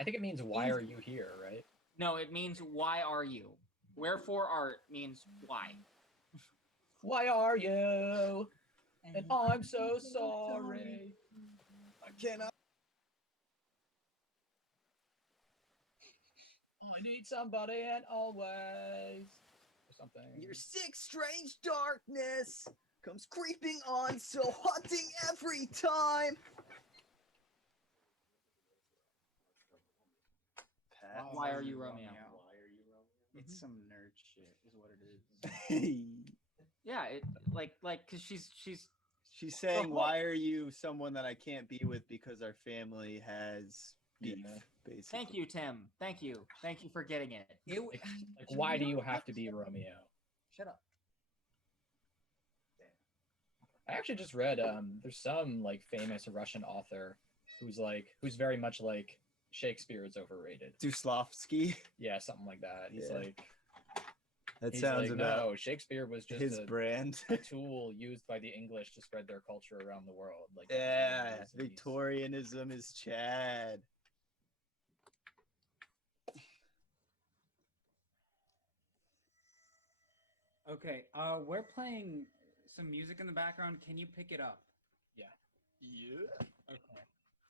I think it means why are you here, right? No, it means why are you. Wherefore art means why. Why are you? And I'm so sorry. I cannot. I need somebody and always. Or something. Your sick, strange darkness comes creeping on, so haunting every time. Why are you Romeo? It's some nerd shit, is what it is. Yeah, it like because She's saying, "Why are you someone that I can't be with because our family has beef?" Yeah. Basically. Thank you, Tim. Thank you for getting it. Like, why do you have to be Romeo? Shut up. I actually just read there's some like famous Russian author who's very much like Shakespeare is overrated. Duslovsky. Yeah, something like that. He's like That he's sounds like, about no, Shakespeare was just his brand. a tool used by the English to spread their culture around the world. Like Yeah, Victorianism is Chad. Okay, we're playing some music in the background. Can you pick it up? Yeah. Okay.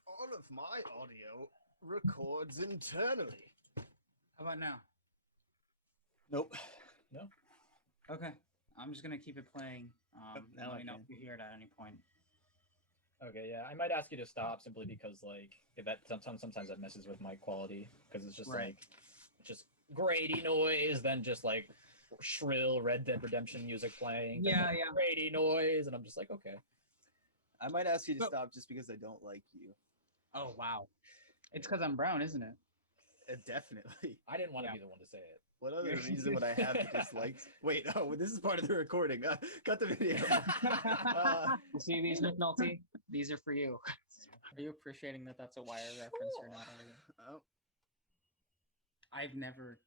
All of my audio records internally. How about now? Nope. No. Okay. I'm just gonna keep it playing. now Let I me know can. if you hear it at any point. Okay, yeah, I might ask you to stop simply because like sometimes that messes with mic quality because it's just Right. like just grady noise, then just like shrill Red Dead Redemption music playing. then, Yeah, like, yeah. Grady noise, and I'm just like, okay. I might ask you to So- stop just because I don't like you. Oh wow. It's because I'm brown, isn't it? Definitely. I didn't want to Yeah. be the one to say it. What other reason would I have to dislike? Wait, oh, this is part of the recording. Cut the video. You see these, McNulty? These are for you. Are you appreciating that that's a Wire reference or not? Are you? Oh, I've never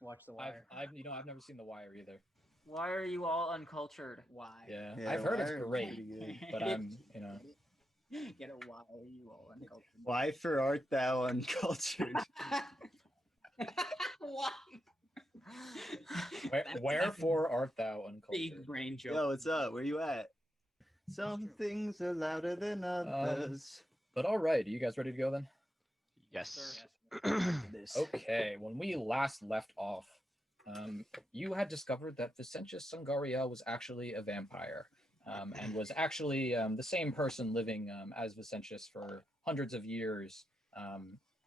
watched The Wire. I've never seen The Wire either. Why are you all uncultured? Why? Yeah, yeah, I've heard it's Wire was great, pretty good. but I'm Get it? Why are you all uncultured? Why for art thou uncultured? What? wherefore art thou uncultured? Big brain joke. Yo, what's up? Where you at? Some things are louder than others. But all right, are you guys ready to go then? Yes. This. Okay, when we last left off, you had discovered that Vicentias Sangaraeal was actually a vampire, and was actually the same person living as Vicentias for hundreds of years,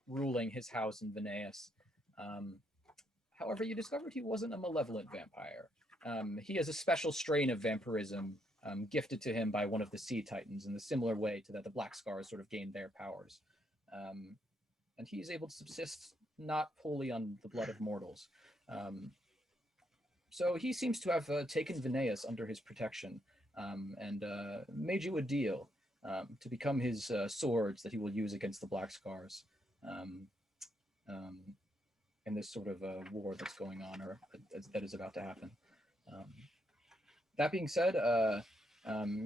ruling his house in Veneias. However, you discovered he wasn't a malevolent vampire. He has a special strain of vampirism gifted to him by one of the sea titans in the similar way to that the Black Scars sort of gained their powers. And he's able to subsist not wholly on the blood of mortals. So he seems to have taken Veneias under his protection and made you a deal to become his swords that he will use against the Black Scars in this sort of war that's going on or that is about to happen. That being said,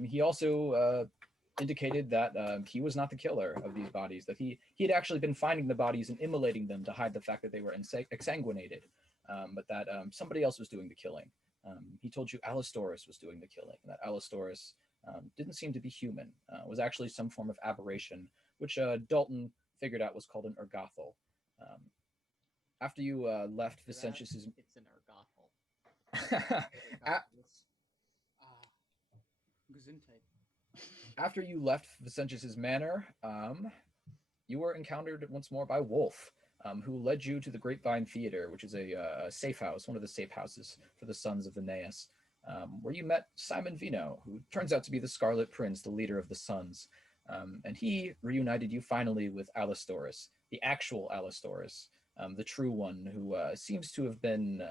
he also indicated that he was not the killer of these bodies, that he had actually been finding the bodies and immolating them to hide the fact that they were exsanguinated, but that somebody else was doing the killing. He told you Alistorus was doing the killing, and that Alistorus didn't seem to be human, was actually some form of aberration, which Dalton figured out was called an urgothol. After you left Vicentius's... It's an urgothol. Gesundheit. After you left Vicentius's manor, you were encountered once more by Wolf, who led you to the Grapevine Theater, which is a safe house, one of the safe houses for the Sons of Veneias, where you met Simon Vino, who turns out to be the Scarlet Prince, the leader of the Sons. And he reunited you finally with Alistorus, the actual Alistorus, the true one, who seems to have been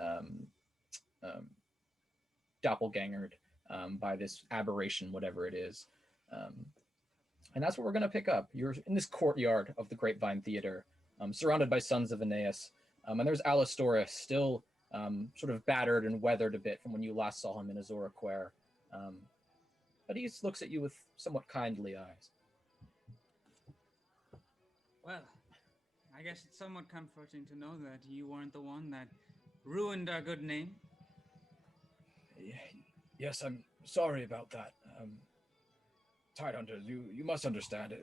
doppelgangered by this aberration, whatever it is. And that's what we're going to pick up. You're in this courtyard of the Grapevine Theater, surrounded by Sons of Veneias. And there's Alistorus, still sort of battered and weathered a bit from when you last saw him in Azora Quair. But he looks at you with somewhat kindly eyes. Well, I I guess it's somewhat comforting to know that you weren't the one that ruined our good name. Yes, I'm sorry about that. Tidehunters, you must understand.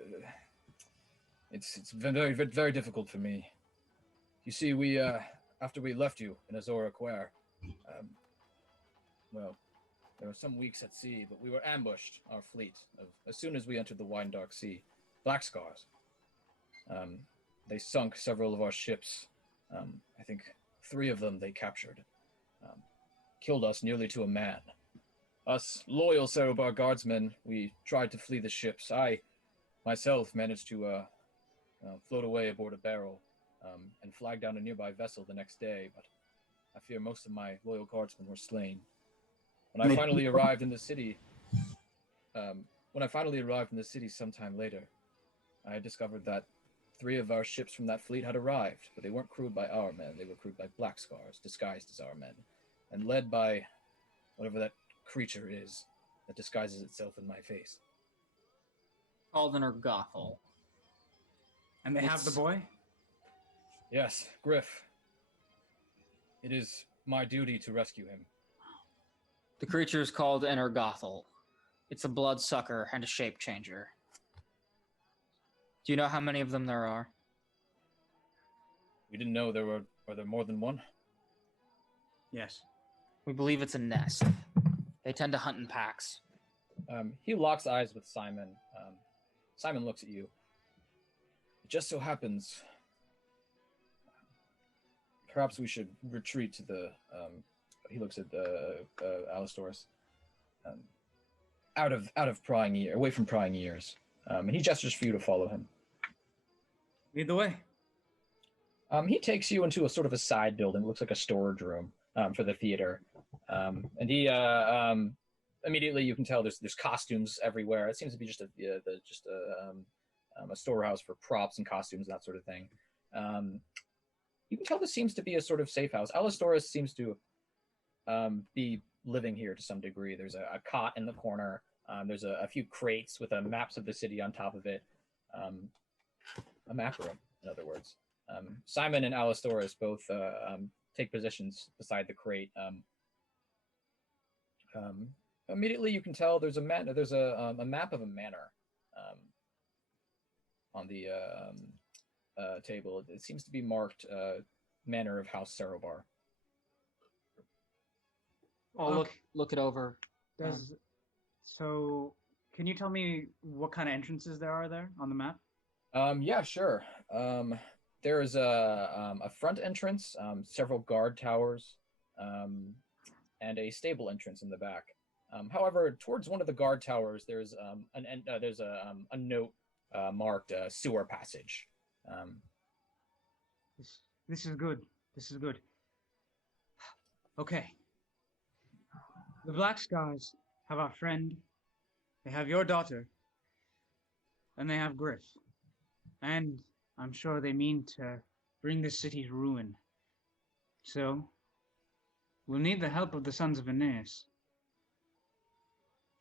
It's been very difficult for me. You see, we after we left you in Azora Quair, well, there were some weeks at sea, but we were ambushed, our fleet, as soon as we entered the wide dark sea. Black Scars. They sunk several of our ships. I think 3 of them they captured. Killed us nearly to a man. Us loyal Serobar guardsmen, we tried to flee the ships. I, myself, managed to float away aboard a barrel and flag down a nearby vessel the next day, but I fear most of my loyal guardsmen were slain. When I finally arrived in the city, sometime later, I discovered that 3 of our ships from that fleet had arrived, but they weren't crewed by our men. They were crewed by Black Scars, disguised as our men, and led by whatever that creature is that disguises itself in my face. Called an urgothol. And they have the boy? Yes, Griff. It is my duty to rescue him. The creature is called an urgothol. It's a bloodsucker and a shape changer. Do you know how many of them there are? We didn't know are there more than one? Yes. We believe it's a nest. They tend to hunt in packs. He locks eyes with Simon. Simon looks at you. It just so happens, perhaps we should retreat to the, he looks at Alistorus, out of prying ear, away from prying ears. And he gestures for you to follow him. Lead the way. He takes you into a sort of a side building. It looks like a storage room for the theater. And he immediately you can tell there's costumes everywhere. It seems to be just a storehouse for props and costumes and that sort of thing. You can tell this seems to be a sort of safe house. Alistorus seems to be living here to some degree. There's a cot in the corner. There's a few crates with maps of the city on top of it. A map room, in other words. Simon and Alistorus both take positions beside the crate. Immediately, you can tell there's a map of a manor on the table. It seems to be marked Manor of House Serobar. I'll look it over. So, can you tell me what kind of entrances there are there on the map? Yeah, sure. There is a front entrance, several guard towers, and a stable entrance in the back. However, towards one of the guard towers, there's a note marked sewer passage. This is good. This is good. Okay. The Black Scars have our friend, they have your daughter, and they have Griff. And I'm sure they mean to bring this city to ruin. So, we'll need the help of the Sons of Veneias.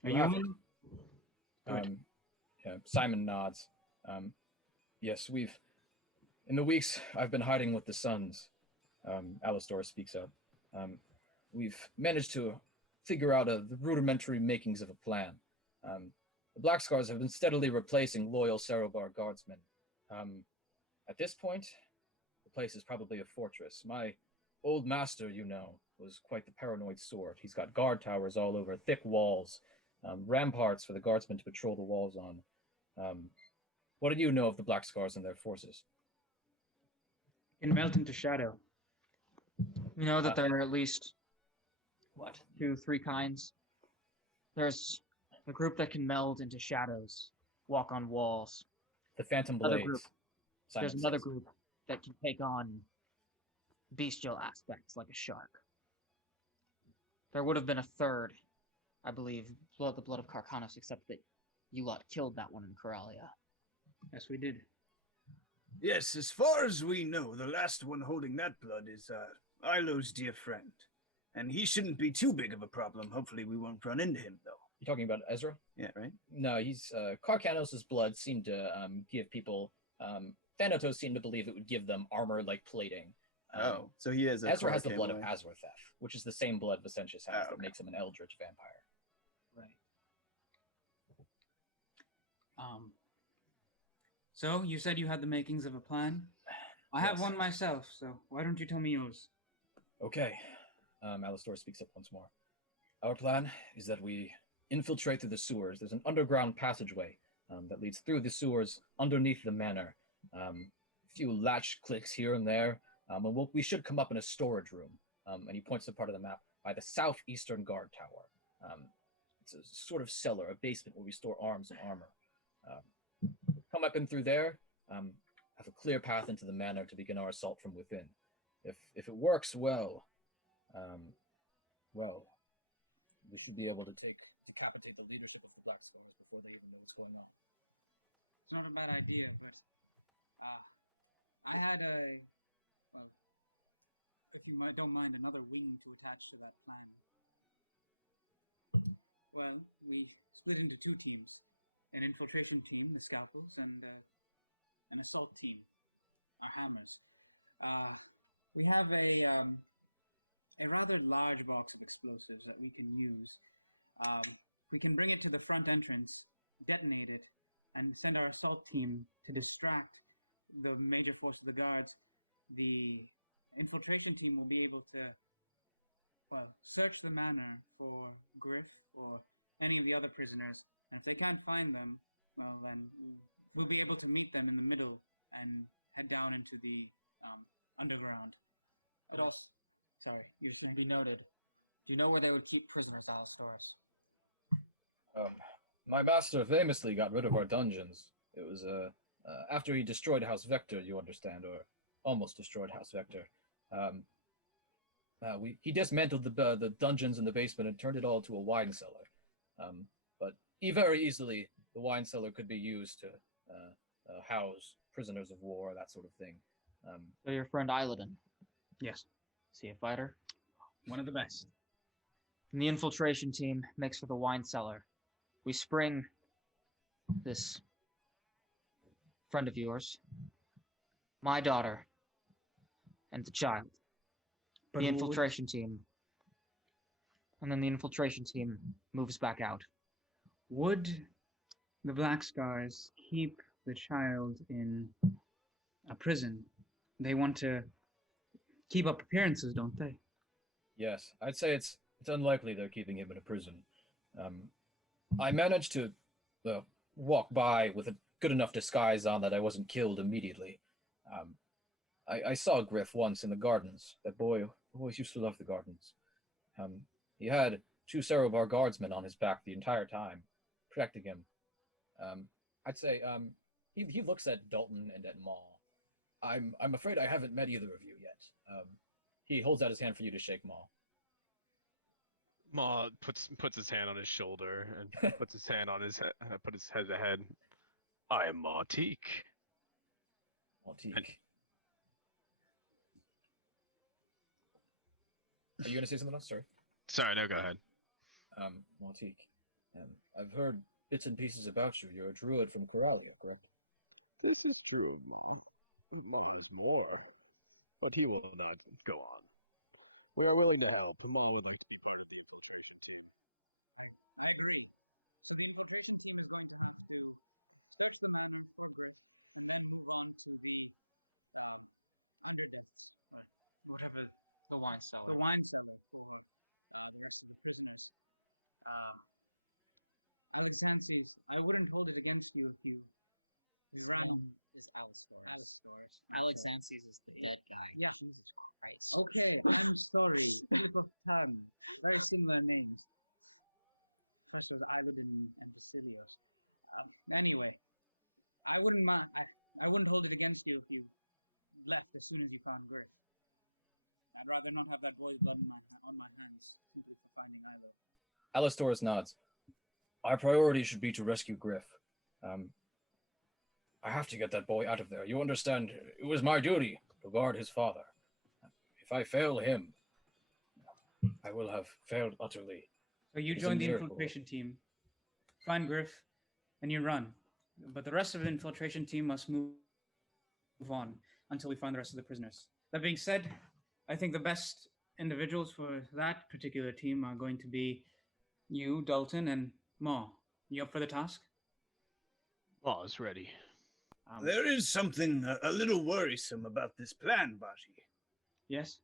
Are you in? Yeah, Simon nods. Yes, in the weeks I've been hiding with the Sons, Alistorus speaks up. We've managed to figure out the rudimentary makings of a plan. The Black Scars have been steadily replacing loyal Serobar guardsmen. At this point, the place is probably a fortress. My old master, was quite the paranoid sort. He's got guard towers all over, thick walls, ramparts for the guardsmen to patrol the walls on. What do you know of the Black Scars and their forces? Can melt into shadow. You know that there are at least, 2-3 kinds. There's a group that can meld into shadows, walk on walls. The Phantom Another Blades. group. There's another group that can take on bestial aspects like a shark. There would have been a third, I believe, the blood of Carcanos, except that you lot killed that one in Coralia. Yes, we did. Yes, as far as we know, the last one holding that blood is Ilo's dear friend. And he shouldn't be too big of a problem. Hopefully we won't run into him, though. You're talking about Ezra? Yeah, right? No, he's Carcanos' blood seemed to give people Thanatos seemed to believe it would give them armor-like plating. Oh, so he has a Ezra has the card blood of came away. Azratheth, which is the same blood Vicentias has that okay. makes him an eldritch vampire. Right. So you said you had the makings of a plan. I have Yes. one myself, so why don't you tell me yours? Okay. Alistorus speaks up once more. Our plan is that we infiltrate through the sewers. There's an underground passageway that leads through the sewers underneath the manor. A few latch clicks here and there, and we should come up in a storage room. And he points to part of the map by the southeastern guard tower. It's a sort of cellar, a basement where we store arms and armor. Come up in through there, have a clear path into the manor to begin our assault from within. If it works well, we should be able to decapitate the leadership of the Black Skulls before they even know what's going on. It's not a bad idea, but I had if you don't mind, another wing to attach to that plan. Well, we split into two teams. An infiltration team, the Scalpels, and an assault team, our Hammers. We have a rather large box of explosives that we can use. We can bring it to the front entrance, detonate it, and send our assault team to distract the major force of the guards. The infiltration team will be able to, search the manor for Griff or any of the other prisoners. And if they can't find them, well, then we'll be able to meet them in the middle and head down into the underground. It also, you should be noted. Do you know where they would keep prisoners, Alistorus? My master famously got rid of our dungeons. It was after he destroyed House Vector, you understand, or almost destroyed House Vector. He dismantled the dungeons in the basement and turned it all to a wine cellar. But very easily, the wine cellar could be used to house prisoners of war, that sort of thing. So your friend Iloden, Yes, is he a fighter? one of the best. And the infiltration team makes for the wine cellar. We spring this friend of yours, my daughter, and the child. But The infiltration team. And then the infiltration team moves back out. would the Black Scars keep the child in a prison? They want to keep up appearances, don't they? Yes, I'd say it's unlikely they're keeping him in a prison. I managed to walk by with a good enough disguise on that I wasn't killed immediately. I saw Griff once in the gardens. That boy always used to love the gardens. He had 2 Serobar guardsmen on his back the entire time, protecting him. I'd say he looks at Dalton and at Maul. I'm afraid I haven't met either of you yet. He holds out his hand for you to shake, Maul. Ma puts his hand on his shoulder and puts his hand on his head, put his head ahead. I am Martique. Maltique. Are you going to say something else? Sorry. Sorry, no, go ahead. Maltique. I've heard bits and pieces about you. You're a druid from Coralia, correct? This is true, man. My name's Lair. But he will not go on. We are willing to help. No, The wine cellar. I wouldn't hold it against you if you ran. Alistorus. Alexances is the dead guy. Yeah. Jesus Christ. Okay, I'm sorry. Slip of tongue. Very similar names. Much as Iloden and Basilios. Anyway, I wouldn't mind. I wouldn't hold it against you if you left as soon as you found Griff. I'd rather not have that boy's blood on my hands simply for finding Ilo. Alistorus nods. Our priority should be to rescue Griff. I have to get that boy out of there. You understand? It was my duty to guard his father. If I fail him, I will have failed utterly. So you It's a join the miracle. infiltration team, find Griff, and you run. But the rest of the infiltration team must move move on until we find the rest of the prisoners. That being said, I think the best individuals for that particular team are going to be you, Dalton, and Ma. You up for the task? Maw's ready. There is something a little worrisome about this plan, Baji. Yes?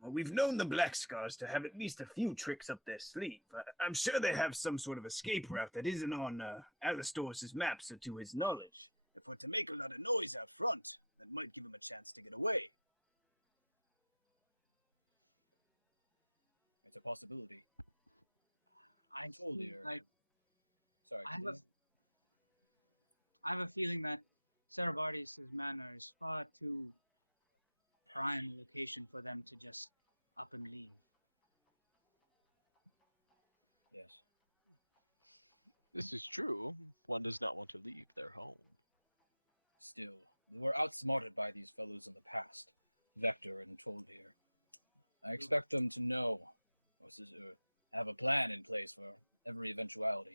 Well, we've known the Black Scars to have at least a few tricks up their sleeve. I'm sure they have some sort of escape route that isn't on Alistorus' maps or to his knowledge. But to make a lot of noise out front, it might give him a chance to get away. It's a possibility. I have a feeling that Serobardias' manner is far too fine and patient for them to just up and leave. This is true. One does not want to leave their home. Still, we were outsmarted by these fellows in the past. Vector and Torby. I expect them to know, have a plan in place for every eventuality.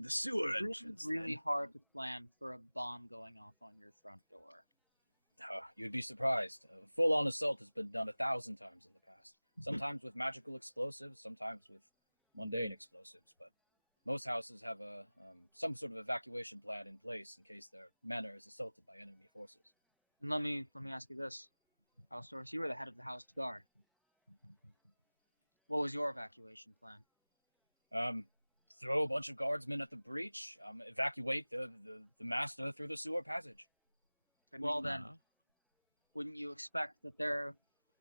The sewer is really hard to plan for a bomb going off on your front door. You'd be surprised. Full-on assault has been done 1,000 times. Sometimes with magical explosives, sometimes with mundane explosives. But most houses have some sort of evacuation plan in place in case their manor is assaulted by enemy forces. Let me ask you this. So you were the head of the house guard. What was your evacuation plan? Throw a bunch of guardsmen at the breach, evacuate the mass through the sewer passage. Well then, wouldn't you expect that their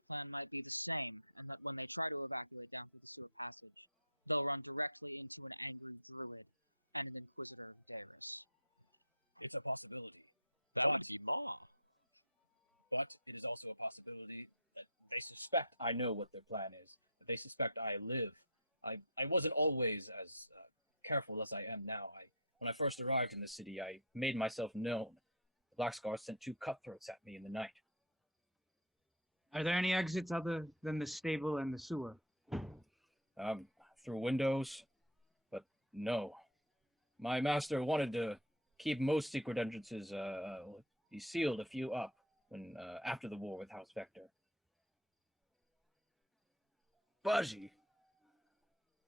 plan might be the same, and that when they try to evacuate down through the sewer passage, they'll run directly into an angry druid and an inquisitor Darius? It's a possibility. That would be Ma. But it is also a possibility that they suspect I know what their plan is, that they suspect I live. I wasn't always as careful as I am now. When I first arrived in the city, I made myself known. The Black Scars sent 2 cutthroats at me in the night. Are there any exits other than the stable and the sewer? Through windows, but no. My master wanted to keep most secret entrances. He sealed a few up when after the war with House Vector. Baji,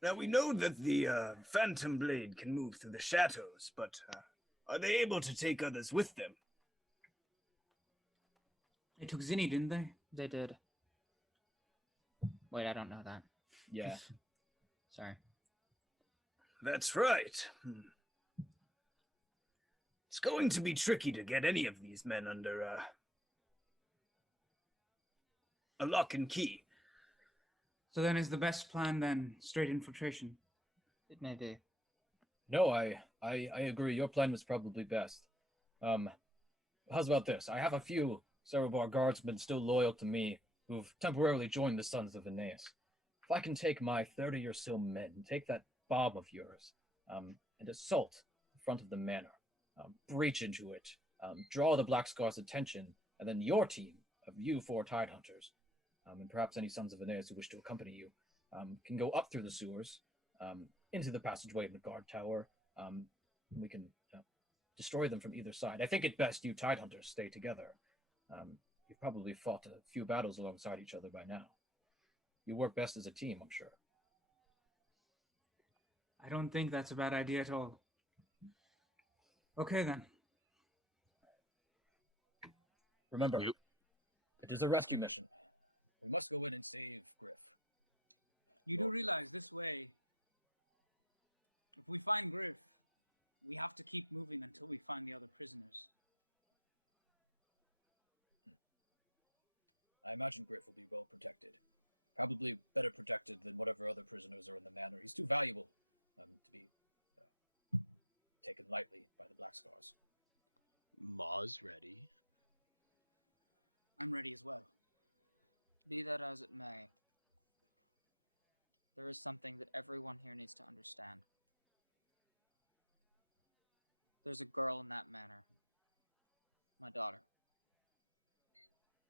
now we know that the Phantom Blade can move through the shadows, but are they able to take others with them? They took Zinni, didn't they? They did. Wait, I don't know that. Yeah. Sorry. That's right. It's going to be tricky to get any of these men under a lock and key. So then is the best plan then straight infiltration? It may be. No, I agree. Your plan was probably best. How's about this? I have a few Serobar guardsmen still loyal to me who've temporarily joined the Sons of Veneias. If I can take my 30 or so men, take that bomb of yours, and assault the front of the manor, breach into it, draw the Black Scars' attention, and then your team of you 4 Tidehunters, and perhaps any Sons of Veneias who wish to accompany you, can go up through the sewers, into the passageway in the guard tower. We can destroy them from either side. I think it best you Tidehunters stay together. You've probably fought a few battles alongside each other by now. You work best as a team, I'm sure. I don't think that's a bad idea at all. Okay then. Remember, it is a rescue mission.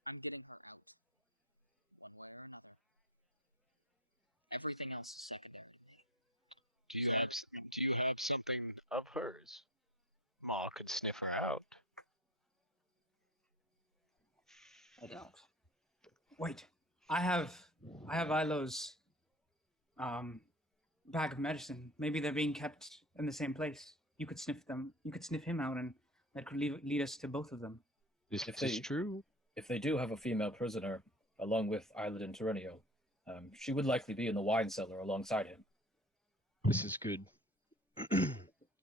I'm getting her out. Everything else is secondary. Do you have something of hers? Ma could sniff her out. I don't. Wait, I have Ilo's bag of medicine. Maybe they're being kept in the same place. You could sniff them. You could sniff him out, and that could lead us to both of them. This If is they- true. If they do have a female prisoner, along with Iloden Terennial, she would likely be in the wine cellar alongside him. This is good.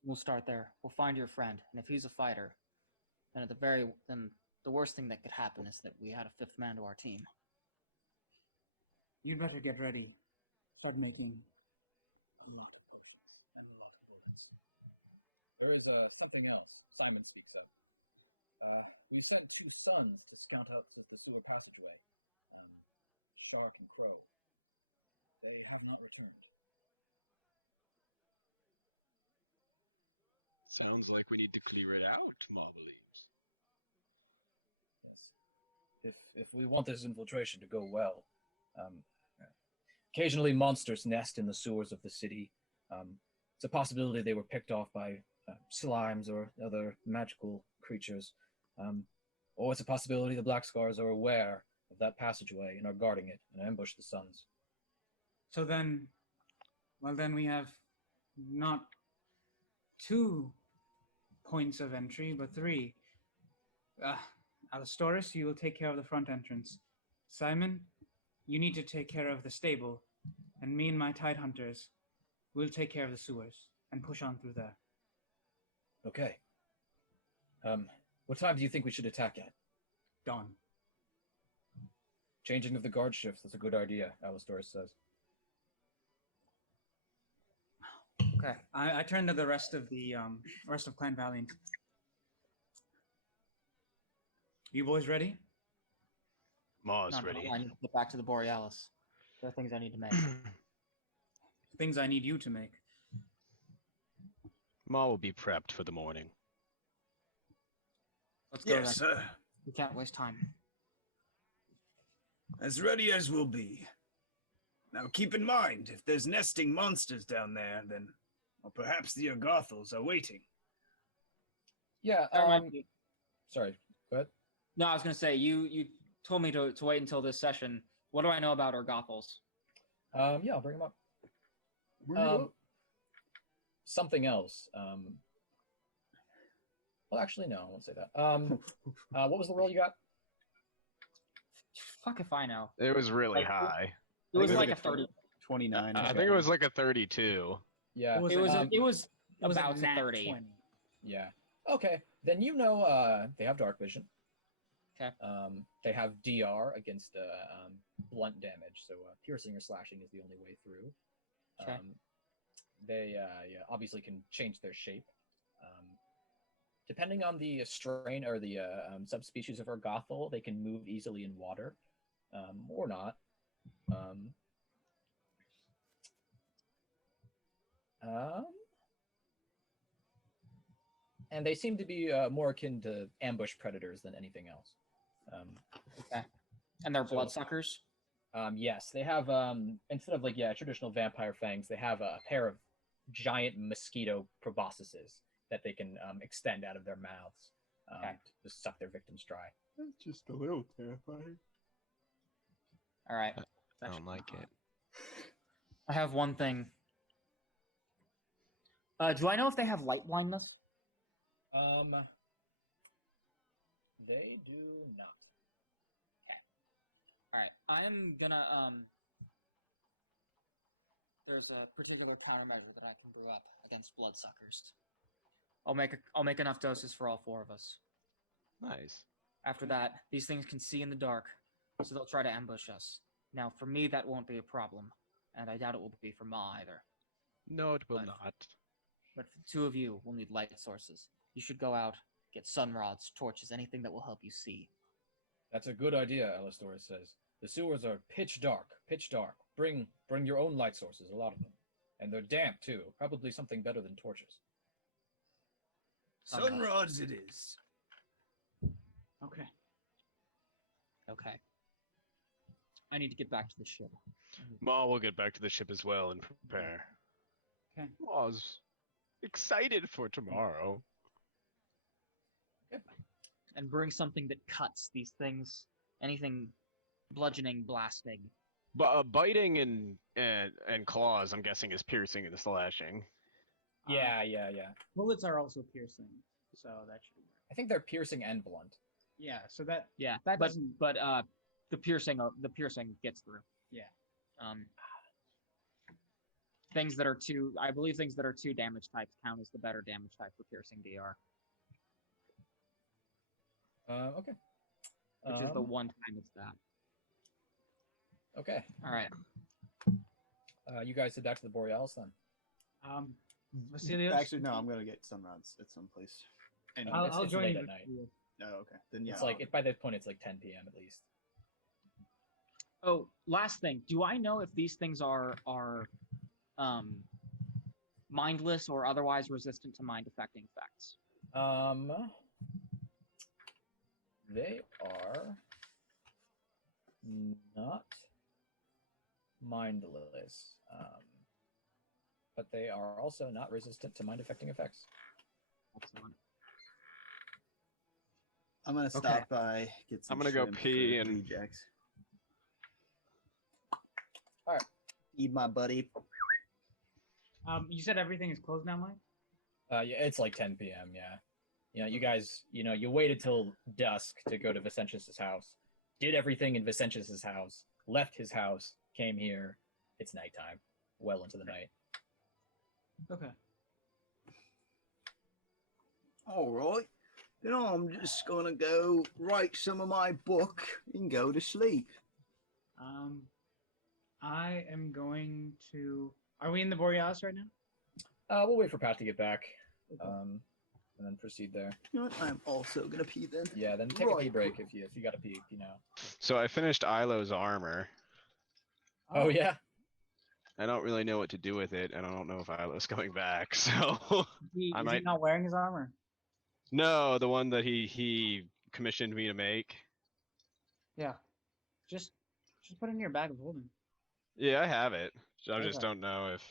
We'll start there. We'll find your friend, and if he's a fighter, then the worst thing that could happen is that we had a fifth man to our team. You'd better get ready. Start making. There's something else Simon speaks of. We sent 2 sons to scout out the sewer passageway. Shark and Crow. They have not returned. Sounds like we need to clear it out, Ma believes. Yes. If we want this infiltration to go well, occasionally monsters nest in the sewers of the city. It's a possibility they were picked off by slimes or other magical creatures. Or it's a possibility the Black Scars are aware of that passageway and are guarding it and ambush the Suns. So then, we have not 2 points of entry, but 3. Alistorus, you will take care of the front entrance. Simon, you need to take care of the stable, and me and my Tidehunters will take care of the sewers and push on through there. Okay. What time do you think we should attack at? Dawn. Changing of the guard shifts. That's a good idea, Alistorus says. Okay. I turn to the rest of Clan Valiant. You boys ready? Ma's No, ready. I need to get back to the Borealis. There are things I need to make. Things I need you to make. Ma will be prepped for the morning. Let's go Yes, then. We can't waste time. as ready as we'll be. Now keep in mind, if there's nesting monsters down there, then well, perhaps the urgothols are waiting. Yeah, Never mind. sorry, go ahead. No, I was going to say, you told me to wait until this session. What do I know about urgothols? Yeah, I'll bring him up. Something else. Well, actually, no, I won't say that. What was the roll you got? Fuck if I know. It was really high. It was think like it a 30. 29. I think it was like a 32. Yeah. It was about a nat 30. 20. Yeah. Okay. Then you know they have dark vision. Okay. They have DR against blunt damage, so piercing or slashing is the only way through. Okay. They obviously can change their shape. Depending on the strain or the subspecies of urgothol, they can move easily in water, or not. And they seem to be more akin to ambush predators than anything else. Okay. And they're So- bloodsuckers? Yes, they have instead of traditional vampire fangs, they have a pair of giant mosquito proboscises that they can extend out of their mouths Okay. to suck their victims dry. That's just a little terrifying. All right. I don't like it. I have one thing. Do I know if they have light blindness? They do not. All right. I'm gonna There's a particular countermeasure that I can brew up against bloodsuckers. I'll make enough doses for all 4 of us. Nice. After that, these things can see in the dark, so they'll try to ambush us. Now, for me, that won't be a problem, and I doubt it will be for Ma either. No, it will But- not. But for the 2 of you, we'll need light sources. You should go out, get sun rods, torches, anything that will help you see. That's a good idea, Alistorus says. The sewers are pitch dark, pitch dark. Bring your own light sources, a lot of them. And they're damp, too. Probably something better than torches. Sunrods it is. Okay. Okay. I need to get back to the ship. Ma will get back to the ship as well and prepare. Okay. Ma's excited for tomorrow. And bring something that cuts these things. Anything bludgeoning, blasting. Biting and claws, I'm guessing, is piercing and slashing. Yeah. Bullets are also piercing, so that should work. I think they're piercing and blunt. Yeah, so that Yeah, that but doesn't. the piercing gets through. Yeah. I believe things that are 2 damage types count as the better damage type for piercing DR. Okay. Which is the one time it's that. Okay. All right. You guys head back to the Borealis then. Vasilios. Actually, no. I'm gonna get sunrise at some place. Anyway. I'll it's join late you. at night. Oh, okay. Then yeah. It's like by this point it's like 10 p.m. at least. Oh, last thing. Do I know if these things are mindless or otherwise resistant to mind affecting effects? They are not mindless, but they are also not resistant to mind affecting effects. Excellent. I'm gonna stop Okay. by. Get some. I'm gonna go shrimp pee for and- Ajax. All right. Eat my buddy. You said everything is closed now, Mike? Yeah, it's like 10 p.m. Yeah. You guys, you waited till dusk to go to Vicentias' house, did everything in Vicentias' house, left his house, came here. It's nighttime, well into the night. Okay. All right. Then I'm just gonna go write some of my book and go to sleep. I am going to. Are we in the Borealis right now? We'll wait for Pat to get back, Okay. and then proceed there. You know what? I'm also gonna pee then. Yeah, then take a pee Right. break if you got to pee. So I finished Ilo's armor. Oh yeah. I don't really know what to do with it, and I don't know if Ilo's coming back. So Is he not wearing his armor? no, the one that he commissioned me to make. Yeah. Just put it in your bag of holding. Yeah, I have it. So I just Okay. don't know if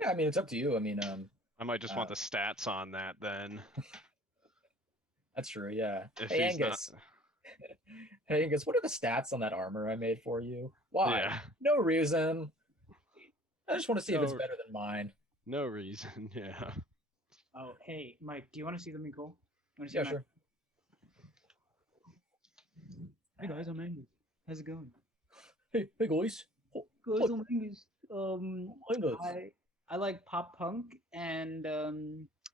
Yeah, I mean it's up to you. I mean, I might just want the stats on that then. that's true. Yeah. If Hey he's not- Angus. Hey Angus, what are the stats on that armor I made for you? Why? Yeah, No reason. I just want to see if it's No- better than mine. no reason. Yeah. Oh, hey, Mike, do you want to see something cool? Wanna see Yeah, my- sure. Hey guys, I'm Angus. How's it going? Hey guys. Guys, I'm Angus. Angus. I like pop punk and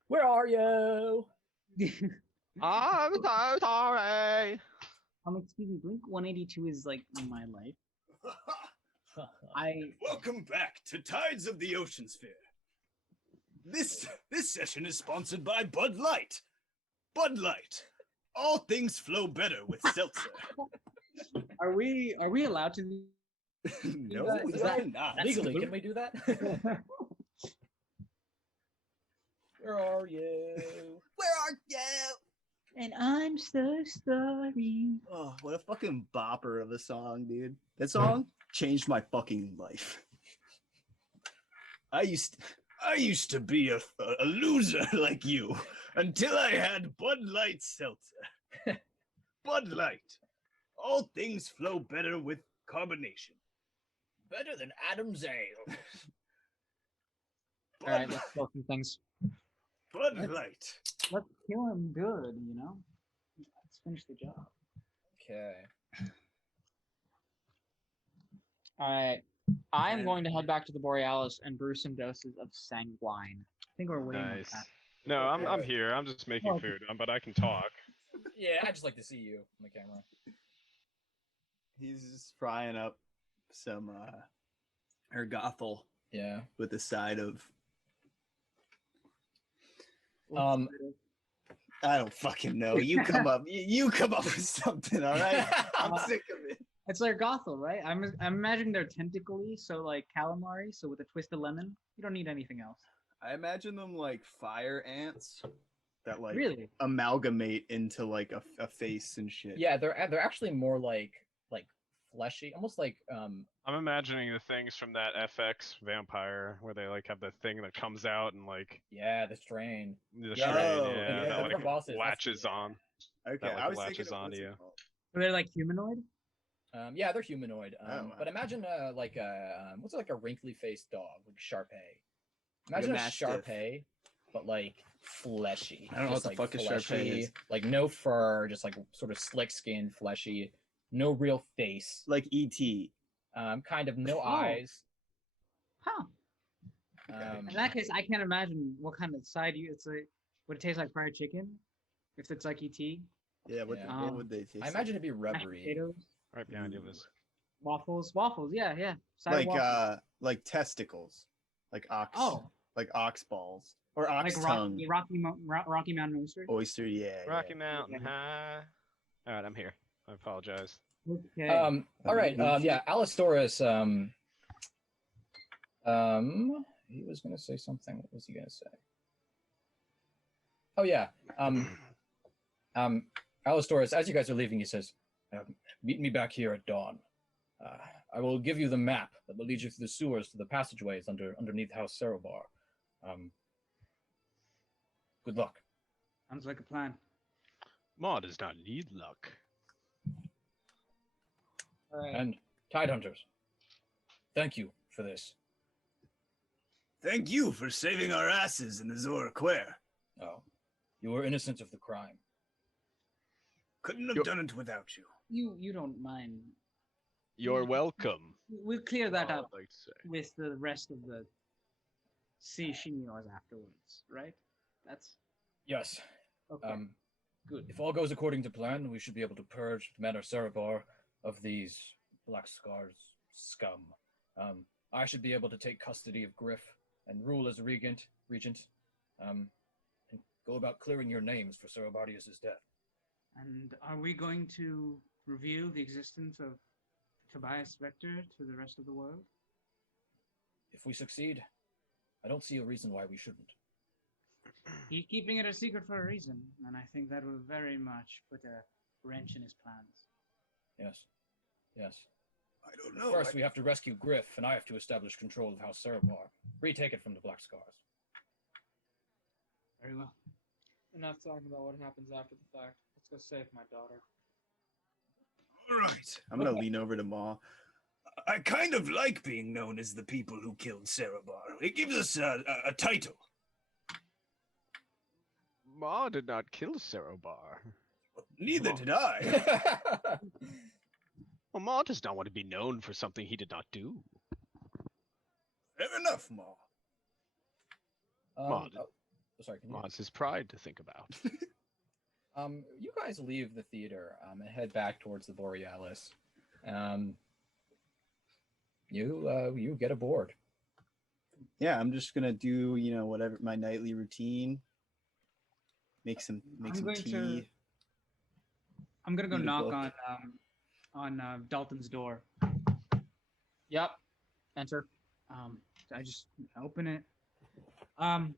Where are you? I'm so sorry. excuse me, Blink 182 is like my life. Welcome back to Tides of the Oceansphere. This session is sponsored by Bud Light. Bud Light. All things flow better with seltzer. Are we allowed to? No, Is you're that not. legally, can we do that? Where are you? Where are you? And I'm so sorry. Oh, what a fucking bopper of a song, dude. That song changed my fucking life. I used to be a loser like you until I had Bud Light seltzer. Bud Light. All things flow better with carbonation. Better than Adam's ale. All right, let's go through things. Bud Light. Let's kill him good, you know? Let's finish the job. Okay. All right. I'm going to head back to the Borealis and brew some doses of sanguine. I think we're waiting on Nice. that. No, I'm here. I'm just making food, but I can talk. Yeah, I just like to see you on the camera. He's just frying up some urgothol Yeah. with a side of I don't fucking know. You come up. You come up with something, all right? I'm sick of it. It's like Gothel, right? I'm imagining they're tentacly, so like calamari, so with a twist of lemon. You don't need anything else. I imagine them like fire ants that like Really? amalgamate into like a face and shit. Yeah, they're actually more like fleshy, almost like I'm imagining the things from that FX vampire where they like have the thing that comes out and like yeah, the strain. the Yeah. strain, Oh, yeah, yeah, that the like bosses, that's- latches on. Okay, That, like, I was latches thinking of onto what's it you. called? Are they like humanoid? Yeah, they're humanoid. wow. But imagine like a what's like a wrinkly faced dog, like Sharpei. Like a Imagine a Mastiff. Sharpei, but like fleshy. I don't know Just, what the like, fuck a Sharpei fleshy, is. like no fur, just like sort of slick skin, fleshy, no real face. Like E.T. Kind of no Oh. eyes. Huh. In that case, I can't imagine what kind of side you. It's like, would it taste like fried chicken? If it's like ET, Yeah, what, Yeah. what would they taste I imagine it'd be mashed rubbery. potatoes, Right behind you, Liz. waffles. Yeah, yeah. Side like? waffles. Like testicles, like ox, Oh. like ox balls or ox Like tongue. Rocky Mountain oysters. Oyster, yeah. Rocky yeah. Mountain High. All right, I'm here. I apologize. Okay. All right. Luigi? Yeah, Alistorus. He was gonna say something. What was he gonna say? Oh yeah. Alistorus, as you guys are leaving, he says, "Meet me back here at dawn. I will give you the map that will lead you through the sewers to the passageways underneath House Serobar. Good luck." Sounds like a plan. Ma does not need luck. All right. And Tidehunters, thank you for this. Thank you for saving our asses in the Zora Quare. Oh, you were innocent of the crime. Couldn't have done it without you. You don't mind. You're welcome. We'll clear that all up I'd like to say. with the rest of the Shishinos afterwards, right? That's Yes. okay. Good. If all goes according to plan, we should be able to purge the Manor Serobar of these Black Scars scum. I should be able to take custody of Griff and rule as regent, and go about clearing your names for Serobardias' death. And are we going to reveal the existence of Tobias Vector to the rest of the world? If we succeed, I don't see a reason why we shouldn't. He's keeping it a secret for a reason, and I think that will very much put a wrench in his plans. Yes. Yes. I don't know. First, we have to rescue Griff, and I have to establish control of House Serobar. Retake it from the Black Scars. Very well. Enough talking about what happens after the fact. Let's go save my daughter. All right. I'm gonna lean over to Ma. I kind of like being known as the people who killed Serobar. It gives us a title. Ma did not kill Serobar. Neither did I. Well, Ma does not want to be known for something he did not do. Fair enough, Ma. Sorry. Can you... Ma, it's his pride to think about. You guys leave the theater and head back towards the Borealis. You get aboard. Yeah, I'm just gonna do whatever my nightly routine. Make some tea. I'm gonna go Read a knock book. on Dalton's door. Yep. Enter. I just open it. I'm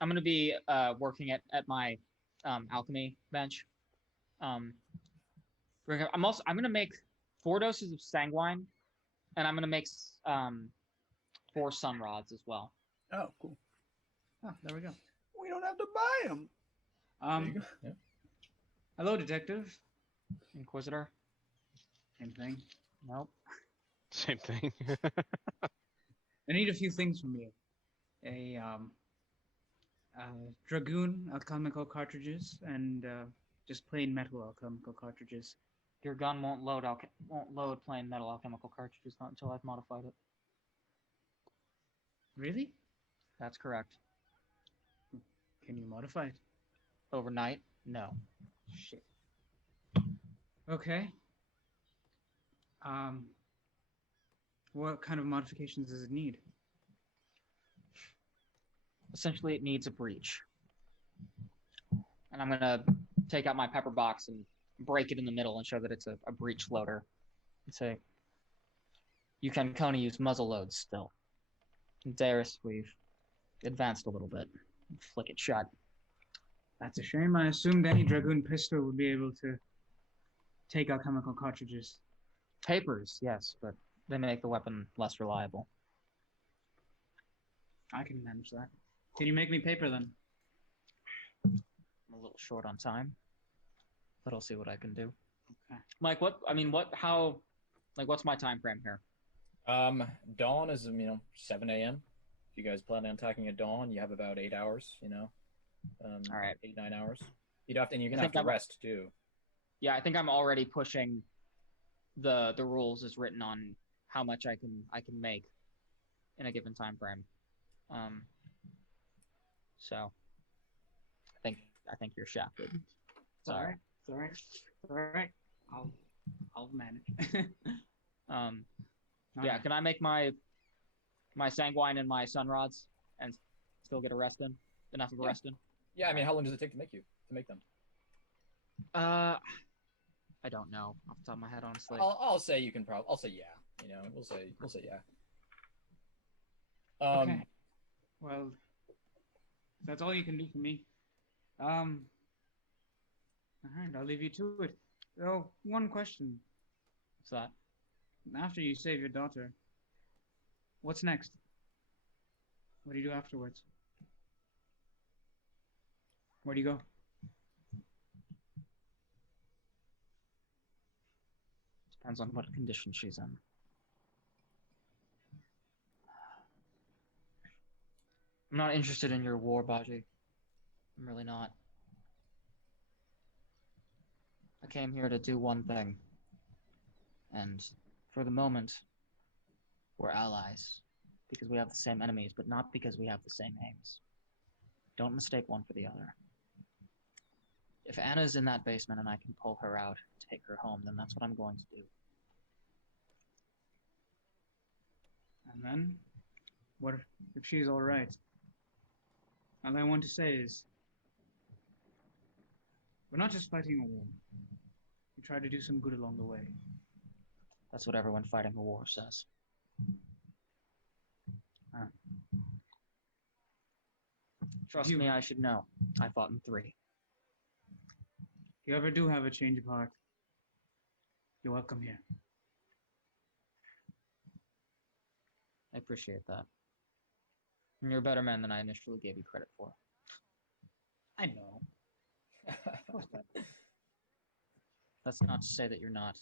gonna be working at my alchemy bench. I'm gonna make 4 doses of sanguine, and I'm gonna make 4 sun rods as well. Oh, cool. Oh, there we go. We don't have to buy them. There you go. Yeah. Hello, detective. Inquisitor. Same thing. Nope. Same thing. I need a few things from you. A dragoon alchemical cartridges and just plain metal alchemical cartridges. Your gun won't load plain metal alchemical cartridges not until I've modified it. Really? That's correct. Can you modify it? Overnight? No. Shit. Okay. What kind of modifications does it need? Essentially, it needs a breach. And I'm gonna take out my pepper box and break it in the middle and show that it's a breach loader. And say, you can only use muzzle loads still. And Darius, we've advanced a little bit. Flick it shut. That's a shame. I assumed any dragoon pistol would be able to take out chemical cartridges. Papers, yes, but they make the weapon less reliable. I can manage that. Can you make me paper then? I'm a little short on time, but I'll see what I can do. Mike, what's my time frame here? Dawn is 7 a.m. If you guys plan on attacking at dawn, you have about 8 hours. All right. 8-9 hours. You're gonna I have think to I'm- rest too. Yeah, I think I'm already pushing the rules as written on how much I can make in a given time frame. So I think you're shafted. It's all right. It's all right. It's all right. I'll manage. Yeah, can I make my sanguine and my sunrods and still get a rest in? Enough of a rest in? Yeah, I mean, how long does it take to make them? I don't know off the top of my head, honestly. I'll say you can probably. I'll say yeah. We'll say yeah. Okay. Well, that's all you can do for me. All right, I'll leave you to it. Oh, one question. What's that? After you save your daughter, what's next? What do you do afterwards? Where do you go? Depends on what condition she's in. I'm not interested in your war, Baji. I'm really not. I came here to do one thing. And for the moment, we're allies. Because we have the same enemies, but not because we have the same aims. Don't mistake one for the other. If Anna's in that basement and I can pull her out, take her home, then that's what I'm going to do. And then, what if she's all right? All I want to say is, we're not just fighting a war. We try to do some good along the way. That's what everyone fighting a war says. Trust me, I should know. I fought in 3. If you ever do have a change of heart, you're welcome here. I appreciate that. And you're a better man than I initially gave you credit for. I know. That's not to say that you're not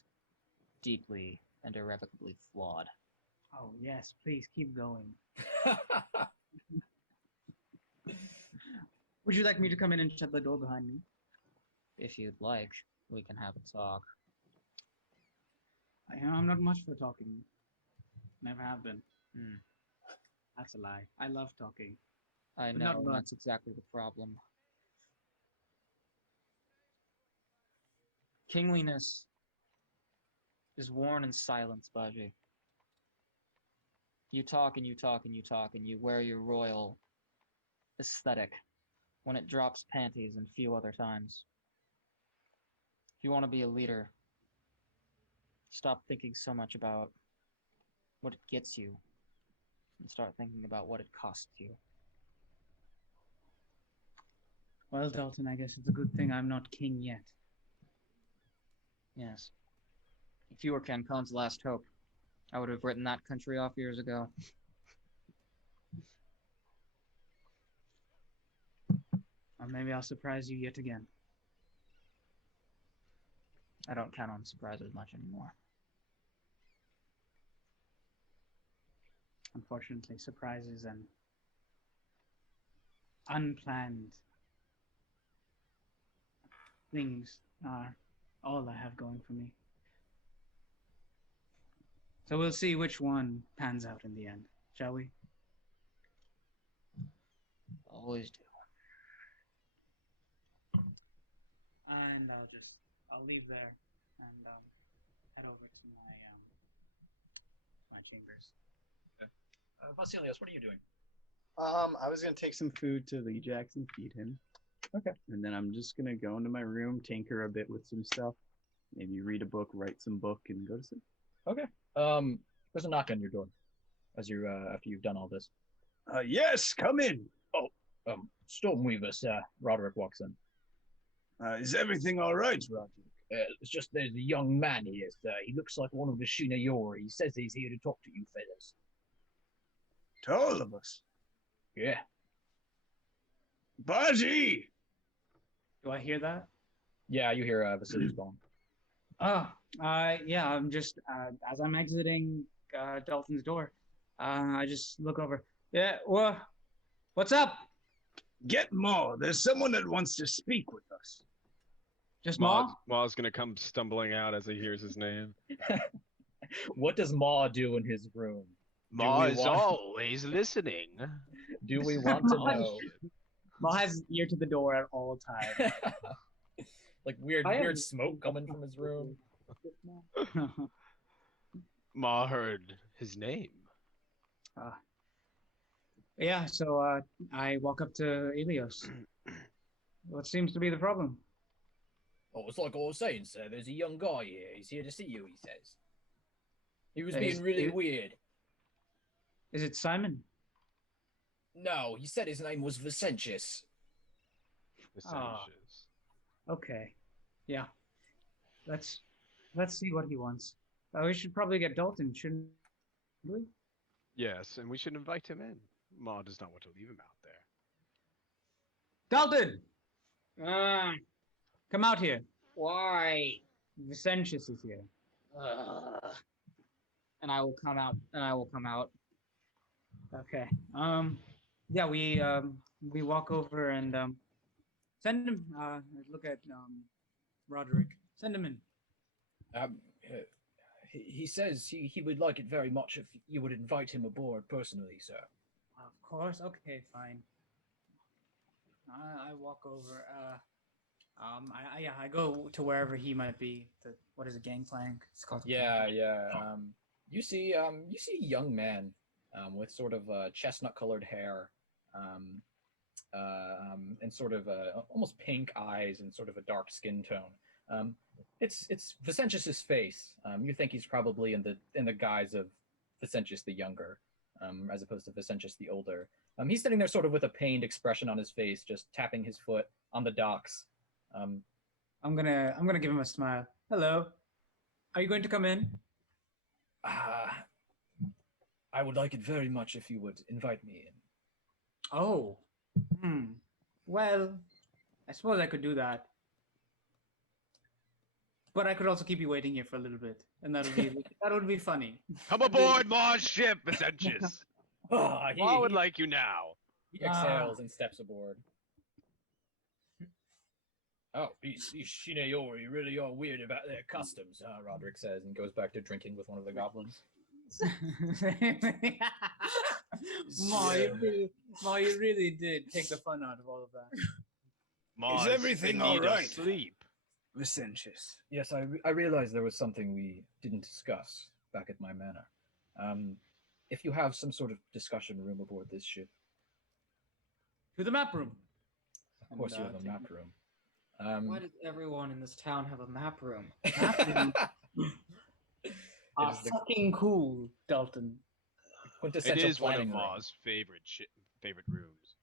deeply and irrevocably flawed. Oh, yes, please keep going. Would you like me to come in and shut the door behind me? If you'd like, we can have a talk. I'm not much for talking. Never have been. Hmm. That's a lie. I love talking. I But know, not and much. that's exactly the problem. Kingliness is worn in silence, Baji. You talk and you talk and you talk and you wear your royal aesthetic when it drops panties and few other times. If you want to be a leader, stop thinking so much about what it gets you and start thinking about what it costs you. Well, Dalton, I guess it's a good thing I'm not king yet. Yes. If you were Cancon's last hope, I would have written that country off years ago. Or maybe I'll surprise you yet again. I don't count on surprises much anymore. Unfortunately, surprises and unplanned things are all I have going for me. So we'll see which one pans out in the end, shall we? Always do. And I'll leave there and head over to my chambers. Basilios, what are you doing? I was gonna take some food to Lee Jackson, feed him. Okay. And then I'm just gonna go into my room, tinker a bit with some stuff, maybe read a book, write some book, and go to sleep. Okay. There's a knock on your door as you after you've done all this. Yes, come in. Stormweaver, sir. Roderick walks in. Is everything all right, Roger? It's just there's a young man here, sir. He looks like one of the Shinayori. He says he's here to talk to you fellas. To all of us. Yeah. Baji! Do I hear that? Yeah, you hear Vasili's calling. Yeah, I'm just, as I'm exiting Dalton's door, I just look over. Yeah, what's up? Get more. There's someone that wants to speak with us. Just Ma? Ma's gonna come stumbling out as he hears his name. What does Ma do in his room? Ma we is want- always listening. Do we want to know? Ma has ear to the door at all times. Like weird I am- weird smoke coming from his room. Ma heard his name. Yeah, so I walk up to Elios. What seems to be the problem? Oh, it's like I was saying, sir. There's a young guy here. He's here to see you, he says. He was Is being really it- weird. Is it Simon? No, he said his name was Vicentias. Vicentias. Okay. Yeah. Let's see what he wants. We should probably get Dalton, shouldn't we? Yes, and we should invite him in. Ma does not want to leave him out there. Dalton! Come out here. Why? Vicentius is here. And I will come out. Okay. Yeah, we walk over and send him. Look at Roderick. Send him in. He says he would like it very much if you would invite him aboard personally, sir. Of course. Okay, fine. I walk over. I go to wherever he might be. What is it? Gangplank. It's called. Yeah. You see a young man with sort of chestnut-colored hair, and sort of almost pink eyes and sort of a dark skin tone. It's Vicentius's face. You think he's probably in the guise of Vicentius the younger, as opposed to Vicentius the older. He's sitting there sort of with a pained expression on his face, just tapping his foot on the docks. I'm gonna give him a smile. Hello. Are you going to come in? I would like it very much if you would invite me in. Oh. Well, I suppose I could do that. But I could also keep you waiting here for a little bit, and that would be funny. Come aboard Ma's ship, Vicentius. Ma would like you now. He exhales and steps aboard. Oh, these Shineori really are weird about their customs, Roderick says, and goes back to drinking with one of the goblins. Ma, you really did take the fun out of all of that. Ma Is everything in all need of right? Sleep. Vicentius. Yes, I realized there was something we didn't discuss back at my manor. If you have some sort of discussion room aboard this ship. To the map room. Of course you have a map room. Why does everyone in this town have a map room? Fucking cool, Dalton. It Quintessential is one of planning room. Ma's favorite rooms.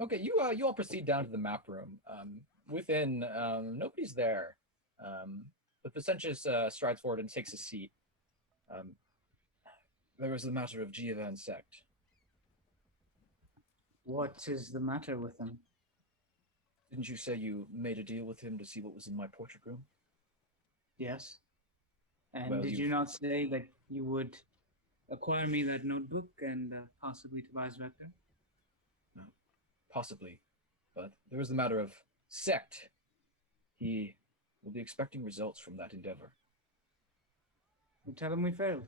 Okay, you all proceed down to the map room. Within, nobody's there. But Vicentius strides forward and takes a seat. There was the matter of Giovan sect. What is the matter with him? Didn't you say you made a deal with him to see what was in my portrait room? Yes. And Well, did you not say that you would acquire me that notebook and possibly Tobias Vector? Possibly. But there was the matter of sect. He will be expecting results from that endeavor. You tell him we failed.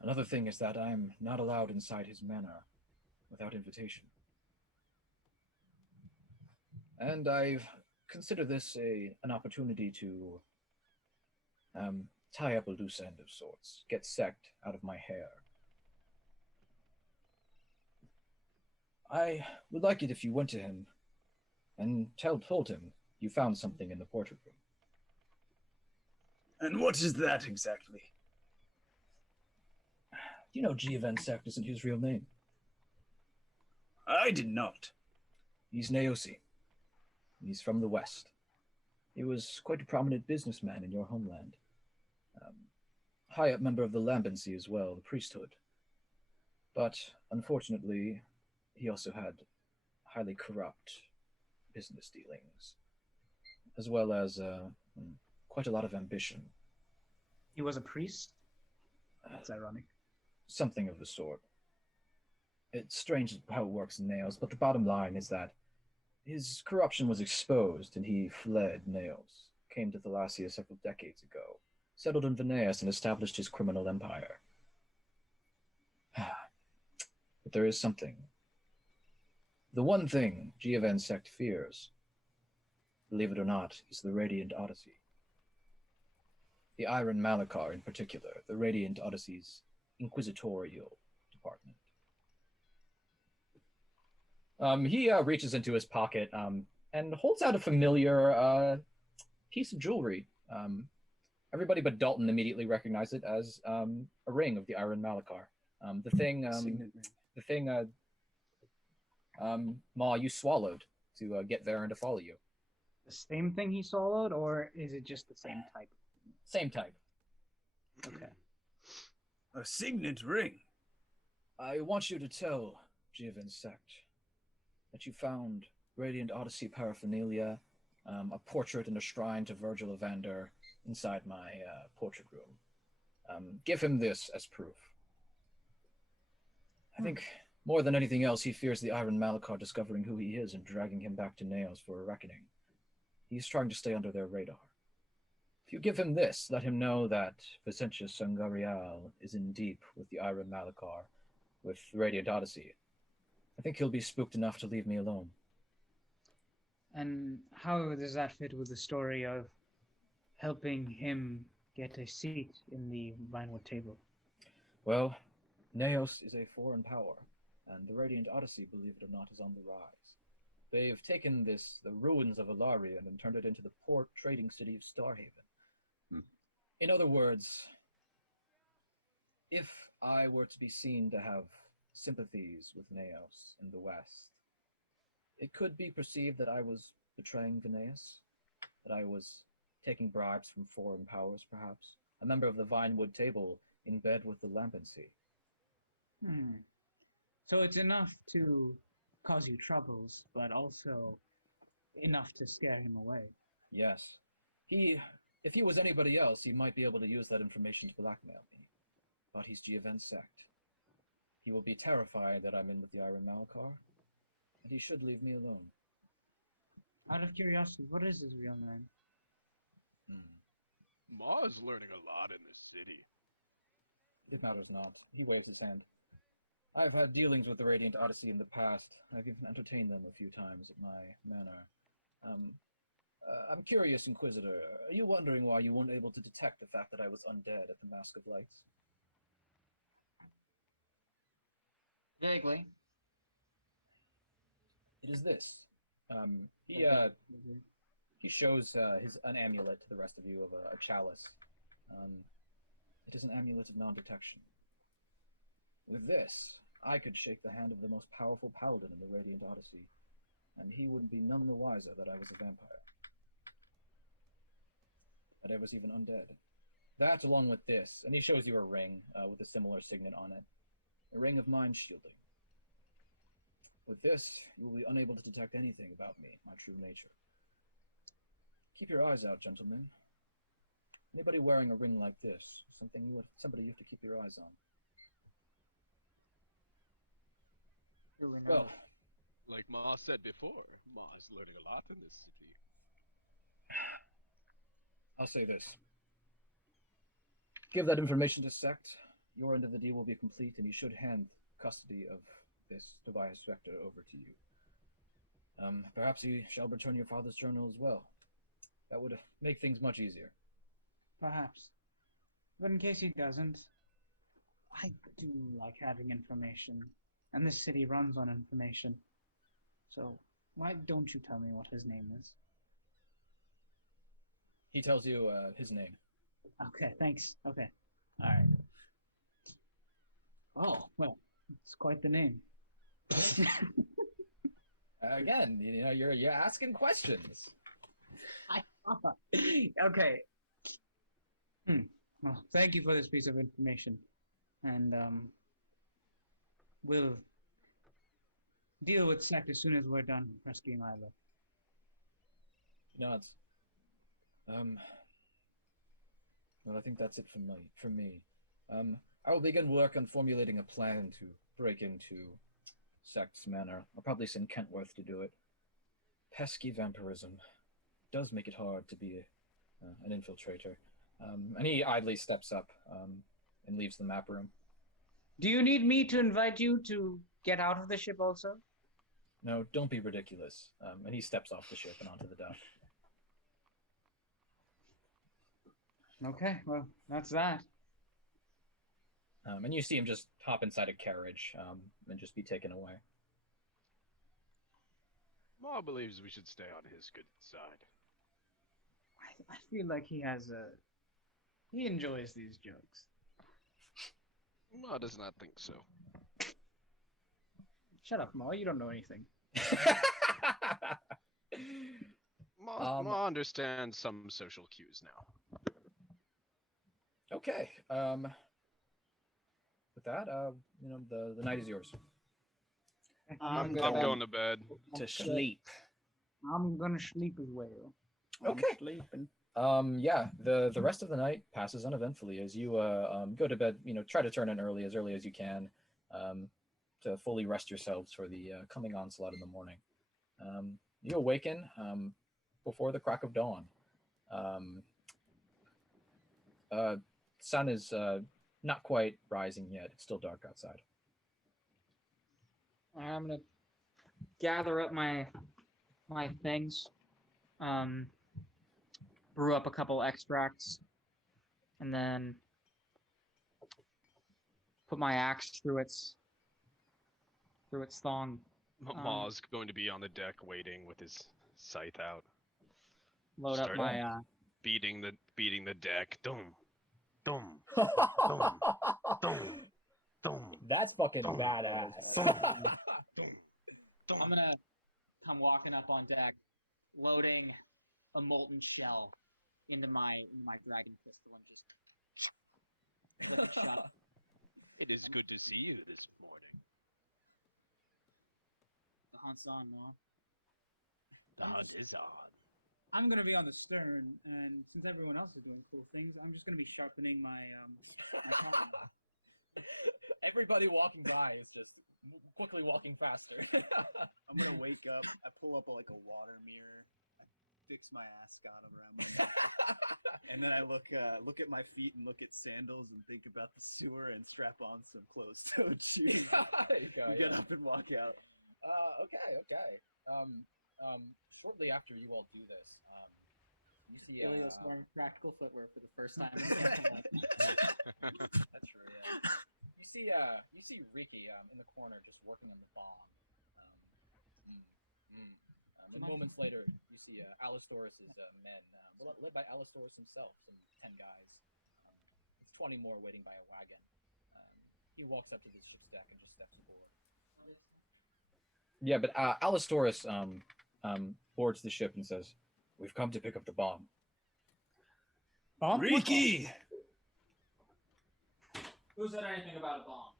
Another thing is that I am not allowed inside his manor without invitation. And I've considered this an opportunity to tie up a loose end of sorts, get sect out of my hair. I would like it if you went to him and told him you found something in the portrait room. And what is that exactly? You know Giovan Sect isn't his real name. I did not. He's Naosi. He's from the West. He was quite a prominent businessman in your homeland. High-up member of the Lambency as well, the priesthood. But, unfortunately, he also had highly corrupt business dealings. as well as quite a lot of ambition. He was a priest? That's ironic. Something of the sort. It's strange how it works in Nails, but the bottom line is that his corruption was exposed and he fled Nails, came to Thalassia several decades ago, settled in Veneias and established his criminal empire. But there is something. The one thing Giovan's sect fears, believe it or not, is the Radiant Odyssey. The Iron Malachar in particular, the Radiant Odyssey's inquisitorial department. He reaches into his pocket and holds out a familiar piece of jewelry. Everybody but Dalton immediately recognized it as a ring of the Iron Malachar. Ma, you swallowed to get Varen to follow you. The same thing he swallowed, or is it just the same type? Same type. Okay. A signet ring. I want you to tell Giovan's sect that you found Radiant Odyssey paraphernalia, a portrait and a shrine to Virgil Evander inside my portrait room. Give him this as proof. I think more than anything else, he fears the Iron Malachar discovering who he is and dragging him back to Nails for a reckoning. He's trying to stay under their radar. If you give him this, let him know that Vicentias Sangaraeal is in deep with the Iron Malachar, with Radiant Odyssey. I think he'll be spooked enough to leave me alone. And how does that fit with the story of helping him get a seat in the Vinewood table? Well, Naos is a foreign power, and the Radiant Odyssey, believe it or not, is on the rise. They've taken the ruins of Alarian and turned it into the port trading city of Starhaven. In other words, if I were to be seen to have sympathies with Naos in the West, it could be perceived that I was betraying Veneias, that I was taking bribes from foreign powers, perhaps, a member of the Vinewood table in bed with the Lampency. So it's enough to cause you troubles, but also enough to scare him away. Yes. If he was anybody else, he might be able to use that information to blackmail me. But he's Giovan's sect. He will be terrified that I'm in with the Iron Malachar, and he should leave me alone. Out of curiosity, what is his real name? Ma is learning a lot in this city. It matters not. He waves his hand. I've had dealings with the Radiant Odyssey in the past. I've even entertained them a few times at my manor. I'm curious, Inquisitor. Are you wondering why you weren't able to detect the fact that I was undead at the Mask of Lights? Vaguely. It is this. He shows an amulet to the rest of you of a chalice. It is an amulet of non-detection. With this, I could shake the hand of the most powerful paladin in the Radiant Odyssey, and he would be none the wiser that I was a vampire. That I was even undead. That, along with this, and he shows you a ring with a similar signet on it. A ring of mind shielding. With this, you will be unable to detect anything about me, my true nature. Keep your eyes out, gentlemen. Anybody wearing a ring like this, somebody you have to keep your eyes on. Well, like Ma said before, Ma is learning a lot in this city. I'll say this. Give that information to Sect. Your end of the deal will be complete, and you should hand custody of this Tobias Spectre over to you. Perhaps he shall return your father's journal as well. That would make things much easier. Perhaps. But in case he doesn't, I do like having information. And this city runs on information. So why don't you tell me what his name is? He tells you his name. Okay, thanks. Okay. All right. Oh, well, it's quite the name. Again, you're asking questions. Okay. Well, thank you for this piece of information. And we'll deal with Sect as soon as we're done rescuing Isla. He nods. Well, I think that's it for me. I will begin work on formulating a plan to break into Sect's Manor. I'll probably send Kentworth to do it. Pesky vampirism does make it hard to be an infiltrator. And he idly steps up and leaves the map room. Do you need me to invite you to get out of the ship also? No, don't be ridiculous. And he steps off the ship and onto the dock. Okay, well, that's that. And you see him just hop inside a carriage and just be taken away. Ma believes we should stay on his good side. I feel like he enjoys these jokes. Ma does not think so. Shut up, Ma. You don't know anything. Ma understands some social cues now. Okay. With that, the night is yours. I'm going going to bed. to sleep. I'm gonna sleep as well. Okay. I'm sleeping. Yeah, the rest of the night passes uneventfully as you go to bed. Try to turn in early as you can, to fully rest yourselves for the coming onslaught in the morning. You awaken before the crack of dawn. Sun is not quite rising yet. It's still dark outside. I'm gonna gather up my things, brew up a couple extracts, and then put my axe through its thong. Ma's going to be on the deck waiting with his scythe out, Load up Start my beating the deck. Dum, dum, dum, dum, dum. That's fucking Dum. badass. I'm gonna come walking up on deck, loading a molten shell into my dragon pistol and just let it shot. It is good to see you this morning. The hunt's on, Mom. The hunt is on. I'm gonna be on the stern, and since everyone else is doing cool things, I'm just gonna be sharpening my talon. Everybody walking by is just quickly walking faster. I'm gonna wake up. I pull up like a water mirror. I fix my ascot around my neck, and then I look at my feet and look at sandals and think about the sewer and strap on some closed-toed shoes. Get up and walk out. Okay. Shortly after you all do this, you see Ilios wearing practical footwear for the first time in his life. that's true. Yeah. You see Ricky in the corner just working on the bomb. And moments later, you see Alistorus' men, led by Alistorus himself, some 10 guys. There's 20 more waiting by a wagon. He walks up to the ship's deck and just steps forward. Yeah, but Alistorus boards the ship and says, "We've come to pick up the bomb." Bomb? Ricky! Who said anything about a bomb?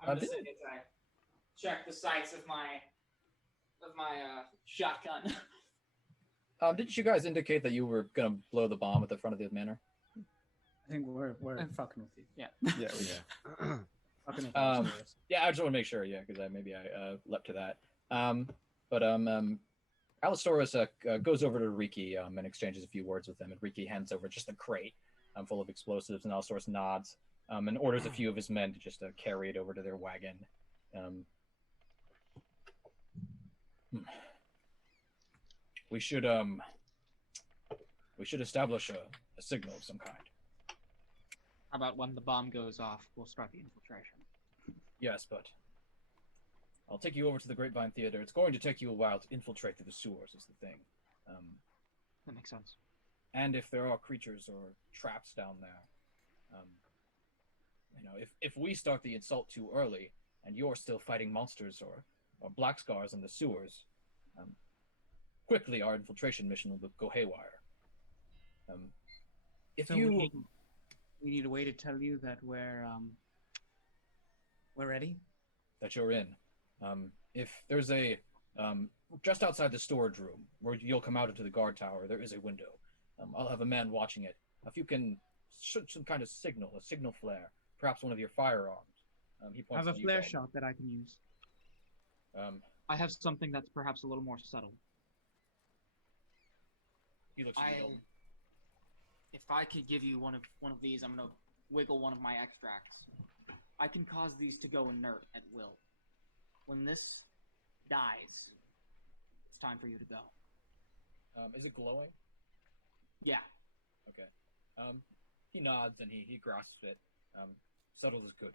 I'm just saying as I check the sights of my shotgun. Didn't you guys indicate that you were gonna blow the bomb at the front of the manor? I think we're fucking with you. Yeah. Yeah. Fucking with you. Yeah, I just want to make sure. Yeah, because maybe I leapt to that. But Alistorus goes over to Riki and exchanges a few words with him, and Riki hands over just a crate full of explosives, and Alistorus nods and orders a few of his men to just carry it over to their wagon. We should establish a signal of some kind. How about when the bomb goes off, we'll start the infiltration? Yes, but I'll take you over to the Grapevine Theater. It's going to take you a while to infiltrate through the sewers, is the thing. That makes sense. And if there are creatures or traps down there, if we start the assault too early and you're still fighting monsters or black scars in the sewers, quickly our infiltration mission will go haywire. We need a way to tell you that we're ready. That you're in. If there's a just outside the storage room, where you'll come out into the guard tower, there is a window. I'll have a man watching it. If you can shoot some kind of signal, a signal flare, perhaps one of your firearms. He I points have a to you, flare Dalton. shot that I can use. I have something that's perhaps a little more subtle. He looks at you, Dalton. If I could give you one of these, I'm gonna wiggle one of my extracts. I can cause these to go inert at will. When this dies, it's time for you to go. Is it glowing? Yeah. Okay. He nods and he grasps it. Subtle is good.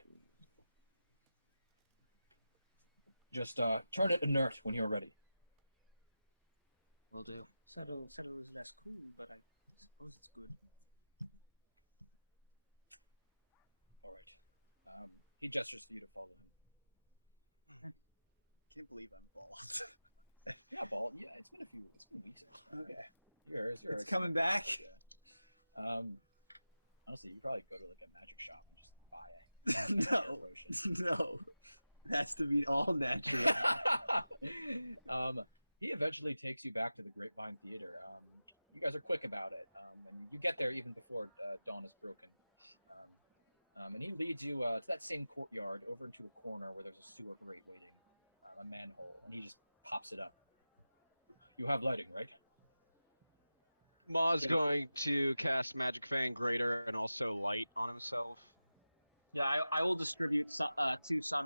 Just turn it inert when you're ready. Will do. Subtle. It's coming back. Honestly, you probably go to like a magic shop and just buy it. No. That's to be all natural. He eventually takes you back to the Grapevine Theater. You guys are quick about it. And you get there even before dawn is broken. And he leads you to that same courtyard over into a corner where there's a sewer grate waiting, a manhole, and he just pops it up. You have lighting, right? Ma's going to cast Magic Fang Greater and also light on himself. Yeah, I will distribute some to some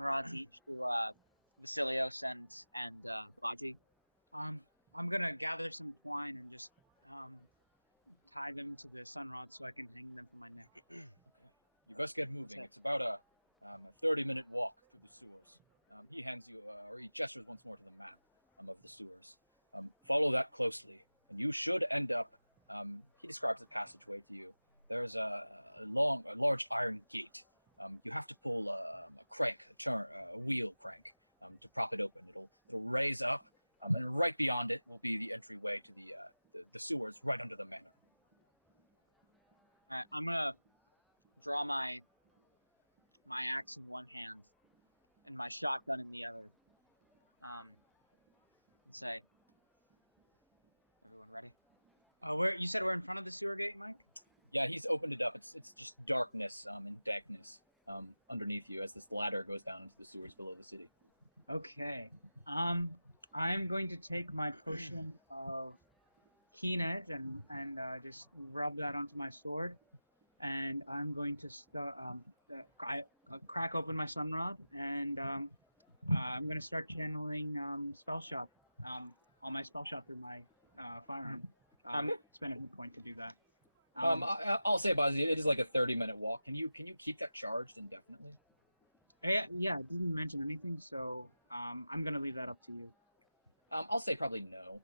Dankness underneath you as this ladder goes down into the sewers below the city. Okay. I am going to take my potion of Keen Edge and just rub that onto my sword, and I'm going to start. Crack open my sunrod, and I'm going to start channeling spell shot. All my spell shot through my firearm. Spend a hit point to do that. I'll say about it is like a 30-minute walk. Can you keep that charged indefinitely? Yeah, I didn't mention anything, so I'm gonna leave that up to you. I'll say probably no.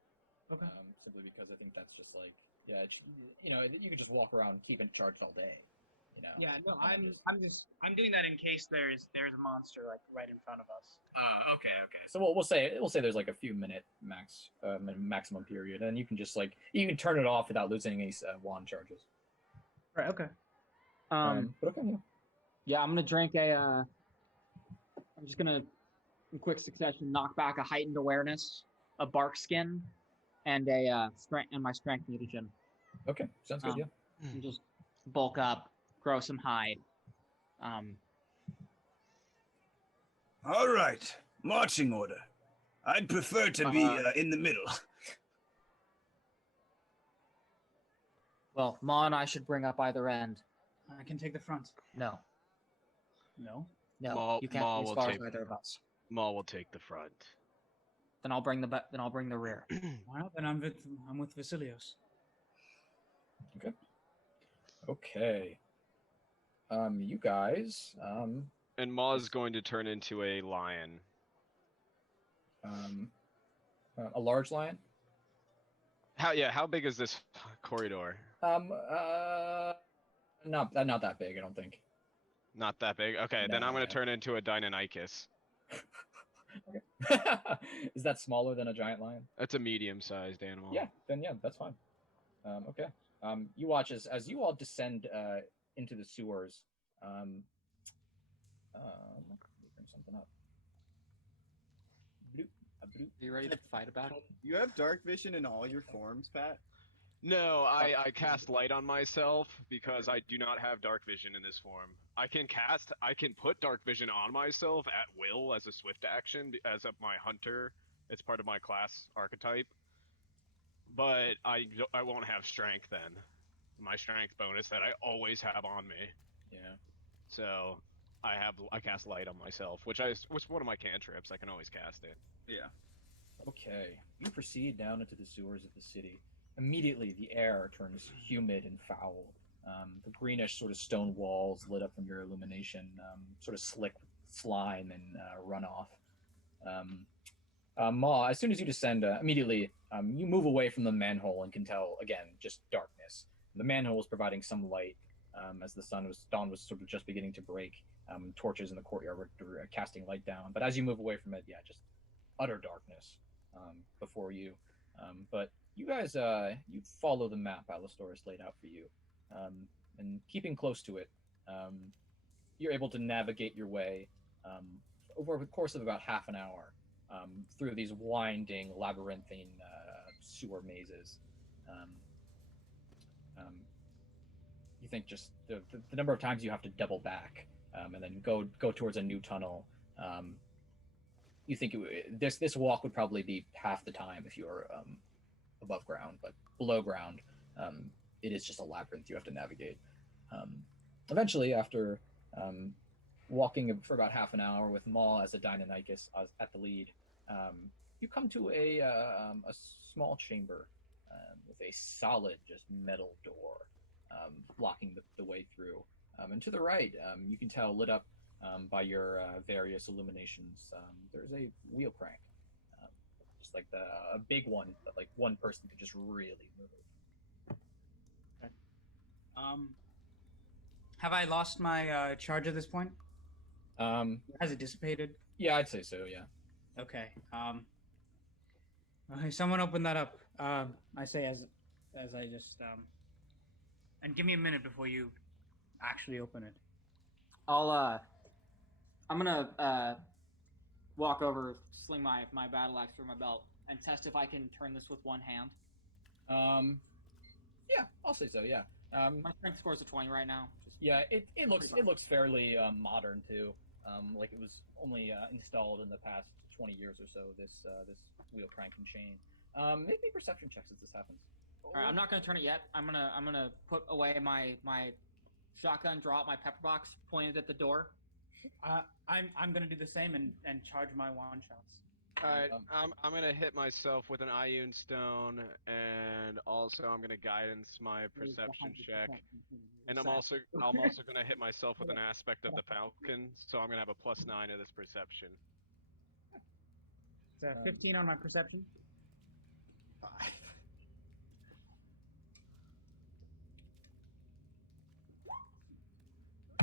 Okay. Simply because I think that's just like you could just walk around and keep it charged all day. Yeah, no, And I'm doing that in case there's a monster like right in front of us. Okay. So we'll say there's like a few minute maximum period, and you can just you can turn it off without losing any wand charges. Right. Okay. But okay, yeah. Yeah, I'm gonna drink a. I'm just gonna, in quick succession, knock back a heightened awareness, a bark skin, and a strength and my strength mutagen. Okay, sounds good. Yeah. And just bulk up, grow some hide. All right, marching order. I'd prefer to be in the middle. Well, Ma and I should bring up either end. I can take the front. No, Ma- you can't Ma be as will far as take- either of us. Ma will take the front. Then I'll bring the rear. Well, then I'm with Vasilios. Okay. You guys. And Ma's going to turn into a lion. A large lion. How big is this corridor? Not that big, I don't think. Not that big. Okay, then I'm No. going to turn into a Deinonychus. Is that smaller than a giant lion? That's a medium-sized animal. Yeah, that's fine. Okay. You watch as you all descend into the sewers. Let me bring something up. Bloop. Are you ready to fight about it? You have dark vision in all your forms, Pat? No, I cast light on myself because I do not have dark vision in this form. I can put dark vision on myself at will as a swift action as of my hunter. It's part of my class archetype. But I won't have strength then. My strength bonus that I always have on me. Yeah. So I cast light on myself, which was one of my cantrips. I can always cast it. Yeah. Okay. You proceed down into the sewers of the city. Immediately, the air turns humid and foul. The greenish sort of stone walls lit up from your illumination, sort of slick with slime and runoff. Ma, as soon as you descend, immediately you move away from the manhole and can tell, again, just darkness. The manhole is providing some light as the dawn was sort of just beginning to break. Torches in the courtyard were casting light down. But as you move away from it, yeah, just utter darkness before you. But you guys, you follow the map Alistorus laid out for you. And keeping close to it, you're able to navigate your way over the course of about half an hour through these winding, labyrinthine sewer mazes. You think just the number of times you have to double back and then go towards a new tunnel. You think this walk would probably be half the time if you were above ground, but below ground, it is just a labyrinth you have to navigate. Eventually, after walking for about half an hour with Maul as a Deinonychus at the lead, you come to a small chamber with a solid, just metal door blocking the way through. And to the right, you can tell, lit up by your various illuminations, there's a wheel crank, just like a big one that like one person could just really move. Okay. Have I lost my charge at this point? Has it dissipated? Yeah, I'd say so. Yeah. Okay. Okay, someone open that up. I say as I just and give me a minute before you actually open it. I'm gonna walk over, sling my battle axe through my belt, and test if I can turn this with one hand. Yeah, I'll say so. Yeah. My strength score is a 20 right now. Yeah, it looks fairly modern too. Like it was only installed in the past 20 years or so. This wheel crank and chain. Make me perception checks as this happens. All right, I'm not gonna turn it yet. I'm gonna put away my shotgun, draw out my pepper box, point it at the door. I'm gonna do the same and charge my wand shots. Alright, I'm gonna hit myself with an Ioun stone, and also I'm gonna guidance my perception check. And I'm also gonna hit myself with an aspect of the falcon, so I'm gonna have a +9 of this perception. It's a 15 on my perception. 5.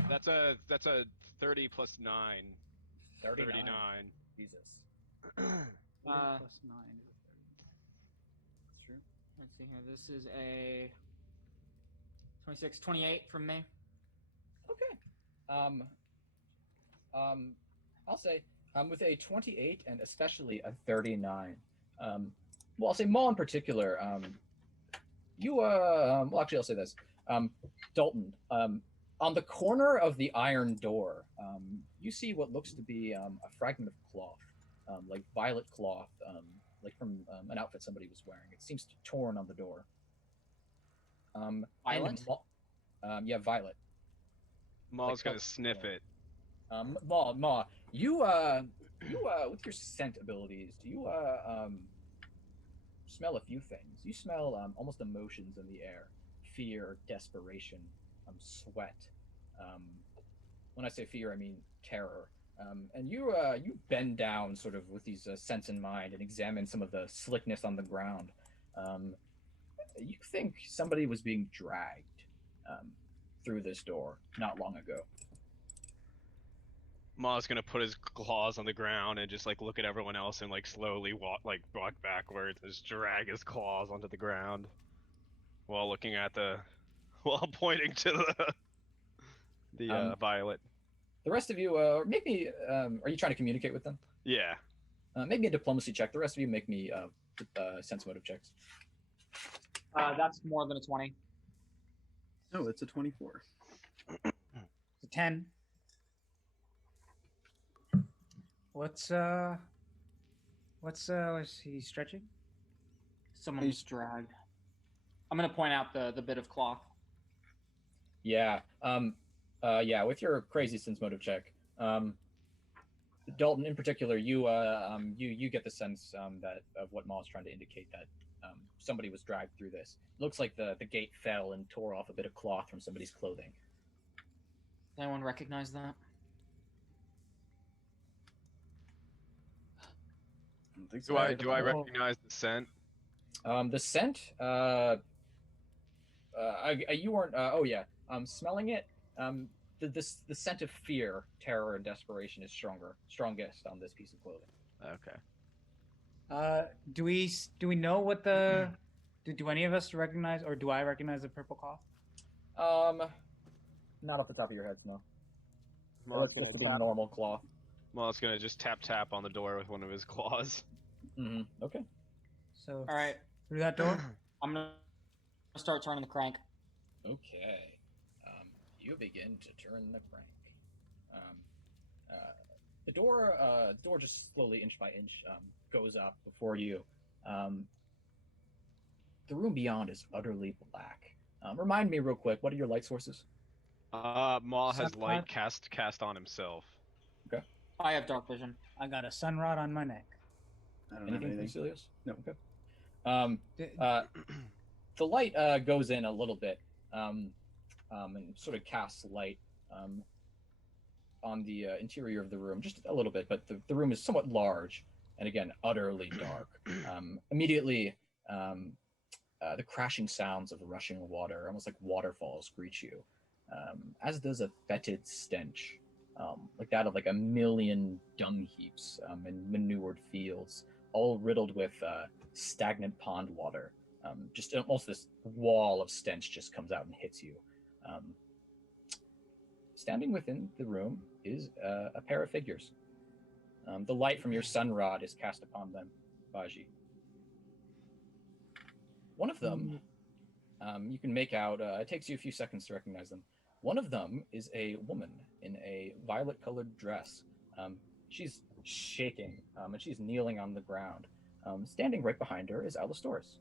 That's a 30 plus 9. 39. Jesus. +9. That's true. Let's see here. This is a 26, 28 from me. Okay. I'll say with a 28 and especially a 39. Well, I'll say Maul in particular. You well, actually, I'll say this. Dalton. On the corner of the iron door, you see what looks to be a fragment of cloth, like violet cloth, like from an outfit somebody was wearing. It seems torn on the door. Violet? Yeah, violet. Maul's gonna sniff it. Ma, you with your scent abilities, do you smell a few things? You smell almost emotions in the air, fear, desperation, sweat. When I say fear, I mean terror. And you bend down sort of with these scents in mind and examine some of the slickness on the ground. You think somebody was being dragged through this door not long ago. Maul's gonna put his claws on the ground and just like look at everyone else and like slowly walk backwards and just drag his claws onto the ground while looking at while pointing to the violet. The rest of you, maybe, are you trying to communicate with them? Yeah. Make me a diplomacy check. The rest of you make me sense motive checks. That's more than a 20. No, it's a 24. It's a 10. What's he stretching? Someone was dragged. I'm gonna point out the bit of cloth. Yeah. Yeah. With your crazy sense motive check, Dalton in particular, you get the sense that of what Maul's trying to indicate, that somebody was dragged through this. It looks like the gate fell and tore off a bit of cloth from somebody's clothing. Does anyone recognize that? I don't think Do so. I recognize the scent? The scent. You weren't. Oh yeah. Smelling it. The scent of fear, terror, and desperation is strongest on this piece of clothing. Okay. Do we know what the do any of us recognize, or do I recognize the purple cloth? Not off the top of your heads, no. Mark's Just gonna a normal cloth. Maul's gonna just tap on the door with one of his claws. Mm-hmm. Okay. So All right, through that door. I'm gonna start turning the crank. Okay. You begin to turn the crank. The door just slowly, inch by inch, goes up before you. The room beyond is utterly black. Remind me real quick, what are your light sources? Maul has light Sunlight. cast on himself. I have dark vision. I got a sun rod on my neck. I don't have Anything, anything. Lucilius? No. Okay. The light goes in a little bit, and sort of casts light on the interior of the room, just a little bit, but the room is somewhat large, and again, utterly dark. Immediately, the crashing sounds of rushing water, almost like waterfalls, greet you, as does a fetid stench, like that of like a million dung heaps and manured fields, all riddled with stagnant pond water. Just almost this wall of stench just comes out and hits you. Standing within the room is a pair of figures. The light from your sun rod is cast upon them, Baji. One of them, you can make out, it takes you a few seconds to recognize them. One of them is a woman in a violet-colored dress. She's shaking, and she's kneeling on the ground. Standing right behind her is Alistorus.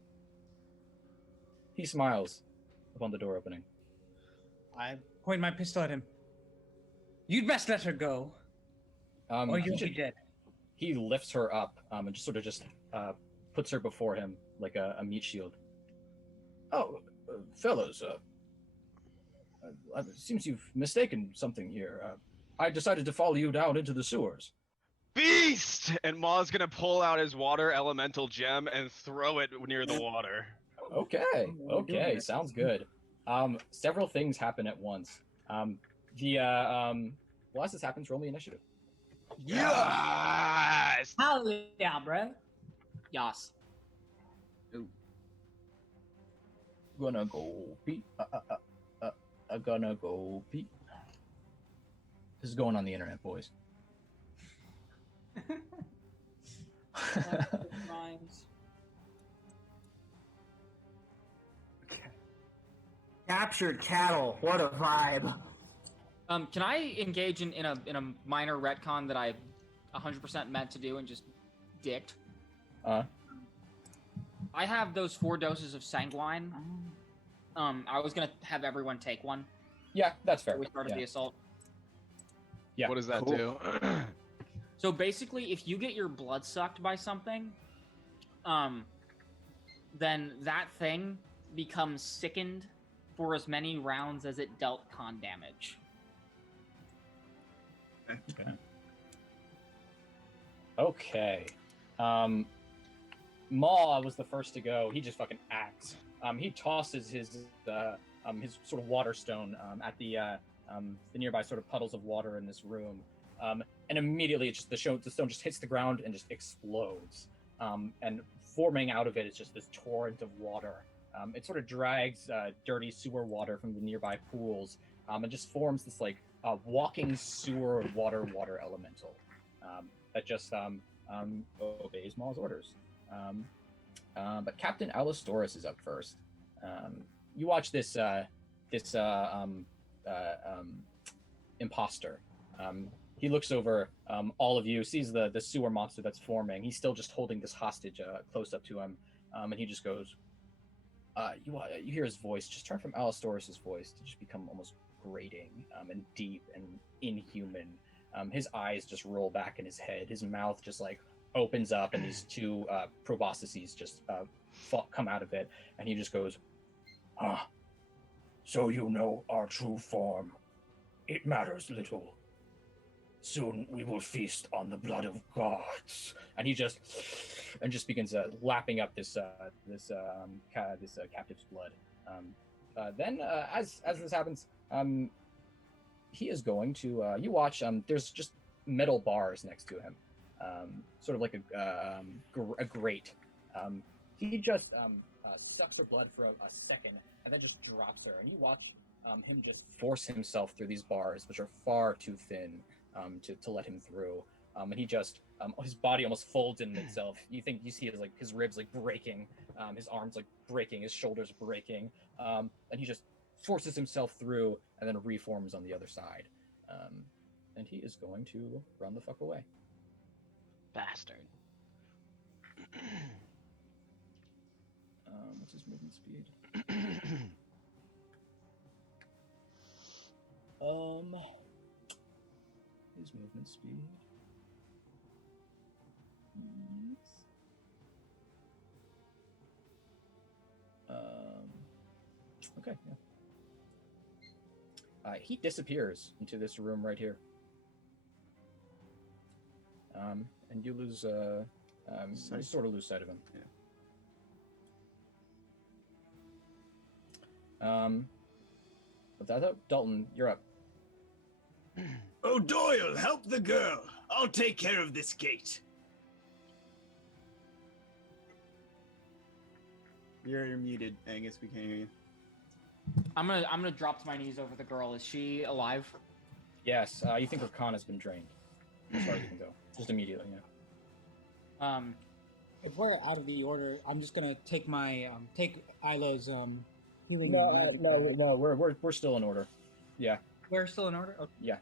He smiles upon the door opening. I point my pistol at him. You'd best let her go, or you'll be dead. He lifts her up and just sort of puts her before him like a meat shield. Oh, fellows, it seems you've mistaken something here. I decided to follow you down into the sewers. Beast! And Maul's gonna pull out his water elemental gem and throw it near the water. Okay, sounds good. Several things happen at once. Well, as this happens, roll me initiative. Yes! Hell yeah, bro. Yas. Gonna go pee. Gonna go pee. This is going on the internet, boys. Captured cattle. What a vibe. Can I engage in a minor retcon that I 100% meant to do and just dicked? I have those 4 doses of sanguine. I was gonna have everyone take one. Yeah, that's fair. We started the assault. Yeah. What does that cool. do? So basically, if you get your blood sucked by something, then that thing becomes sickened for as many rounds as it dealt con damage. Okay. Maw was the first to go. He just fucking acts. He tosses his sort of water stone at the nearby sort of puddles of water in this room, and immediately the stone just hits the ground and just explodes. And forming out of it is just this torrent of water. It sort of drags dirty sewer water from the nearby pools, and just forms this like walking sewer water elemental that just obeys Maul's orders. But Captain Alistorus is up first. You watch this impostor. He looks over all of you, sees the sewer monster that's forming. He's still just holding this hostage close up to him, and he just goes. You hear his voice just turn from Alistorus's voice to just become almost grating and deep and inhuman. His eyes just roll back in his head. His mouth just like opens up, and these two proboscises just come out of it, and he just goes, "Ah, so you know our true form. It matters little. Soon we will feast on the blood of gods." And he just begins lapping up this captive's blood. Then, as this happens, he is going to. You watch. There's just metal bars next to him, sort of like a grate. He just sucks her blood for a second, and then just drops her. And you watch him just force himself through these bars, which are far too thin to let him through. And he just his body almost folds in itself. You see his ribs like breaking, his arms like breaking, his shoulders breaking, and he just forces himself through and then reforms on the other side. And he is going to run the fuck away. Bastard. What's his movement speed? His movement speed. Okay, yeah. He disappears into this room right here. And you lose, you sort of lose sight of him. Yeah. With that, Dalton, you're up. Oh, Doyle, help the girl. I'll take care of this gate. You're muted, Angus. We can't hear you. I'm gonna drop to my knees over the girl. Is she alive? Yes. You think her con has been drained, as far as you can go, just immediately. Yeah. If we're out of the order, I'm just gonna take my take Isla's healing. No, we're still in order. Yeah. We're still in order. Okay. Yeah.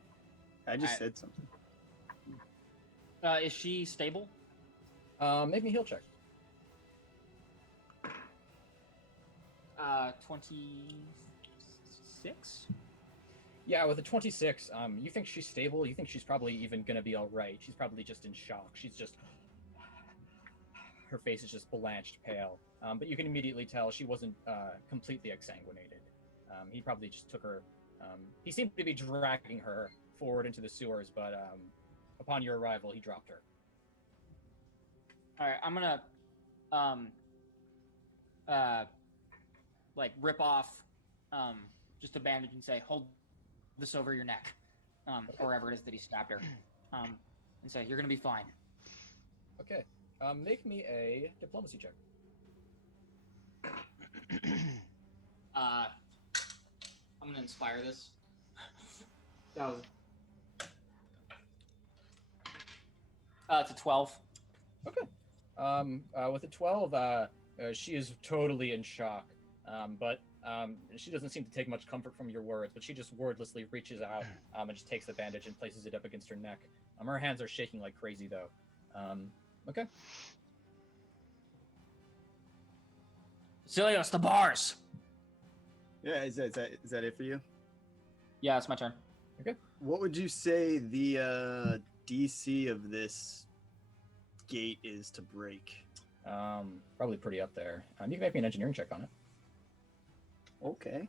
I just said something. Is she stable? Make me heal check. 26. Yeah, with a 26, you think she's stable. You think she's probably even gonna be all right. She's probably just in shock. She's just, her face is just blanched pale. But you can immediately tell she wasn't completely exsanguinated. He probably just took her. He seemed to be dragging her forward into the sewers, but upon your arrival, he dropped her. All right, I'm gonna like rip off just a bandage and say, "Hold this over your neck," or wherever it is that he stabbed her, and say, "You're gonna be fine." Okay. Make me a diplomacy check. I'm gonna inspire this. That was. It's a 12. Okay. With a 12, she is totally in shock. But she doesn't seem to take much comfort from your words, but she just wordlessly reaches out and just takes the bandage and places it up against her neck. Her hands are shaking like crazy, though. Okay. Celios, the bars! Yeah, is that it for you? Yeah, it's my turn. Okay. What would you say the DC of this gate is to break? Probably pretty up there. You can make me an engineering check on it. Okay.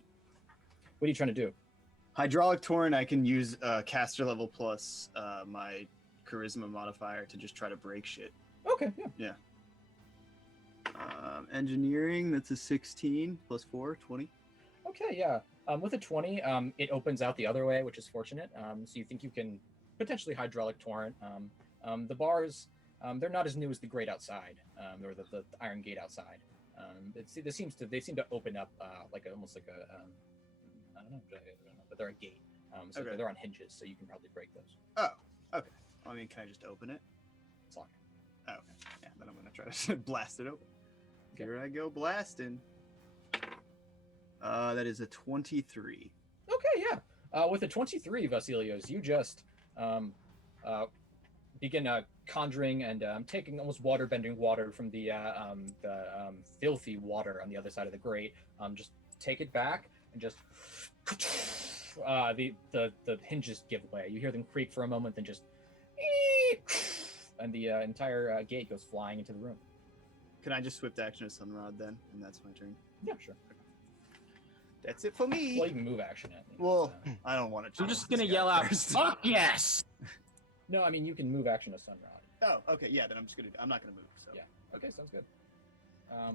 What are you trying to do? Hydraulic Torrent, I can use caster level plus my charisma modifier to just try to break shit. Okay, yeah. Engineering, that's a 16 plus 4, 20. Okay, yeah. With a 20, it opens out the other way, which is fortunate. So you think you can potentially hydraulic torrent. The bars, they're not as new as the grate outside, or the iron gate outside. They seem to open up almost like a I don't know, but they're a gate. So Okay. they're on hinges, so you can probably break those. Oh, okay. I mean, can I just open it? It's locked. Oh, okay. Yeah, then I'm gonna try to blast it open. Okay. Here I go blasting. That is a 23. Okay, yeah. With a 23, Vasilios, you just begin conjuring and taking almost water-bending water from the filthy water on the other side of the grate. Just take it back and just the hinges give way. You hear them creak for a moment, then just and the entire gate goes flying into the room. Can I just swift action a Sunrod then? And that's my turn. Yeah, sure. That's it for me. Well, you can move action at me. Well, I don't want to. I'm just gonna yell out, "Fuck yes!" No, I mean you can move action a Sunrod. Oh, okay. Yeah, then I'm not gonna move. So. Yeah. Okay, sounds good.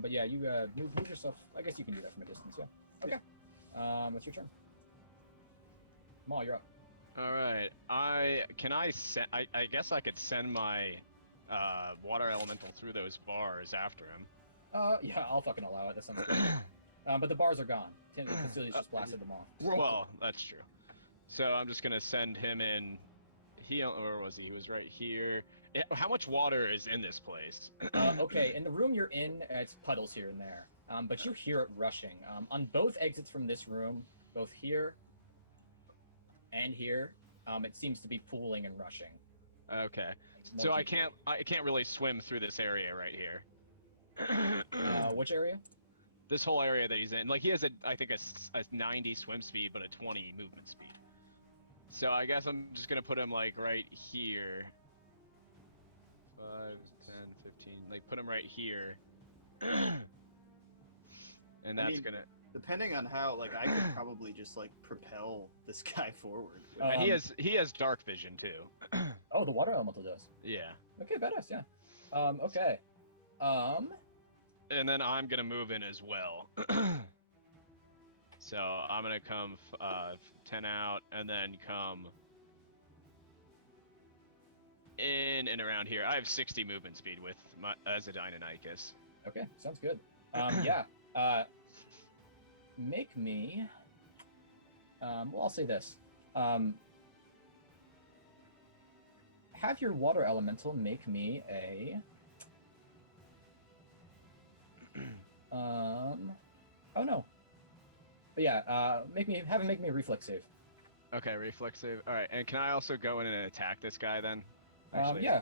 But yeah, you move yourself. I guess you can do that from a distance. Yeah. Okay. What's your turn? Maul, you're up. All right. I guess I could send my water elemental through those bars after him. Yeah, I'll fucking allow it. That sounds good. But the bars are gone. Facility's just blasted them off. Well, that's true. So I'm just gonna send him in. Where was he? He was right here. How much water is in this place? Okay, in the room you're in, it's puddles here and there. But you hear it rushing. On both exits from this room, both here and here, it seems to be pooling and rushing. Okay. So I can't really swim through this area right here. Which area? This whole area that he's in. Like, he has I think a 90 swim speed, but a 20 movement speed. So I guess I'm just gonna put him like right here. 5, 10, 15. Like, put him right here. And that's gonna. Depending on how, like, I could probably just like propel this guy forward. And he has dark vision too. Oh, the water elemental does. Yeah. Okay, badass. Yeah. Okay. And then I'm gonna move in as well. So I'm gonna come 10 out, and then come in and around here. I have 60 movement speed with as a Deinonychus. Okay, sounds good. Yeah. Make me. Well, I'll say this. Have your water elemental make me a. Oh no. But yeah, have him make me a reflex save. Okay, reflex save. All right, and can I also go in and attack this guy then? Actually, Yeah,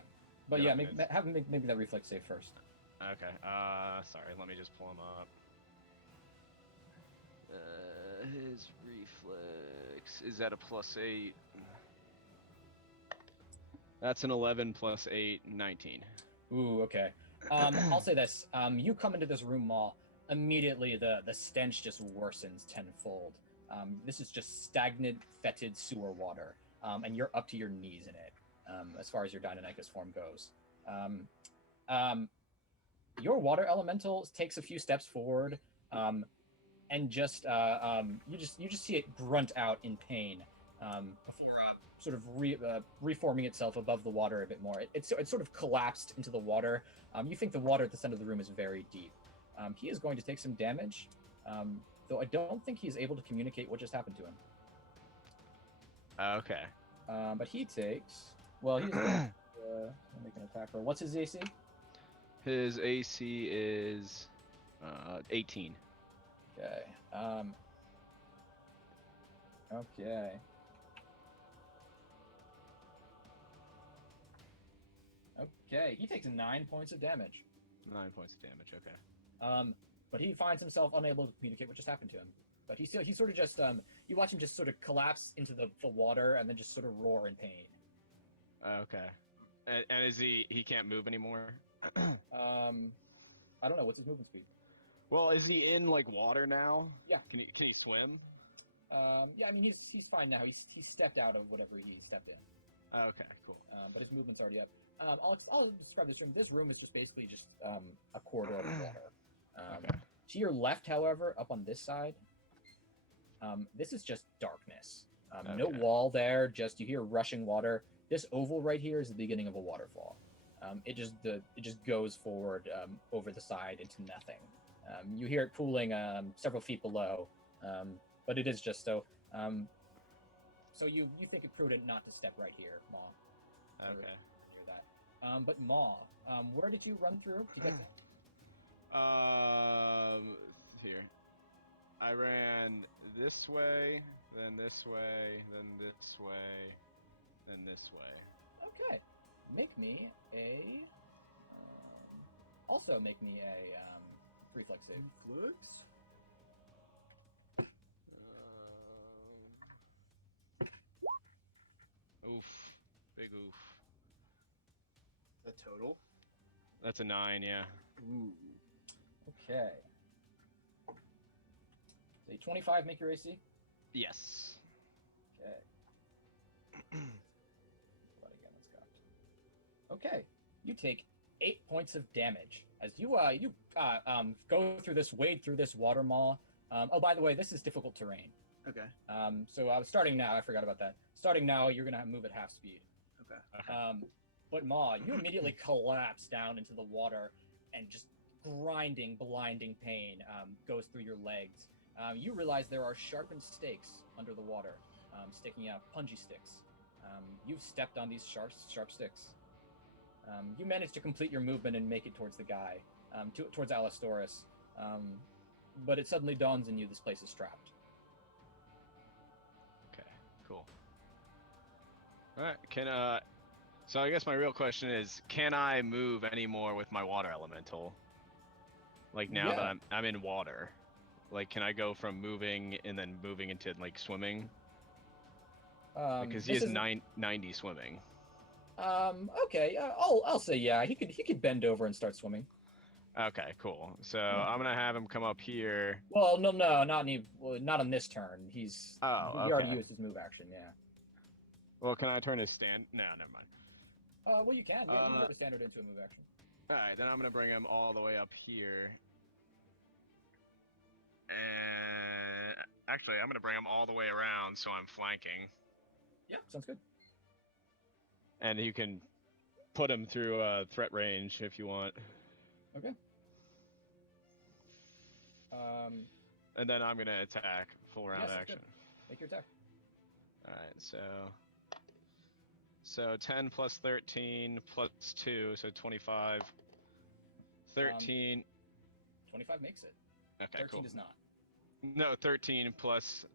but no, yeah, have him make maybe that reflex save first. Okay. Sorry. Let me just pull him up. His reflex is at a +8. That's an 11 + 8, 19. Ooh, okay. I'll say this. You come into this room, Maul. Immediately, the stench just worsens tenfold. This is just stagnant, fetid sewer water, and you're up to your knees in it, as far as your Deinonychus form goes. Your water elemental takes a few steps forward, and just you just see it grunt out in pain before sort of reforming itself above the water a bit more. It's sort of collapsed into the water. You think the water at the center of the room is very deep. He is going to take some damage, though I don't think he's able to communicate what just happened to him. Okay. But he takes. Well, he's going to make an attack roll. What's his AC? His AC is 18. Okay. Okay. Okay. He takes 9 points of damage. 9 points of damage. Okay. But he finds himself unable to communicate what just happened to him. But he sort of just you watch him just sort of collapse into the water and then just sort of roar in pain. Okay. And is he can't move anymore? I don't know. What's his movement speed? Well, is he in like water now? Yeah. Can he swim? Yeah. I mean, he's fine now. He stepped out of whatever he stepped in. Okay. Cool. But his movement's already up. I'll describe this room. This room is just basically just a corridor of water. Okay. To your left, however, up on this side, this is just darkness. No Okay. wall there. Just you hear rushing water. This oval right here is the beginning of a waterfall. It just goes forward over the side into nothing. You hear it pooling several feet below, but it is just so. So you think it prudent not to step right here, Maw. Okay. Near But Maw, where did you run through to get there? Here. I ran this way, then this way, then this way, then this way. Okay. Make me a. Also make me a reflex save. Reflex? Oof. Big oof. The total? That's a 9, yeah. Ooh. Okay. So 25 make your AC? Yes. Okay. What again? Let's go. Okay. You take 8 points of damage as you go through this, wade through this water maw. Oh, by the way, this is difficult terrain. Okay. So starting now, I forgot about that. Starting now, you're gonna move at half speed. Okay. But Maw, you immediately collapse down into the water, and just grinding, blinding pain goes through your legs. You realize there are sharpened stakes under the water, sticking out, punji sticks. You've stepped on these sharp sticks. You manage to complete your movement and make it towards the guy, towards Alistorus. But it suddenly dawns on you this place is trapped. Okay, cool. Alright, so I guess my real question is, can I move any more with my water elemental? Like now that I'm in water. Like, can I go from moving and then moving into like swimming? Because he has 90 swimming. Okay. I'll say yeah. He could bend over and start swimming. Okay, cool. So I'm gonna have him come up here. Well, no, not on this turn. He already used his move action. Yeah. Well, can I turn his stand? No, never mind. Well, you can. Yeah, you can get the standard into a move action. All right, then I'm gonna bring him all the way up here. And actually, I'm gonna bring him all the way around, so I'm flanking. Yeah, sounds good. And you can put him through threat range if you want. Okay. And then I'm gonna attack full round action. Good. Make your attack. All right, so 10 plus 13 plus 2, so 25. 13. 25 makes it. Okay, 13 cool. does not. No, 13 plus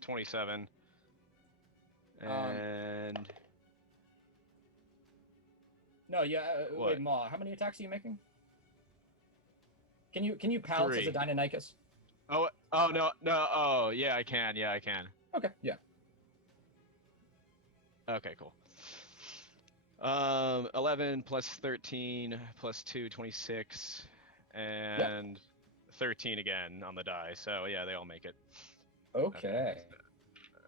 27. And no, yeah. Wait, Maw, how many attacks are you making? Can you pounce 3. as a Deinonychus? Oh no. Oh yeah, I can. Yeah, I can. Okay. Yeah. Okay, cool. 11 plus 13 plus 2, 26, and 13 again on the die. So yeah, they all make it. Okay.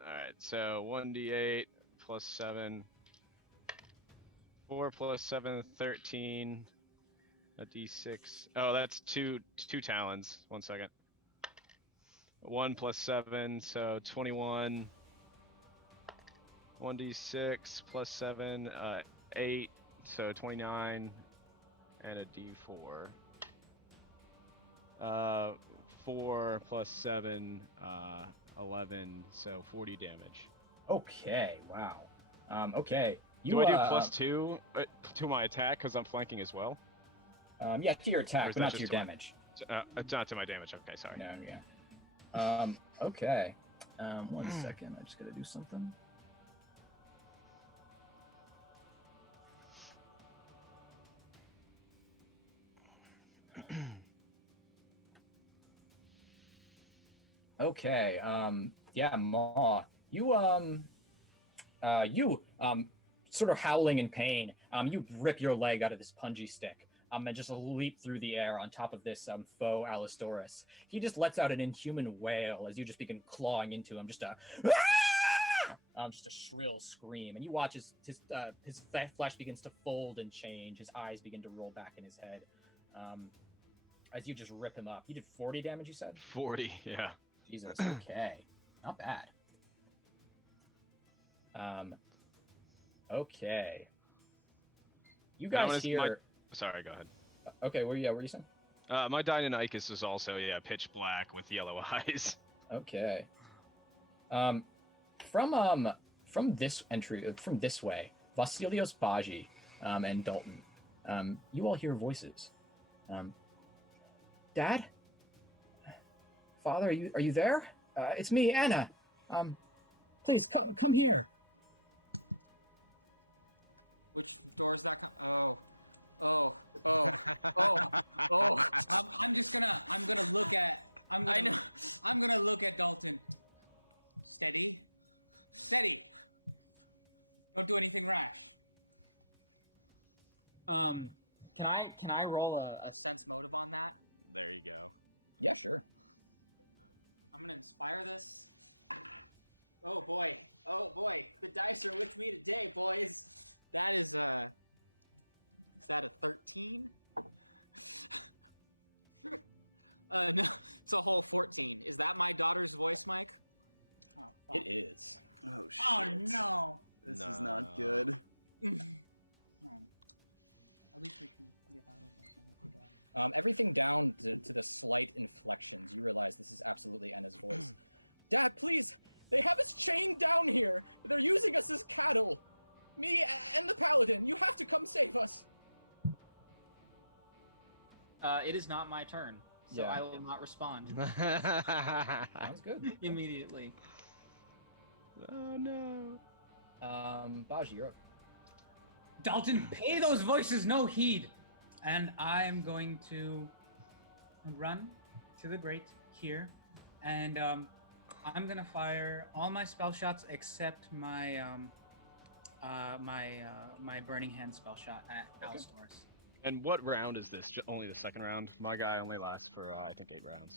All right. So 1d8 plus 7. 4 plus 7, 13. A d6. Oh, that's two talons. 1 second. 1 plus 7, so 21. 1d6 plus 7, 8, so 29, and a d4. 4 plus 7, 11, so 40 damage. Okay. Wow. Okay. Do I do plus 2 to my attack because I'm flanking as well? Yeah, to your attack, but not to your damage. It's not to my damage. Okay, sorry. No, yeah. Okay. 1 second. I just gotta do something. Okay. Yeah, Maw. You sort of howling in pain. You rip your leg out of this punji stick. And just leap through the air on top of this faux Alistorus. He just lets out an inhuman wail as you just begin clawing into him. Just a shrill scream, and you watch his flesh begins to fold and change. His eyes begin to roll back in his head. As you just rip him up. You did 40 damage, you said? 40, yeah. Jesus. Okay, not bad. Okay. You guys here. Sorry, go ahead. Okay, what were you saying? My Deinonychus is also, pitch black with yellow eyes. Okay. From this entry, from this way, Vasilios Baji and Dalton, you all hear voices. Dad? Father, are you there? It's me, Anna. Please, come here. Can I roll a It is not my turn, so Yeah. I will not respond Sounds good. immediately. Oh no. Baji, you're up. Dalton, pay those voices no heed. And I am going to run to the grate here, and I'm gonna fire all my spell shots except my my burning hand spell shot at Alistorus. And what round is this? Only the second round? My guy only lasts for, I think, 8 rounds.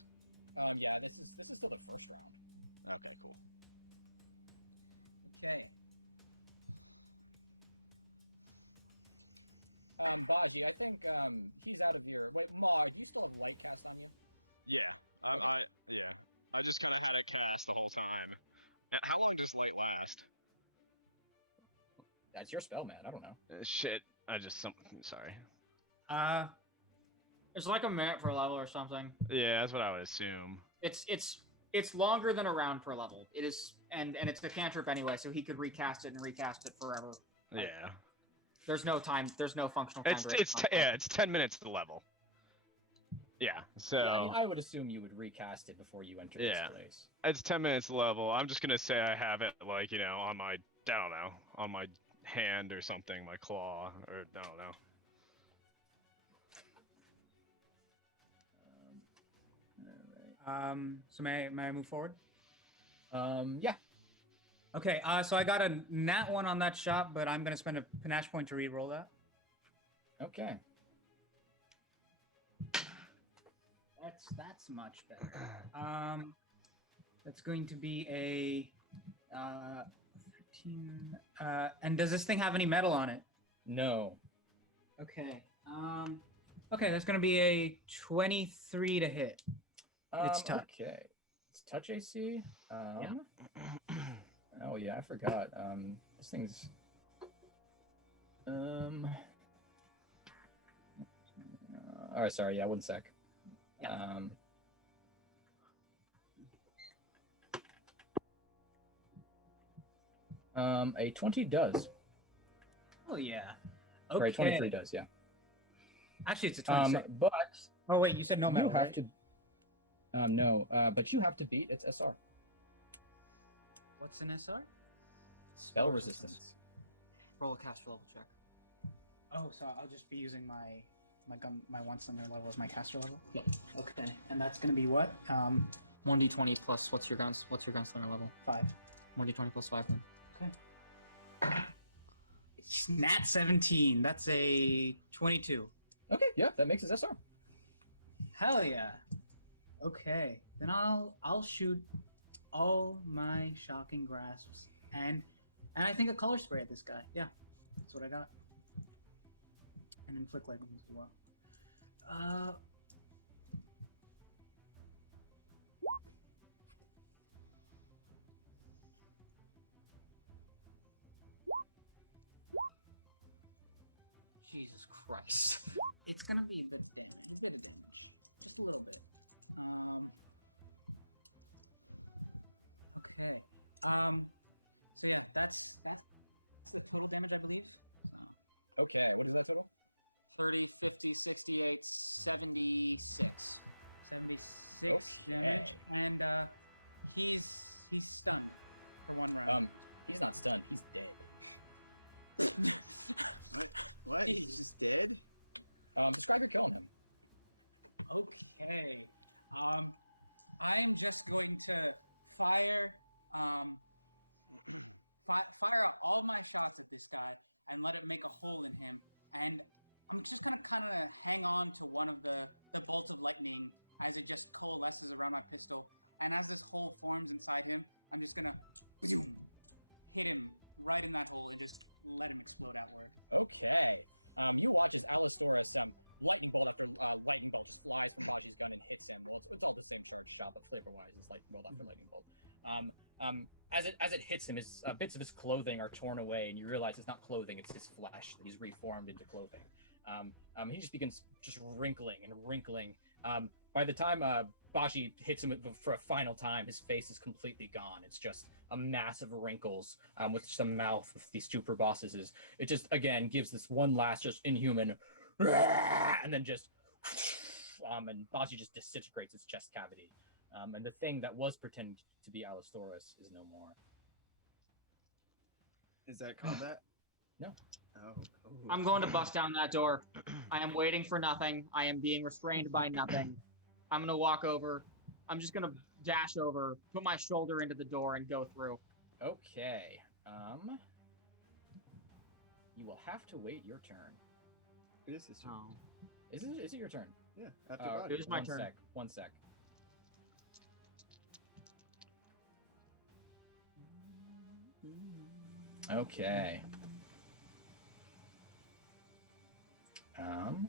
I just kind of had it cast the whole time. And how long does light last? That's your spell, man. I don't know. Shit. Sorry. It's like a minute per level or something. Yeah, that's what I would assume. It's longer than a round per level. It is, and it's a cantrip anyway, so he could recast it forever. Like, Yeah. There's no time. There's no functional time. It's 10 minutes to level. Yeah. So. Yeah, I mean, I would assume you would recast it before you enter this place. It's 10 minutes level. I'm just gonna say I have it like, on my, I don't know, on my hand or something, my claw, or I don't know. So may I move forward? Yeah. Okay, so I got a nat 1 on that shot, but I'm gonna spend a panache point to re-roll that. Okay. That's much better. That's going to be a 13. And does this thing have any metal on it? No. Okay. Okay, that's gonna be a 23 to hit. It's touch. Okay. It's touch AC. Oh yeah, I forgot. This thing's. All right, sorry. Yeah, 1 sec. Yeah. A 20 does. Oh yeah. Okay. Right, 23 does. Yeah. Actually, it's a 26. But Oh wait, you said no metal, you have right? to. No. But you have to beat its SR. What's an SR? Spell resistance. Roll a caster level check. Oh, so I'll just be using my one slinger level as my caster level. Yeah. Okay, and that's gonna be what? 1d20 plus what's your gunslinger level? 5. 1d20 plus 5 then. Okay. Nat 17. That's a 22. Okay, yeah, that makes its SR. Hell yeah. Okay, then I'll shoot all my shocking grasps and I think a color spray at this guy. Yeah, that's what I got. And inflict lightning as well. Jesus Christ. It's gonna be. 30, 50, 58, 76. 76 there. And he's done. He's dead. How's it going? Okay. I am just going to fire all of my shots at this guy and let it make a hole in him. And I'm just going to kind of hang on to one of the bolts of lightning as it just pulls up to the run-up pistol. And as this hole forms inside them, I'm just going to hit him right in that hole. Just let it float out. Okay. That is Alistorus. Shot, but flavor-wise, it's like rolled after lightning bolt. As it hits him, his bits of his clothing are torn away, and you realize it's not clothing; it's his flesh that he's reformed into clothing. He just begins just wrinkling and wrinkling. By the time Baji hits him for a final time, his face is completely gone. It's just a mass of wrinkles with just a mouth with these super bosses. It just again gives this one last just inhuman, and then just. And Baji just disintegrates his chest cavity. And the thing that was pretending to be Alistorus is no more. Is that combat? No. Oh. I'm going to bust down that door. I am waiting for nothing. I am being restrained by nothing. I'm going to walk over. I'm just going to dash over, put my shoulder into the door, and go through. Okay. You will have to wait your turn. It is his turn. Oh. Is it your turn? Yeah, after Baji. It was my turn. One sec. Okay. Oh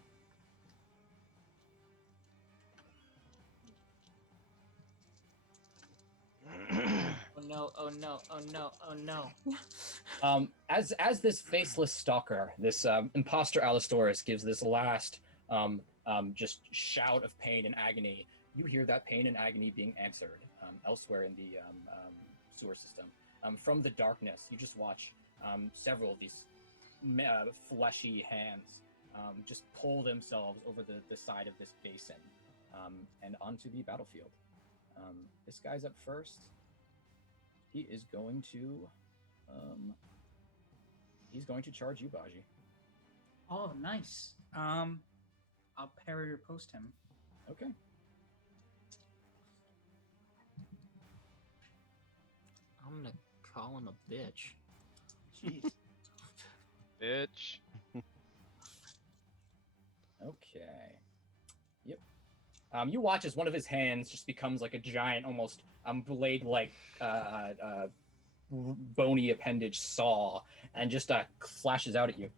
no, oh no, oh no, oh no. As this faceless stalker, this impostor Alistorus gives this last just shout of pain and agony, you hear that pain and agony being answered elsewhere in the sewer system. From the darkness, you just watch several of these fleshy hands just pull themselves over the side of this basin and onto the battlefield. This guy's up first. He is going to charge you, Baji. Oh, nice. I'll parry or post him. Okay. I'm gonna call him a bitch. Jeez. Bitch. Okay. Yep. You watch as one of his hands just becomes like a giant, almost blade-like bony appendage saw, and just flashes out at you.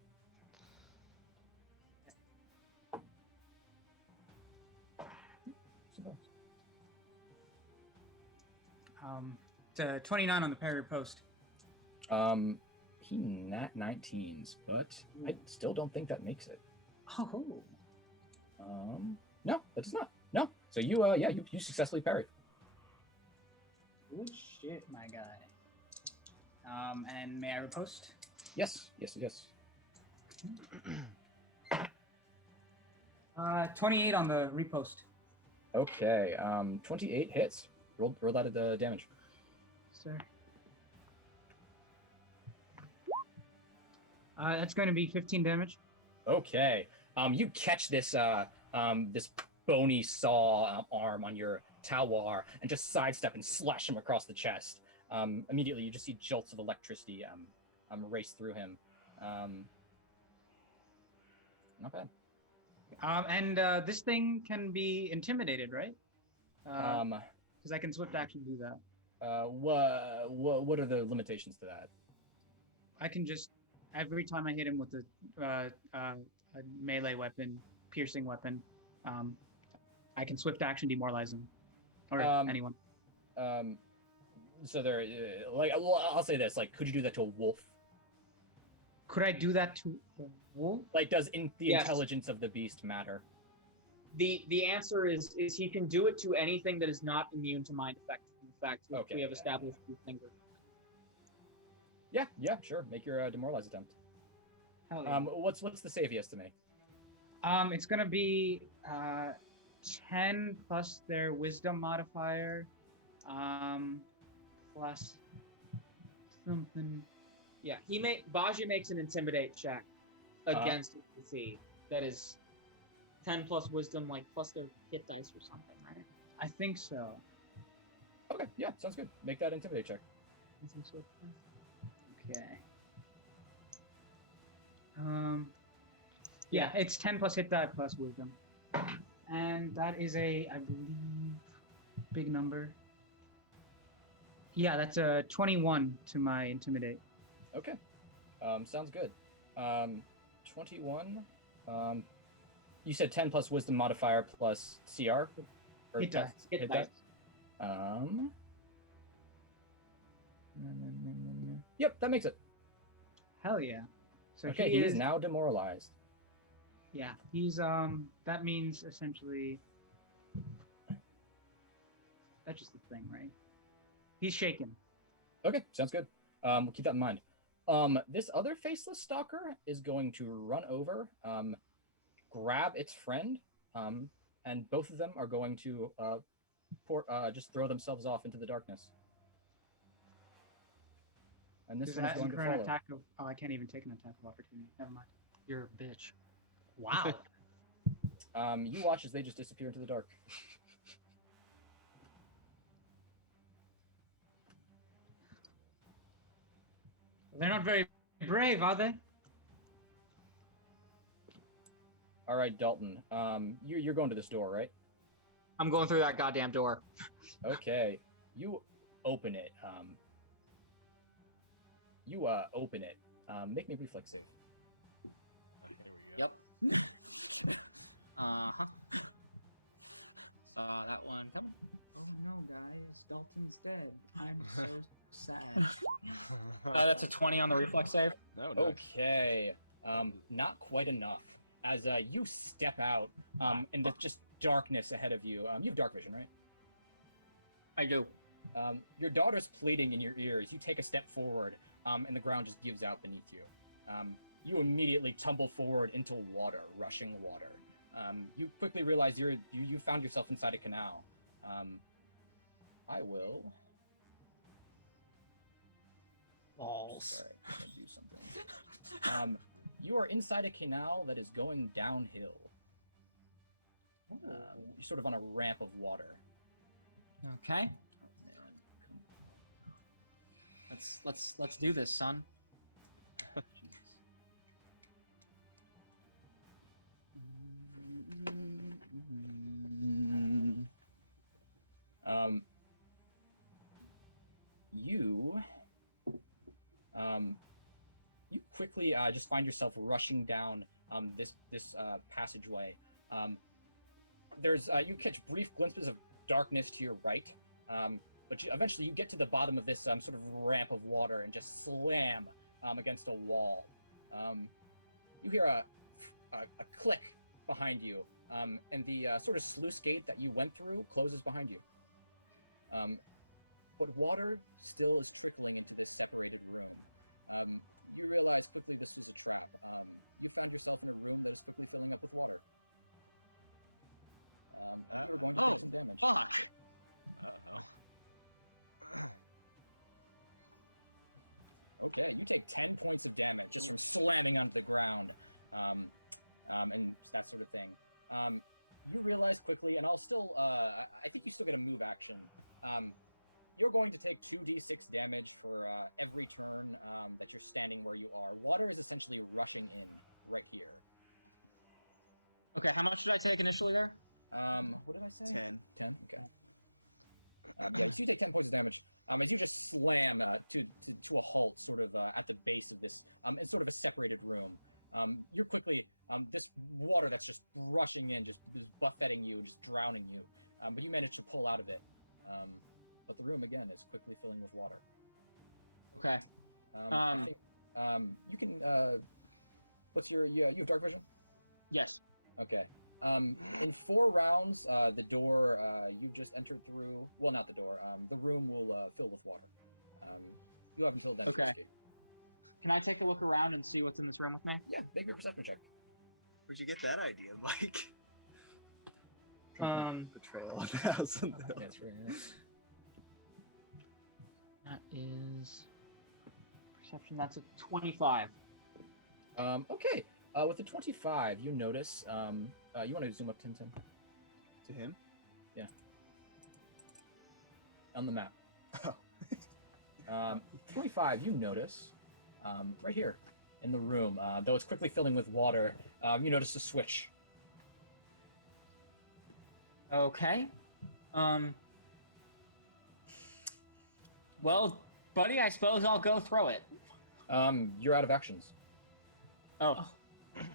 It's 29 on the parry or post. He nat 19s, but I still don't think that makes it. Oh. No, that does not. No. So you you successfully parried. Good shit, my guy. And may I riposte? Yes. 28 on the repost. Okay. 28 hits. Roll that at the damage. Sir. That's going to be 15 damage. Okay. You catch this this bony saw arm on your talwar and just sidestep and slash him across the chest. Immediately, you just see jolts of electricity race through him. Not bad. And this thing can be intimidated, right? Because I can swift action do that. What are the limitations to that? I can just every time I hit him with a melee weapon, piercing weapon, I can swift action demoralize him or anyone. So there, I'll say this: like, could you do that to a wolf? Could I do that to a wolf? Like, does the Yes. intelligence of the beast matter? The answer is he can do it to anything that is not immune to mind effect. In fact, Okay, we have yeah. established these things. Yeah, sure. Make your demoralize attempt. Hell yeah. What's the save he has to make? It's gonna be 10 plus their wisdom modifier, plus something. Yeah, Baji makes an intimidate check against DC. That is 10 plus wisdom, like plus their hit dice or something, right? I think so. Okay, yeah, sounds good. Make that intimidate check. Okay. Yeah, it's 10 plus hit die plus wisdom, and that is I believe, big number. Yeah, that's a 21 to my intimidate. Okay, sounds good. 21. You said 10 plus wisdom modifier plus CR? Or Hit die. Hit dice. Yep, that makes it. Hell yeah. So Okay, he is now demoralized. Yeah, he's that means essentially that's just the thing, right? He's shaken. Okay, sounds good. We'll keep that in mind. This other faceless stalker is going to run over, grab its friend, and both of them are going to just throw themselves off into the darkness. And this Is one is that going to for an follow. attack of? Oh, I can't even take an attack of opportunity. Never mind. You're a bitch. Wow. You watch as they just disappear into the dark. They're not very brave, are they? All right, Dalton. You're going to this door, right? I'm going through that goddamn door. Okay. You open it. Open it. Make me reflex save. Yep. Uh-huh. That one. Oh no, guys. Dalton's dead. I'm so sad. That's a 20 on the reflex save. Oh, nice. Okay. Not quite enough. As you step out, and there's just darkness ahead of you. You have dark vision, right? I do. Your daughter's pleading in your ears. You take a step forward, and the ground just gives out beneath you. You immediately tumble forward into water, rushing water. You quickly realize you found yourself inside a canal. I will. Balls. Sorry, I gotta do something. You are inside a canal that is going downhill. You're sort of on a ramp of water. Okay. Let's do this, son. You quickly just find yourself rushing down this passageway. There's you catch brief glimpses of darkness to your right, but eventually you get to the bottom of this sort of ramp of water and just slam against a wall. You hear a click behind you, and the sort of sluice gate that you went through closes behind you. But water still. Slapping on the ground, and that sort of thing. You realize quickly, and I'll still, I think you still get a move action. You're going to take 2d6 damage for every turn that you're standing where you are. Water is essentially rushing him right here. Okay, how much did I take initially there? What did I say? 10? You get 10 points of damage. If you just slam to a halt, sort of at the base of this, it's sort of a separated room. You're quickly, this water that's just rushing in, just buffeting you, just drowning you. But you manage to pull out of it. But the room again is quickly filling with water. Okay. You can. What's your? You have dark vision? Yes. Okay. In 4 rounds, the door you just entered through. Well, not the door. The room will fill with water. You have until then. Okay. Can I take a look around and see what's in this room with me? Yeah, make your perception check. Where'd you get that idea, Mike? Betrayal on the house on the hill. That's right. That is perception. That's a 25. Okay. With the 25, you notice. You want to zoom up, Tintin? To him? Yeah. On the map. Oh. 25, you notice. Right here in the room, though it's quickly filling with water, you notice a switch. Okay. Well, buddy, I suppose I'll go throw it. You're out of actions. Oh.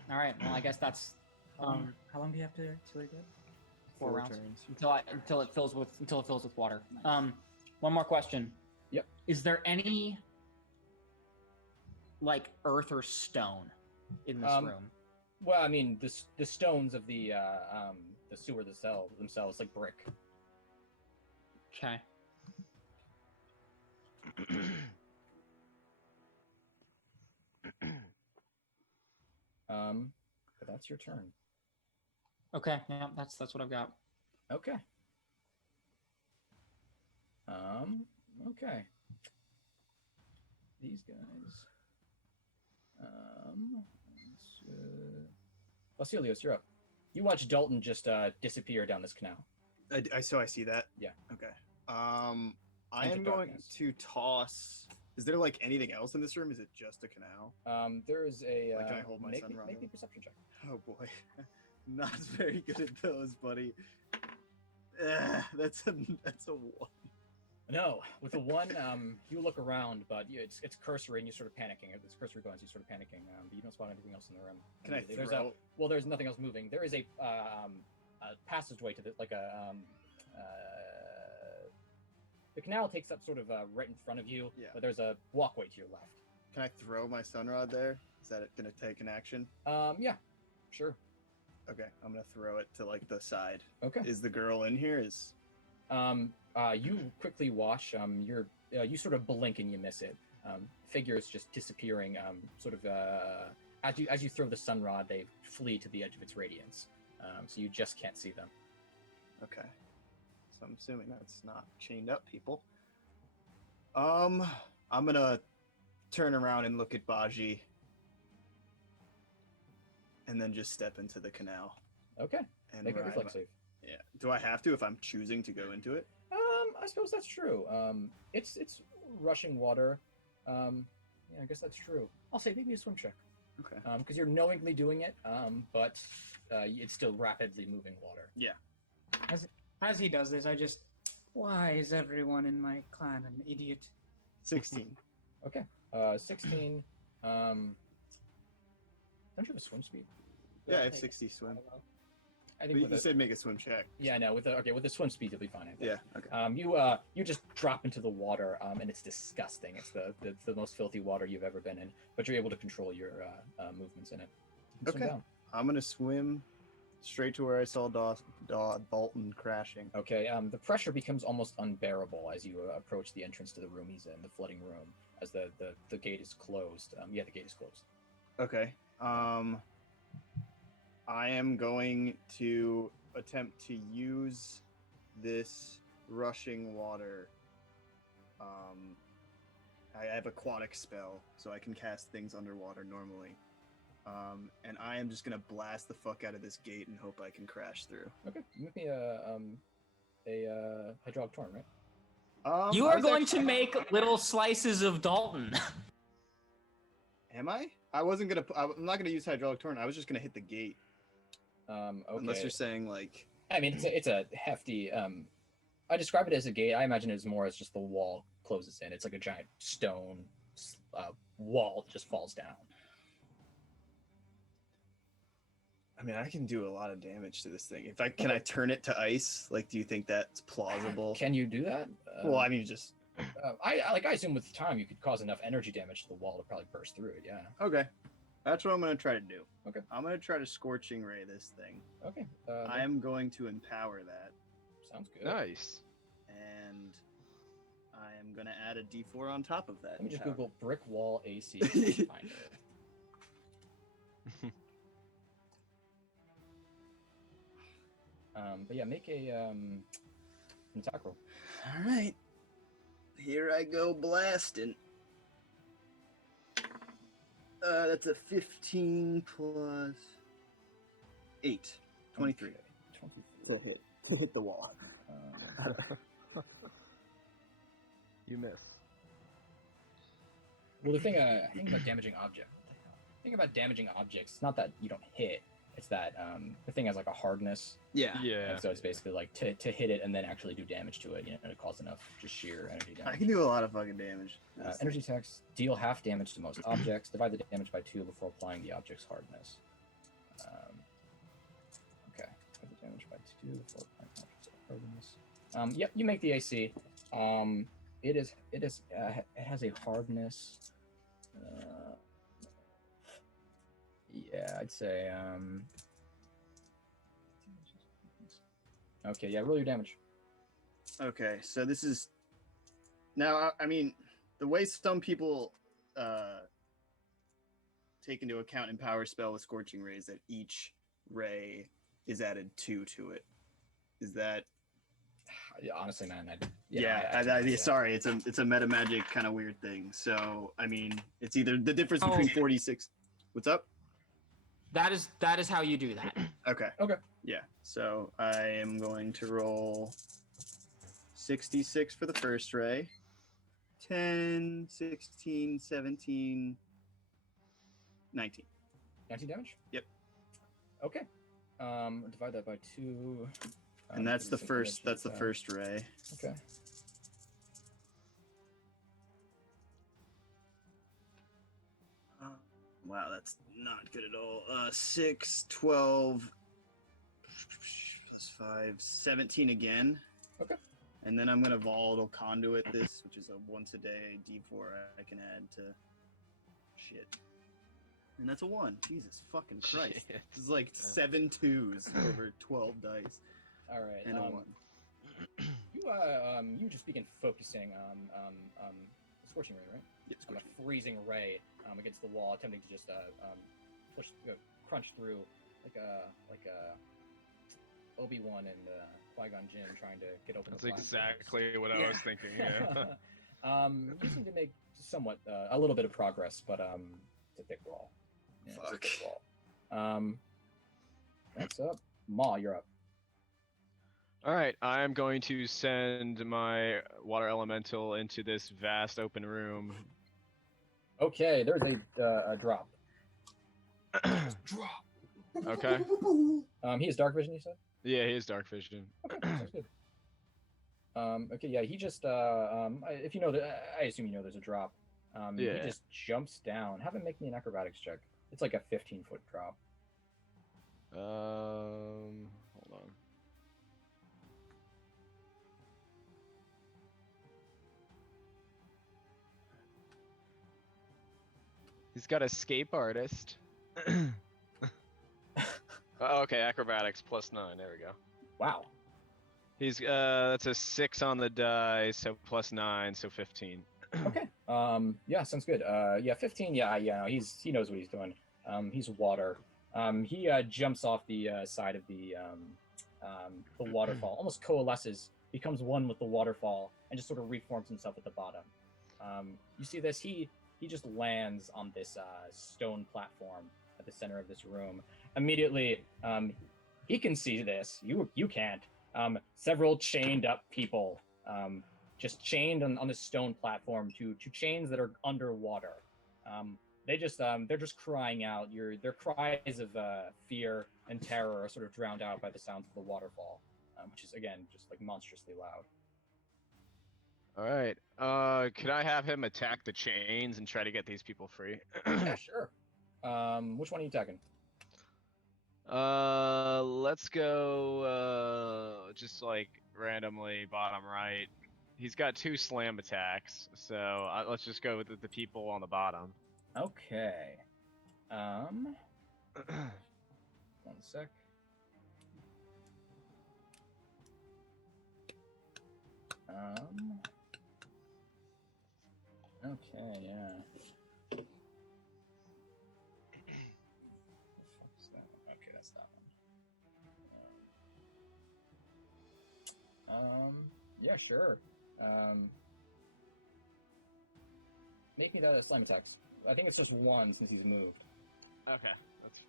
All right. Well, I guess that's How long do you have to till you're good? 4 rounds turns. until it fills with water. One more question. Yep. Is there any like earth or stone in this room? Well, I mean, the stones of the sewer themselves like brick. Okay. But that's your turn. Okay. Yeah, that's what I've got. Okay. Okay. These guys. Vasilios, you're up. You watch Dalton just disappear down this canal. I see that. Yeah. Okay. I Into am going darkness. to toss. Is there like anything else in this room? Is it just a canal? There is a. Like, can I hold my make son me, around make me him? a perception check. Oh boy, not very good at those, buddy. That's a 1. No, with the 1, you look around, but it's cursory and you're sort of panicking. It's cursory going, so you're sort of panicking, but you don't spot anything else in the room. Can I There's throw? there's nothing else moving. There is a passageway to the the canal takes up sort of right in front of you, Yeah. but there's a walkway to your left. Can I throw my sunrod there? Is that gonna take an action? Yeah, sure. Okay, I'm gonna throw it to like the side. Okay. Is the girl in here? You quickly watch. You sort of blink and you miss it. Figures just disappearing. As you throw the sunrod, they flee to the edge of its radiance. So you just can't see them. Okay. So I'm assuming that's not chained up people. I'm gonna turn around and look at Baji. And then just step into the canal. Okay. And Make a ride reflex my- save. Yeah. Do I have to if I'm choosing to go into it? I suppose that's true. It's rushing water. Yeah, I guess that's true. I'll say maybe a swim check. Okay. Because you're knowingly doing it, but it's still rapidly moving water. Yeah. As he does this, I just, why is everyone in my clan an idiot? 16. Okay. 16. Don't you have a swim speed? Yeah, I have 60 swim. I But think you said make a swim check. yeah, no. With the swim speed, you'll be fine. I think. Yeah. Okay. You just drop into the water, and it's disgusting. It's the most filthy water you've ever been in, but you're able to control your movements in it. You can swim Okay. down. I'm gonna swim straight to where I saw Dalton crashing. Okay. The pressure becomes almost unbearable as you approach the entrance to the room he's in, the flooding room, as the gate is closed. The gate is closed. Okay. I am going to attempt to use this rushing water. I have aquatic spell, so I can cast things underwater normally. And I am just gonna blast the fuck out of this gate and hope I can crash through. Okay. Make me a hydraulic torn, right? You I are was going actually- to make little slices of Dalton. Am I? I'm not gonna use hydraulic torrent. I was just gonna hit the gate. Okay. Unless you're saying like. I mean, it's a hefty. I describe it as a gate. I imagine it's more as just the wall closes in. It's like a giant stone wall that just falls down. I mean, I can do a lot of damage to this thing. Can I turn it to ice? Like, do you think that's plausible? Can you do that? Well, I mean, just I assume with time you could cause enough energy damage to the wall to probably burst through it. Yeah. okay. That's what I'm gonna try to do. Okay. I'm gonna try to scorching ray this thing. Okay. I am going to empower that, Sounds good. Nice. and I am gonna add a D4 on top of that. Let me just power. Google brick wall AC. To find it. But yeah, make a an attack roll. All right, here I go blasting. That's a 15 plus 8, 23. Okay, 23. He'll hit the wall. You miss. Well, the thing about damaging object. The thing about damaging objects, it's not that you don't hit. It's that the thing has like a hardness. Yeah. Yeah. And so it's basically like to hit it and then actually do damage to it, to cause enough just sheer energy I damage. can do a lot of fucking damage. Energy attacks deal half damage to most objects. Divide the damage by 2 before applying the object's hardness. Okay, divide the damage by 2 before applying the object's hardness. Yep, you make the AC. It has a hardness. Yeah, I'd say. Okay, yeah, roll your damage. Okay, so this is now. I mean, the way some people take into account Empower spell with Scorching Ray is that each ray is added 2 to it. Is that? Honestly, man, sorry, it's a meta magic kind of weird thing. So I mean, it's either the difference between 46. What's up? That is how you do that. Okay. Okay. Yeah. So I am going to roll 66 for the first ray. 10, 16, 17, 19. 19 damage? Yep. Okay. Divide that by 2. And that's the some first. energy That's the attack. first ray. Okay. Wow, that's not good at all. 6, 12, plus 5, 17 again. Okay. And then I'm going to volatile conduit this, which is a once a day D4 I can add to shit. And that's a 1. Jesus fucking Christ. Shit. This is like 7 2s over 12 dice. All right. And a 1. You just begin focusing Scorching Ray, right? Yep, On a freezing ray against the wall, attempting to just push, crunch through like Obi-Wan and Qui-Gon Jinn trying to get open. That's the blast exactly what I was thinking. Yeah. You seem to make somewhat a little bit of progress, but it's a thick wall. Yeah, it's a Fuck. thick wall. Next up, Ma, you're up. All right, I'm going to send my water elemental into this vast open room. Okay, there's a drop. Drop. Okay. He has dark vision, you said? Yeah, he has dark vision. Okay, sounds good. Okay, yeah, he just if you know I assume you know there's a drop. He Yeah. just jumps down. Have him make me an acrobatics check. It's like a 15-foot drop. Hold on. He's got escape artist. Oh, okay, acrobatics +9. There we go. Wow. He's that's a 6 on the die, so +9, so 15. Okay. Yeah, sounds good. Yeah, 15. Yeah, he knows what he's doing. He's water. He jumps off the side of the waterfall, almost coalesces, becomes one with the waterfall, and just sort of reforms himself at the bottom. You see this? He just lands on this stone platform at the center of this room. Immediately, he can see this. You can't. Several chained up people, just chained on this stone platform to chains that are underwater. They're just crying out. Their cries of fear and terror are sort of drowned out by the sounds of the waterfall, which is again just like monstrously loud. All right. Could I have him attack the chains and try to get these people free? Yeah, sure. Which one are you attacking? Let's go just like randomly bottom right. He's got 2 slam attacks, so let's just go with the people on the bottom. Okay. 1 sec. Okay, yeah. Okay, that's that one. Yeah, sure. Make me that a slime attacks. I think it's just one since he's moved. Okay, that's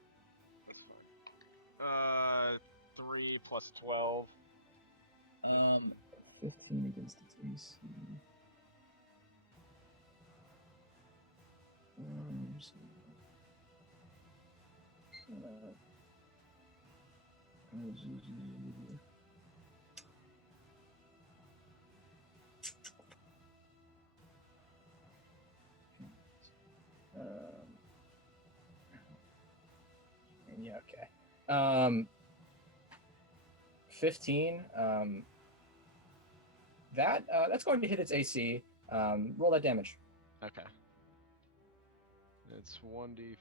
fine. 3 plus 12. 15 against its AC. Yeah, okay. 15. That's going to hit its AC. Roll that damage. Okay. It's 1d8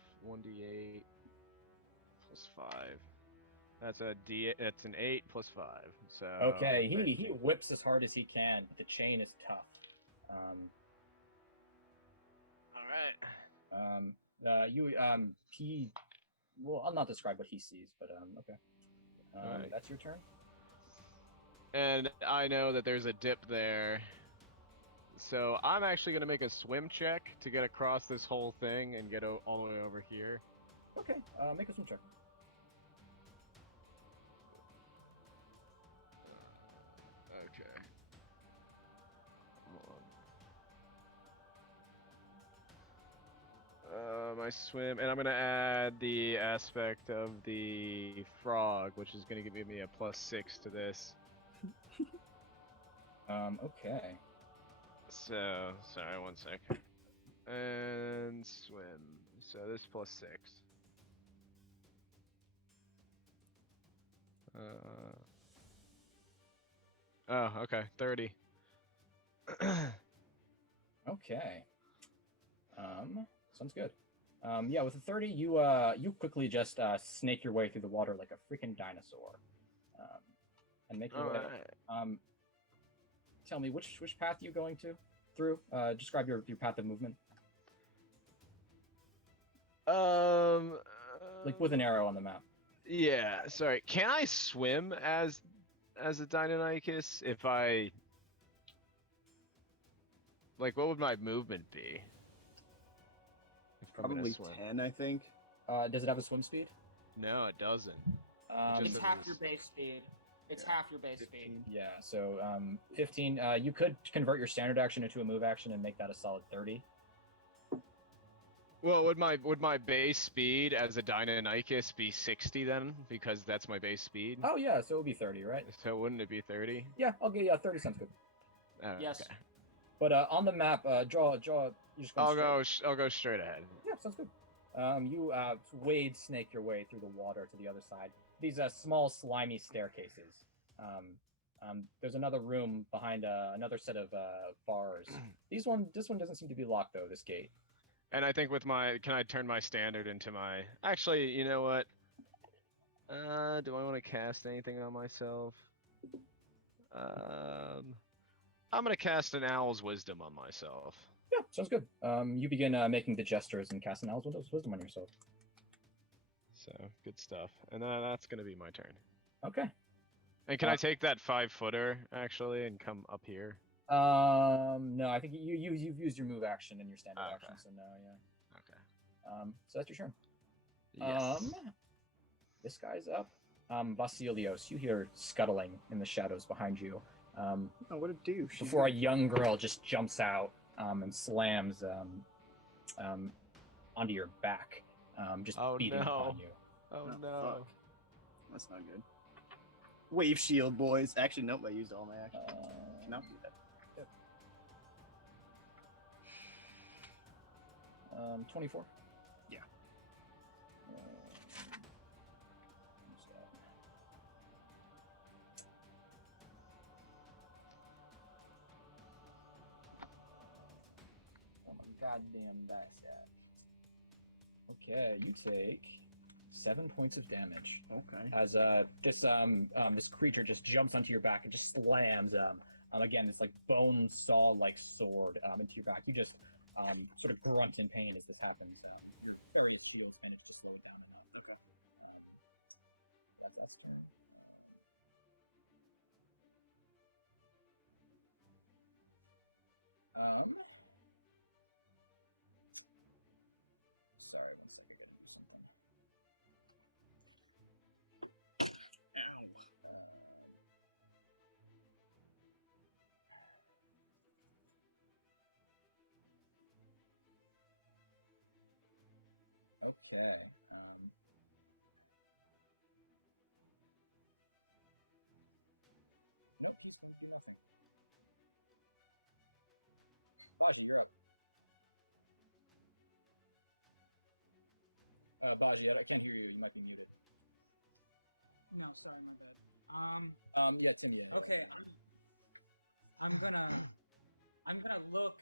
plus 5. That's an 8 plus 5. So Okay, he whips as hard as he can. The chain is tough. All right. He. Well, I'll not describe what he sees, but okay. Alright. That's your turn. And I know that there's a dip there. So I'm actually going to make a swim check to get across this whole thing and get all the way over here. Okay, make a swim check. Okay. Hold on. My swim, and I'm going to add the aspect of the frog, which is going to give me a +6 to this. Okay. So, sorry, 1 sec. And swim. So this +6. Oh, okay, 30. Okay. Sounds good. Yeah, with a 30, you quickly just snake your way through the water like a freaking dinosaur, and make your way. Alright. Tell me which path you going through. Describe your path of movement. Like with an arrow on the map. Yeah. Sorry. Can I swim as a Deinonychus if I? Like, what would my movement be? Probably 10, I think. Does it have a swim speed? No, it doesn't. It's half your base speed. It's half your base 15. speed. Yeah, so 15. You could convert your standard action into a move action and make that a solid 30. Well, would my base speed as a Deinonychus be 60 then? Because that's my base speed. Oh yeah, so it would be 30, right? So wouldn't it be 30? Yeah, I'll get 30 sounds good. Oh, Yes. Okay. But on the map, draw. You just I'll go straight ahead. Yeah, sounds good. You wade snake your way through the water to the other side. These small slimy staircases. There's another room behind another set of bars. This one doesn't seem to be locked though. This gate. And I think with can I turn my standard into my? Actually, you know what? Do I want to cast anything on myself? I'm gonna cast an Owl's Wisdom on myself. Yeah, sounds good. You begin making the gestures and cast an Owl's Wisdom on yourself. So good stuff. And then that's gonna be my turn. Okay. And can I take that 5-footer actually and come up here? No, I think you've used your move action and your standard action, so no, yeah. Okay. So that's your turn. Yes. This guy's up. Vasilios, you hear scuttling in the shadows behind you. Oh, what a douche. Before a young girl just jumps out and slams onto your back, just beating upon you. Oh no. Fuck. That's not good. Wave shield, boys. Actually, nope, I used all my action. Cannot do that. 24? Yeah. Oh my goddamn dice set. Okay, you take 7 points of damage. Okay. As this creature just jumps onto your back and just slams again this like bone saw like sword into your back. You just sort of grunt in pain as this happens. Your various shields manage to slow it down enough. Okay. That's us. Sorry, one second. Okay. Baji, you're up. Baji, I can't hear you. You might be muted. No, sorry, no, Yeah, Tim, yeah. okay. I'm gonna look.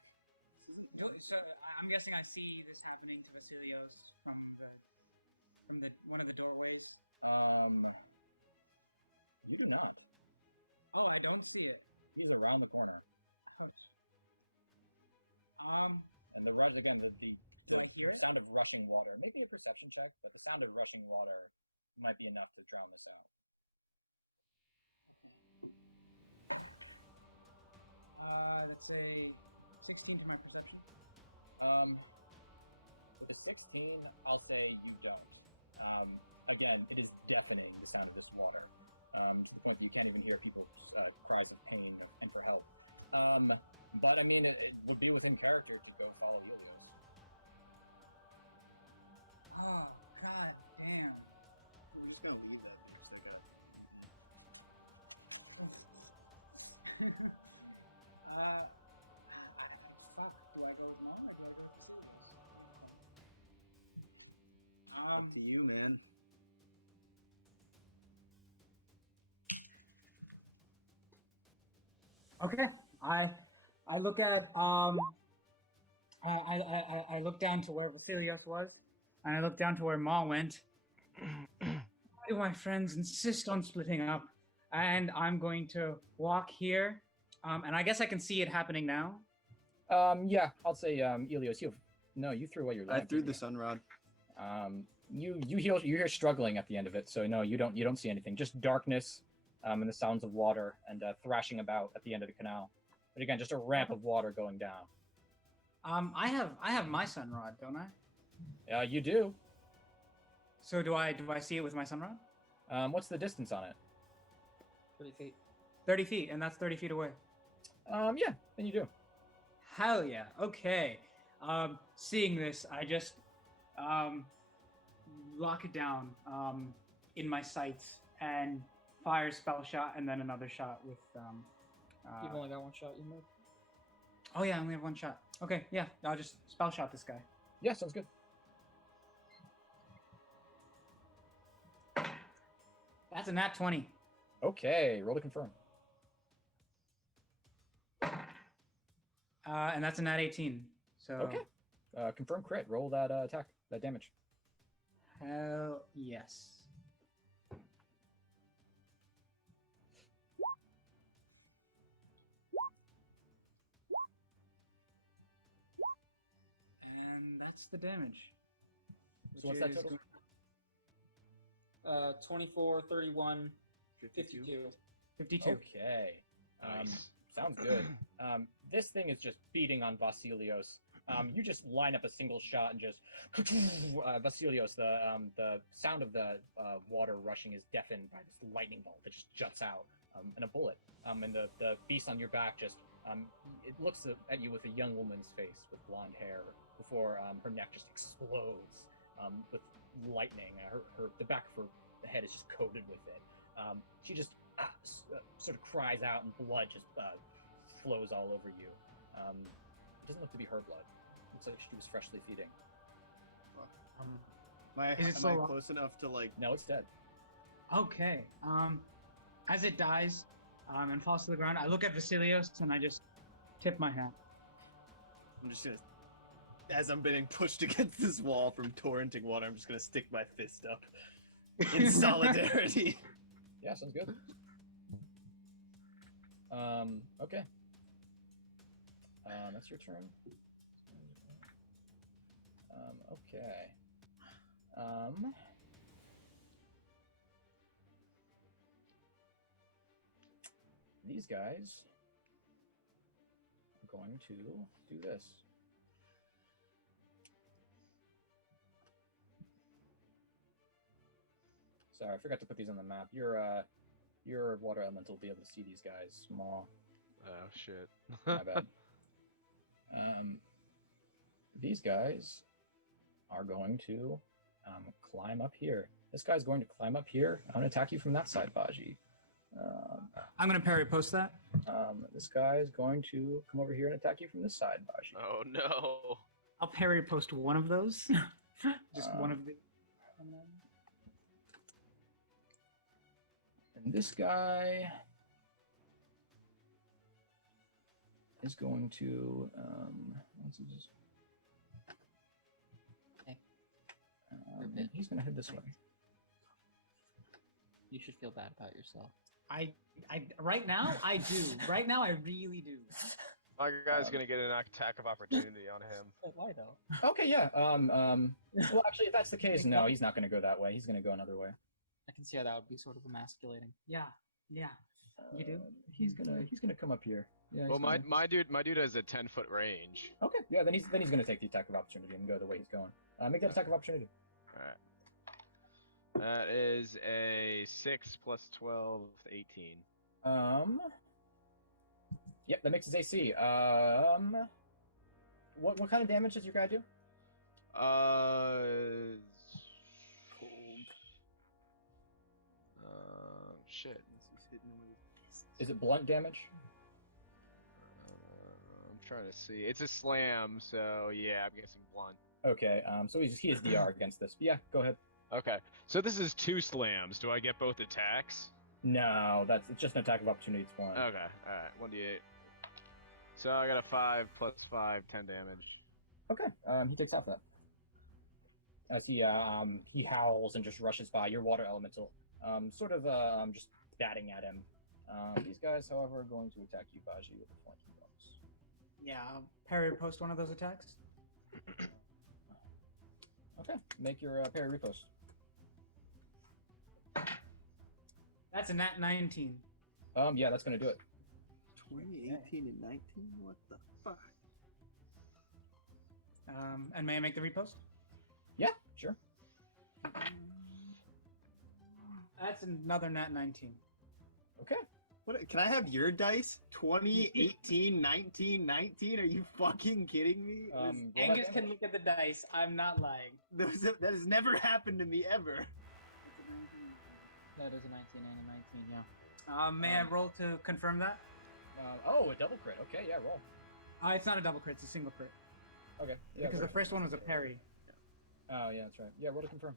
So I'm guessing I see this happening to Vasilios from the one of the doorways. You do not. Oh, I don't see it. He's around the corner. And the rise again, the I hear it? sound of rushing water. Maybe a perception check, but the sound of rushing water might be enough to drown this out. Let's say 16 for my perception. With a 16, I'll say you don't. Again, it is deafening, the sound of this water. To the point that you can't even hear people's cries of pain and for help. But I mean, it would be within character to go follow Ilios. Oh, god damn. We're just gonna leave it. Fuck, do I go with one or do I go with Up to you, man. Okay, I look at I look down to where Vasilios was, and I look down to where Ma went. Why do my friends insist on splitting up? And I'm going to walk here, and I guess I can see it happening now. Yeah, I'll say Ilios, you threw away your lamp. I threw didn't the you? sunrod. You hear struggling at the end of it, so no, you don't see anything. Just darkness, and the sounds of water and thrashing about at the end of the canal. But again, just a ramp of water going down. I have my sunrod, don't I? You do. So do I see it with my sunrod? What's the distance on it? 30 feet. 30 feet, and that's 30 feet away. Yeah, then you do. Hell yeah. Okay. Seeing this, I just lock it down in my sights and fire spell shot and then another shot with You've only got one shot, you move. oh yeah, I only have one shot. Okay, yeah, I'll just spell shot this guy. Yeah, sounds good. That's a nat 20. Okay, roll to confirm. And that's a nat 18. So Okay. Confirm crit. Roll that attack, that damage. Hell yes. And that's the damage. So what's that which total? is 24, 31, 52. 52. Okay. Nice. Sounds good. This thing is just beating on Vasilios. You just line up a single shot and just Vasilios. The sound of the water rushing is deafened by this lightning bolt that just juts out, and a bullet. And the beast on your back just it looks at you with a young woman's face with blonde hair before her neck just explodes with lightning. The back of her head is just coated with it. She just sort of cries out, and blood just flows all over you. It doesn't look to be her blood. Looks like she was freshly feeding. Is it Am so I long? close enough to like? No, it's dead. Okay. As it dies and falls to the ground, I look at Vasilios and I just tip my hat. I'm just gonna, as I'm being pushed against this wall from torrenting water, I'm just gonna stick my fist up in solidarity. Yeah, sounds good. Okay. That's your turn. Okay. These guys are going to do this. Sorry, I forgot to put these on the map. Your water elemental will be able to see these guys small. Oh shit. My bad. These guys are going to climb up here. This guy's going to climb up here. I'm going to attack you from that side, Baji. I'm going to parry post that. This guy is going to come over here and attack you from this side, Baji. Oh no. I'll parry post one of those. Just one of the. And this guy is going to what's his? Okay. He's going to head this way. You should feel bad about yourself. I right now I do. Right now I really do. My guy's gonna get an attack of opportunity on him. Why though? Okay, yeah. Well, actually, if that's the case, no, he's not going to go that way. He's going to go another way. I can see how that would be sort of emasculating. Yeah. You do? He's gonna come up here. Yeah. Well, my dude has a 10-foot range. Okay. Yeah. Then he's gonna take the attack of opportunity and go the way he's going. Make that attack of opportunity. All right. That is a 6 plus 12, 18. Yep, that makes his AC. What kind of damage does your guy do? Shit. Is it blunt damage? I'm trying to see. It's a slam, so yeah, I'm guessing blunt. Okay. So he is DR against this. But yeah, go ahead. Okay. So this is 2 slams. Do I get both attacks? No, it's just an attack of opportunity. It's one. Okay. All right. 1d8. So I got a 5 plus 5, 10 damage. Okay. He takes half that. As he howls and just rushes by your water elemental, sort of just batting at him. These guys, however, are going to attack you, Baji, with a flanking bonus. Yeah, I'll parry post one of those attacks. Okay, make your parry riposte. That's a nat 19. Yeah, that's gonna do it. 20, 18, and 19? What the fuck? And may I make the repost? Yeah, sure. That's another nat 19. Okay. What? Can I have your dice? 20, 18, 19, 19? Are you fucking kidding me? Angus can look at the dice. I'm not lying. That has never happened to me ever. That is a 19 and a 19, yeah. May I roll to confirm that? A double crit. Okay, yeah, roll. It's not a double crit, it's a single crit. Okay. Yeah, because the first one was a parry. Oh, yeah, that's right. Yeah, roll to confirm.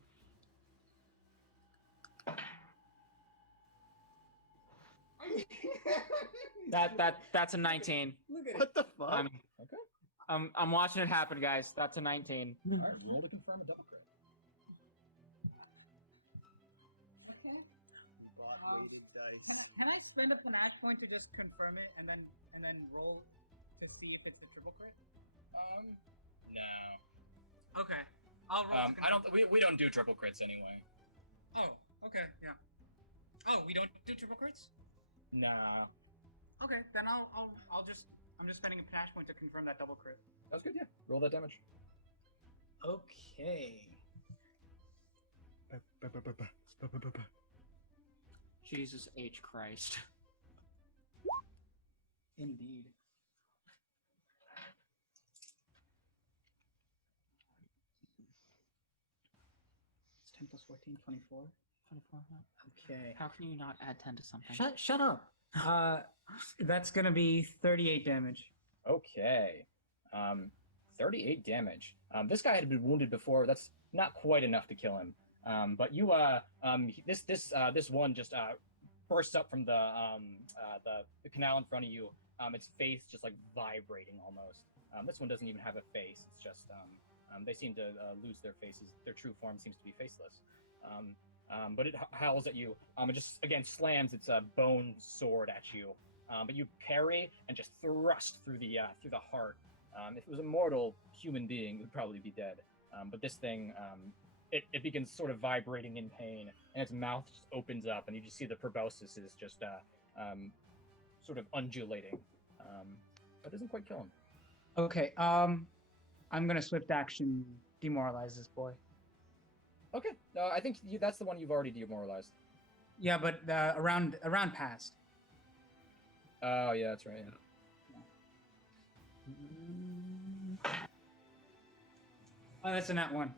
That's a 19. Look at what the fuck? Okay. I'm watching it happen, guys. That's a 19. All right, roll to confirm a double crit. Okay. Weighted dice. Can I spend a panache point to just confirm it and then roll to see if it's a triple crit? No. Okay. I'll roll. We don't do triple crits anyway. Oh, okay, yeah. Oh, we don't do triple crits? Nah. Okay, then I'm just spending a panache point to confirm that double crit. That's good, yeah. Roll that damage. Okay. Jesus H. Christ. Indeed. It's 10 plus 14, 24. 24. Okay. How can you not add 10 to something? Shut up. That's gonna be 38 damage. Okay. 38 damage. This guy had been wounded before. That's not quite enough to kill him. But you, this one just bursts up from the canal in front of you. Its face just like vibrating almost. This one doesn't even have a face. It's just they seem to lose their faces. Their true form seems to be faceless. But it howls at you. It just again slams its bone sword at you. But you parry and just thrust through the heart. If it was a mortal human being, it would probably be dead. But this thing, it begins sort of vibrating in pain, and its mouth just opens up, and you just see the proboscis is just sort of undulating. But doesn't quite kill him. Okay, I'm gonna swift action demoralize this boy. Okay, I think that's the one you've already demoralized. Yeah, but around passed. Oh yeah, that's right. Yeah. Oh, that's a nat 1.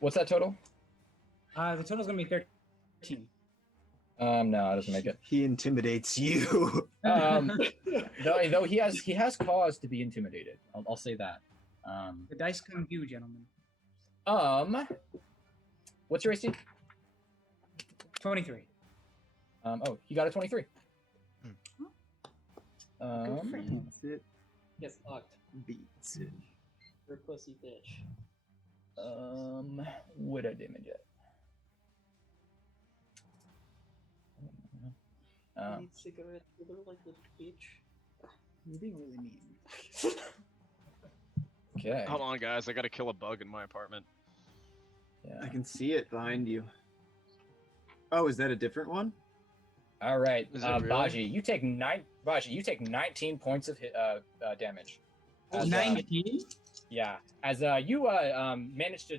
What's that total? The total's gonna be 13. No, it doesn't make it. He intimidates you. Though he has cause to be intimidated. I'll say that. The dice come due, gentlemen. What's your AC? 23. Oh, you got a 23. Beats it. Gets fucked. Beats it. You're a pussy bitch. Would I damage it? Need cigarettes, they're like little bitch. You're being really mean. Okay. Hold on, guys. I gotta kill a bug in my apartment. Yeah. I can see it behind you. Oh, is that a different one? All right, Is it really? Baji, you take 19 points of damage. As, 19? Yeah, as you manage to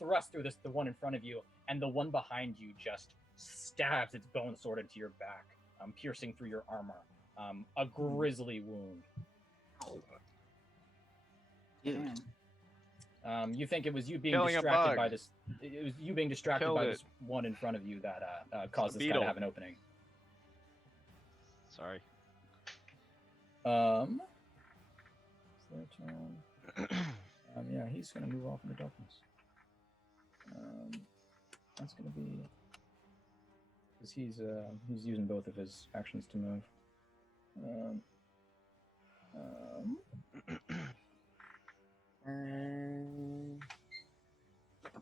thrust through the one in front of you, and the one behind you just stabs its bone sword into your back, piercing through your armor. A grisly wound. Dude. You think it was you being Killing a distracted bug. by this? It was you being distracted Killed by it. this one in front of you that caused this guy beetle. to have an opening. Sorry. It's their turn. Yeah, he's gonna move off into darkness. That's gonna be because he's using both of his actions to move.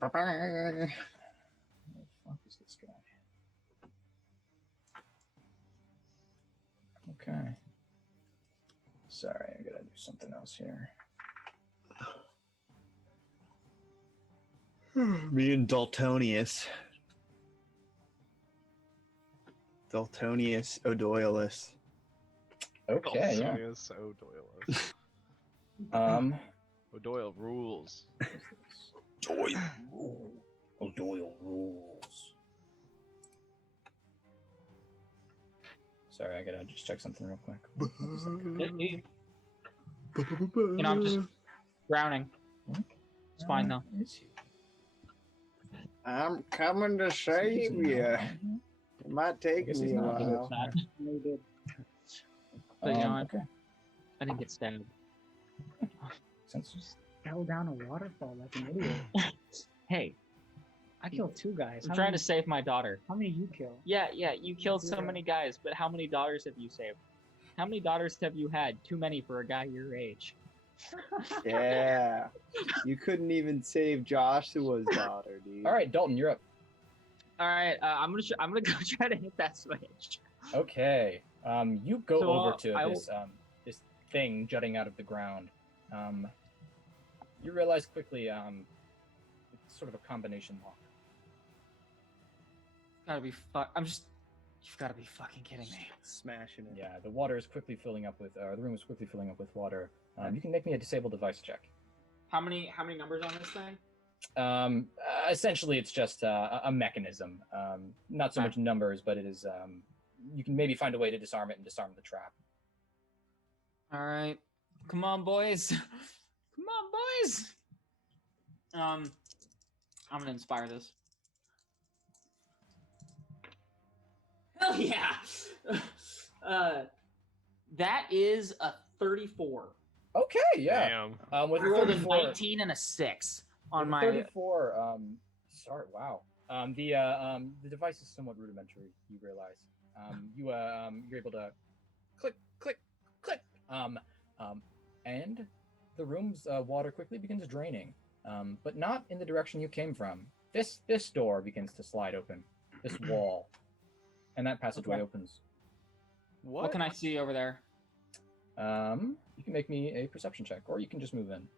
Where the fuck is this guy? Okay. Sorry, I gotta do something else here. Me and Daltonius. Daltonius Odoilus. Okay, yeah. Serious O'Doyle. O'Doyle rules. O'Doyle rules. Sorry, I gotta just check something real quick. You know, I'm just drowning. It's fine though. I'm coming to save you. It might take Guess me he's a not. while. But you know, Okay. I didn't get stabbed. Since Fell down a waterfall like an idiot. Hey, I killed 2 guys. I'm trying to save my daughter. How many you kill? Yeah, you killed so 0. many guys, but how many daughters have you saved? How many daughters have you had? Too many for a guy your age. Yeah. You couldn't even save Joshua's daughter, dude. all right, Dalton, you're up. All right, I'm gonna go try to hit that switch. Okay. You go So, over to I will- this this thing jutting out of the ground. You realize quickly it's sort of a combination lock. Gotta be you've gotta be fucking kidding me. Smashing it. Yeah, the water is quickly filling up with the room is quickly filling up with water. You can make me a disable device check. How many numbers on this thing? Essentially, it's just a mechanism. Not so Okay. much numbers, but it is. You can maybe find a way to disarm it and disarm the trap. All right, come on, boys. Come on, boys. I'm gonna inspire this. Hell yeah! That is a 34. Okay, yeah. Damn. With I rolled a 34 19 and a 6 on with my. 34. Sorry. Wow. The device is somewhat rudimentary. You realize. You're able to click, click, click. And the room's water quickly begins draining, but not in the direction you came from. This door begins to slide open. This wall, and that passageway Okay. opens. What can I see over there? You can make me a perception check, or you can just move in.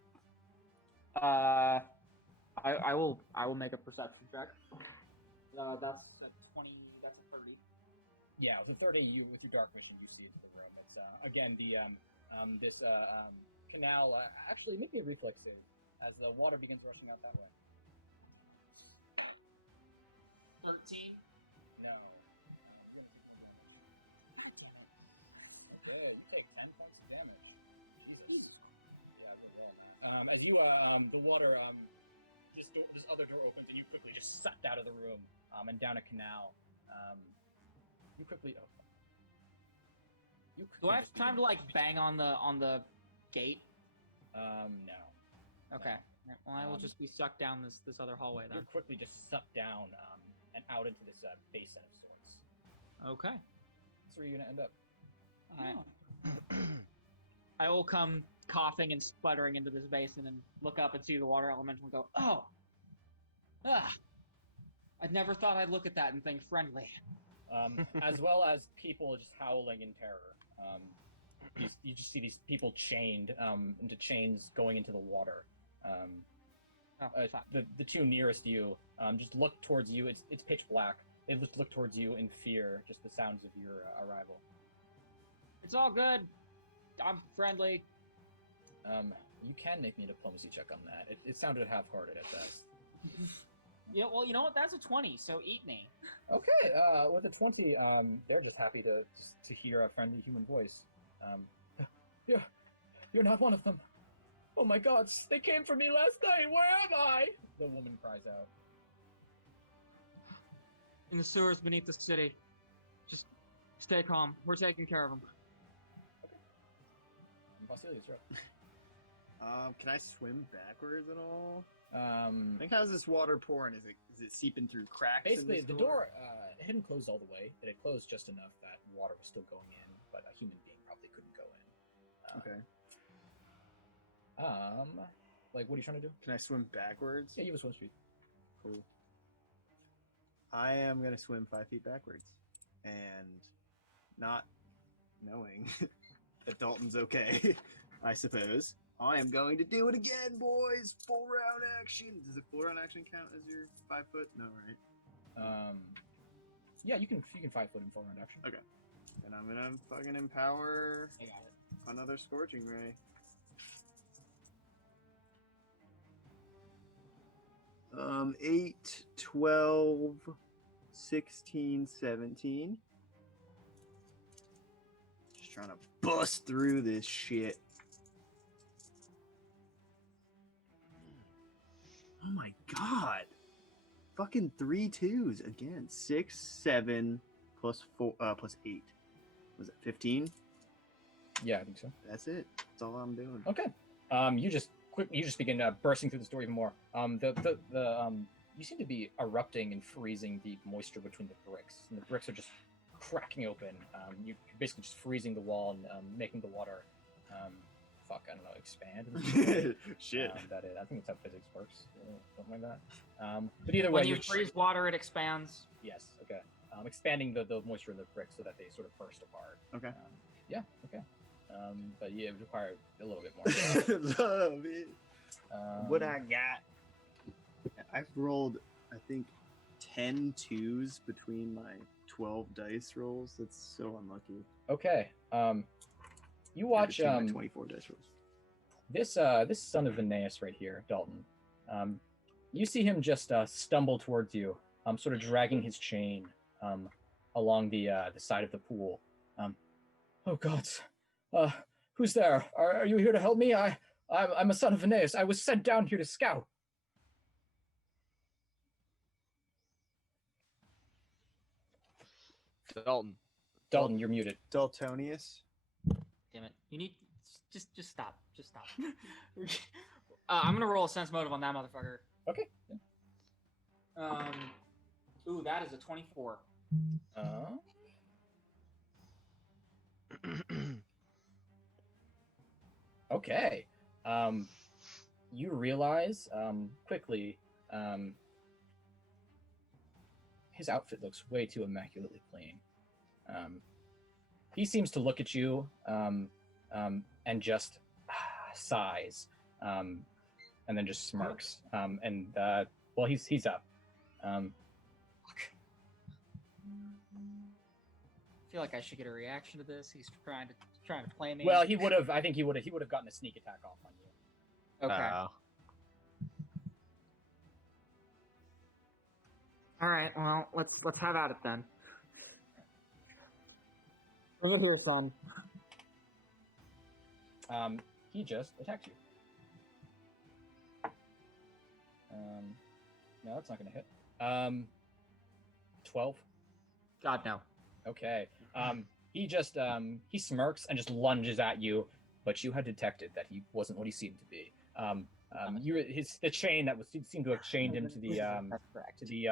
I will make a perception check. That's a 20. That's a 30. Yeah, with the 30, with your dark vision, you see into the room. It's again this canal. Actually, make me a reflex save as the water begins rushing out that way. 13. No. Okay, you take 10 points of damage. Jesus. Yeah, good roll. As you the water this other door opens and you quickly just sucked out of the room and down a canal. You quickly. Oh. Do I have time to like bang on the gate? No. Okay. Well, I will just be sucked down this other hallway then. You're quickly just sucked down and out into this basin of sorts. Okay. That's where you're gonna end up. I will come coughing and sputtering into this basin and look up and see the water elemental and go, oh! I never thought I'd look at that and think friendly. As well as people just howling in terror. You just see these people chained into chains going into the water. The two nearest you just look towards you. It's pitch black. They just look towards you in fear, just the sounds of your arrival. It's all good. I'm friendly. You can make me a diplomacy check on that. It sounded half-hearted at best. Yeah, well, you know what? That's a 20, so eat me. Okay, with a 20, they're just happy to hear a friendly human voice. You're not one of them. Oh my God, they came for me last night. Where am I? The woman cries out. In the sewers beneath the city. Just stay calm. We're taking care of them. Vasilius, you're up. Can I swim backwards at all? I think how's this water pouring? Is it seeping through cracks? Basically, in the this door hadn't closed all the way. It had closed just enough that water was still going in, but a human being probably couldn't go in. Okay. Like, what are you trying to do? Can I swim backwards? Yeah, you have a swim speed. Cool. I am gonna swim 5 feet backwards, and not knowing that Dalton's okay, I suppose. I am going to do it again, boys! Full round action! Does a full round action count as your 5 foot? No, right? Yeah, you can 5 foot in full round action. Okay. Then I'm gonna fucking empower I got it. another Scorching Ray. 8, 12, 16, 17. Just trying to bust through this shit. Oh my God. Fucking 3 2s again. 6, 7, plus 4, plus 8. Was it 15? Yeah, I think so. That's it. That's all I'm doing. Okay. You just begin bursting through this door even more. You seem to be erupting and freezing the moisture between the bricks, and the bricks are just cracking open. You're basically just freezing the wall and making the water, expand. Shit. I think that's how physics works, something like that. But either way, When you freeze water, it expands. Yes. Okay. Expanding the moisture in the bricks so that they sort of burst apart. Okay. Yeah. Okay. But yeah, it would require a little bit more. Love it. What I got? I've rolled, I think, 10 2s between my 12 dice rolls. That's so unlucky. Okay. You watch Between my 24 dice rolls. this son of Veneias right here, Dalton. You see him just stumble towards you, sort of dragging his chain along the side of the pool. Oh God. Who's there? Are you here to help me? I'm a son of Veneias. I was sent down here to scout. Dalton, you're muted. Daltonius. Damn it! You need just stop. Just stop. I'm gonna roll a sense motive on that motherfucker. Okay. Ooh, that is a 24. Okay. You realize quickly his outfit looks way too immaculately clean. He seems to look at you and just sighs. and then just smirks. Well, he's up. I feel like I should get a reaction to this. He's trying to play me. Well, he would have. I think he would have gotten a sneak attack off on you. Okay. All right. Well, let's have at it then. Over here, son. He just attacks you. No, that's not going to hit. 12. God no. Okay. He just he smirks and just lunges at you, but you had detected that he wasn't what he seemed to be. The chain that seemed to have chained him to the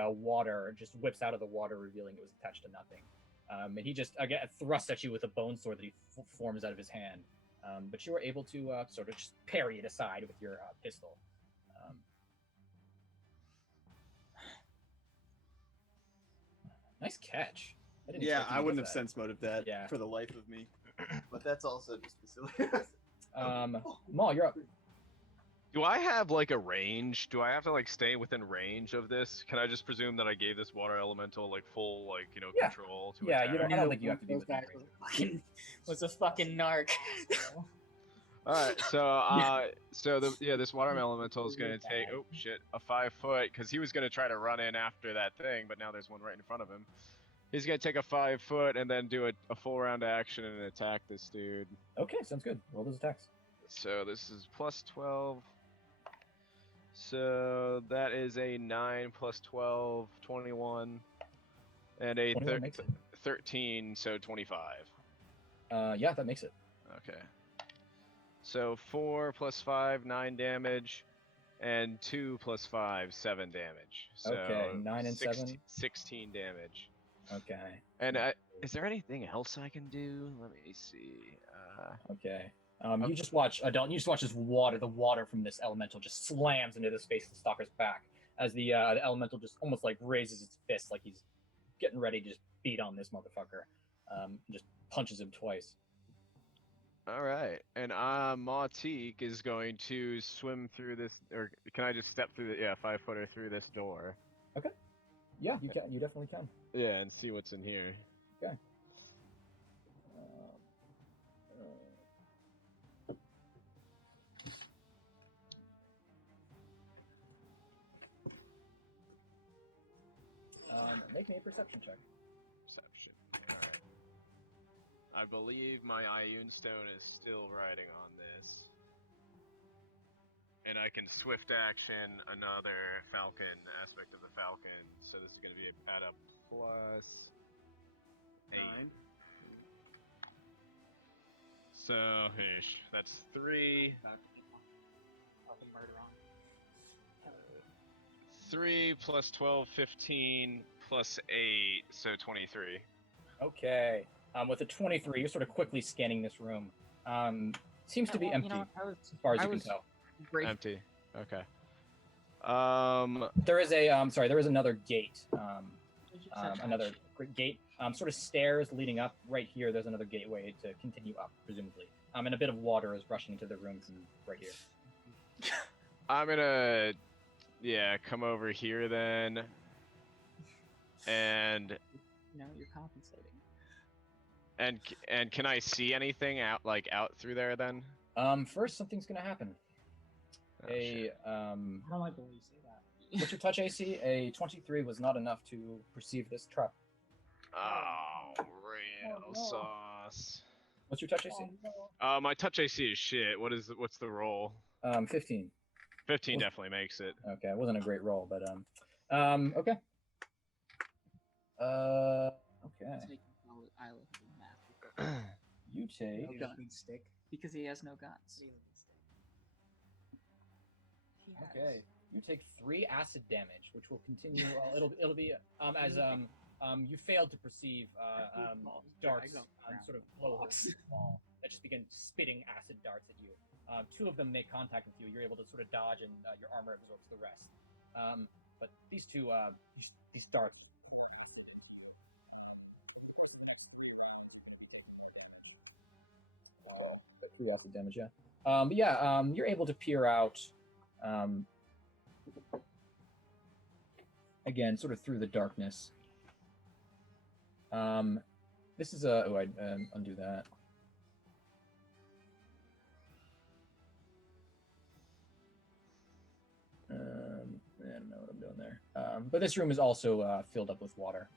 water just whips out of the water, revealing it was attached to nothing. And he just again thrusts at you with a bone sword that he forms out of his hand. But you were able to sort of just parry it aside with your pistol. Nice catch. I wouldn't have sense motive that for the life of me. But that's also just facility. Maul, you're up. Do I have like a range? Do I have to like stay within range of this? Can I just presume that I gave this water elemental like full control to attack? I don't think you have to be within range. Was a fucking narc. All right, so this water elemental is gonna take a 5 foot because he was gonna try to run in after that thing, but now there's one right in front of him. He's gonna take a 5 foot and then do a full round action and attack this dude. Okay, sounds good. Roll those attacks. So this is plus 12. So that is a 9 plus 12, 21, and a 13, so 25. Yeah, that makes it. Okay. So 4 plus 5, 9 damage, and 2 plus 5, 7 damage. So okay, 9 and 7? 16 damage. Okay. And is there anything else I can do? Let me see. Okay. You just watch Dalton. You just watch the water from this elemental just slams into this face of the stalker's back as the elemental just almost like raises its fist like he's getting ready to just beat on this motherfucker. Just punches him twice. All right, and Mautique is going to swim through this, or can I just step through the 5 footer through this door? Okay. Yeah, you can. You definitely can. Yeah, and see what's in here. Okay. Make me a perception check. Perception. All right. I believe my Ioun Stone is still riding on this. And I can swift action another Falcon aspect of the Falcon. So this is going to be at a plus 8. 9. So, that's 3. Fucking murder on. 3 plus 12, 15 plus 8, so 23. Okay. With a 23, you're sort of quickly scanning this room. Seems to be empty, as far as you can tell. Empty. Okay. There is there is another gate. Another gate. Sort of stairs leading up right here. There's another gateway to continue up, presumably. And a bit of water is rushing into the room from right here. I'm gonna, come over here then. And no, you're compensating. And can I see anything out through there then? First something's gonna happen. I don't like the way you say that. What's your touch AC? A 23 was not enough to perceive this trap. Oh, real sauce. What's your touch AC? My touch AC is shit. What's the roll? 15. 15 definitely makes it. Okay, it wasn't a great roll, but okay. Okay. You take. No guns. Stick. Because he has no guns. Okay. You take 3 acid damage, which will continue. It'll be as you failed to perceive darts sort of blow holes in the wall that just begin spitting acid darts at you. 2 of them make contact with you. You're able to sort of dodge, and your armor absorbs the rest. But these 2 these darts. Wow, 3 acid damage, yeah. But yeah, you're able to peer out Again, sort of through the darkness. This is a. Oh, I undo that. I don't know what I'm doing there. But this room is also filled up with water.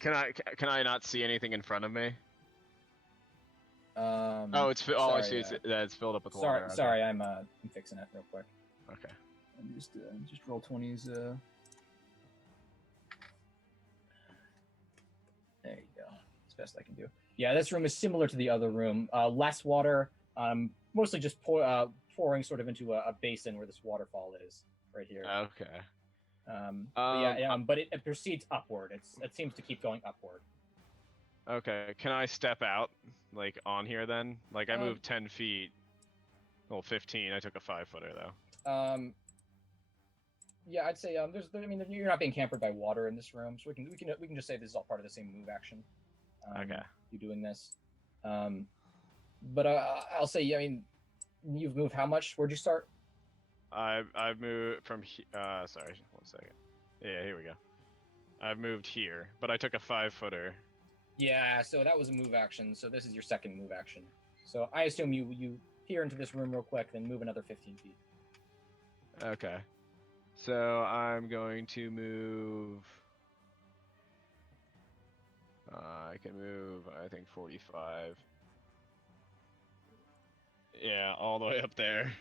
Can I not see anything in front of me? Oh, sorry, all I see is that it's filled up with sorry, water. Okay. Sorry, I'm fixing it real quick. Okay. And just roll 20s. There you go. It's best I can do. Yeah, this room is similar to the other room. Less water. Mostly just pouring sort of into a basin where this waterfall is right here. Okay. But it proceeds upward. It seems to keep going upward. Okay. Can I step out, like, on here then? Like, I moved 10 feet. Well, 15. I took a 5-footer though. Yeah, I'd say you're not being hampered by water in this room, so we can just say this is all part of the same move action. Okay. You doing this, but I'll say, you've moved how much? Where'd you start? I've moved from sorry, 1 second. Yeah, here we go. I've moved here, but I took a 5-footer. Yeah, so that was a move action. So this is your second move action. So I assume you peer into this room real quick, then move another 15 feet. Okay. So I'm going to move. I can move, I think, 45. Yeah, all the way up there.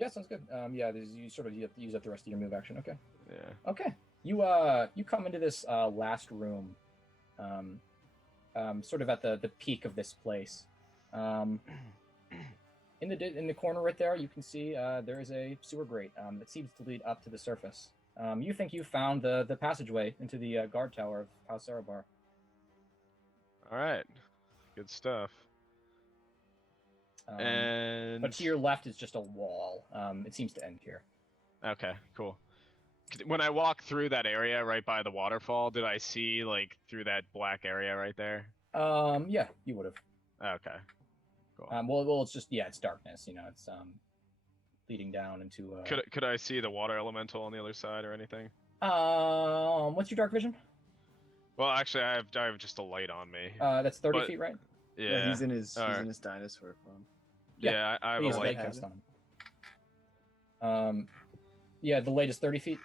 Yeah, sounds good. You have to use up the rest of your move action. Okay. Yeah. Okay. You come into this last room, sort of at the peak of this place. In the corner right there, you can see there is a sewer grate that seems to lead up to the surface. You think you found the passageway into the guard tower of House Serobar. All right. Good stuff. But to your left is just a wall. It seems to end here. Okay, cool. When I walked through that area right by the waterfall, did I see, like, through that black area right there? Yeah, you would have. Okay. Cool. Well, it's just, it's darkness. It's leading down into. Could I see the water elemental on the other side or anything? What's your dark vision? Well, actually, I have just a light on me. That's 30 feet, right? Yeah. He's in his dinosaur form. Yeah, I have a light. Yeah, the light is 30 feet.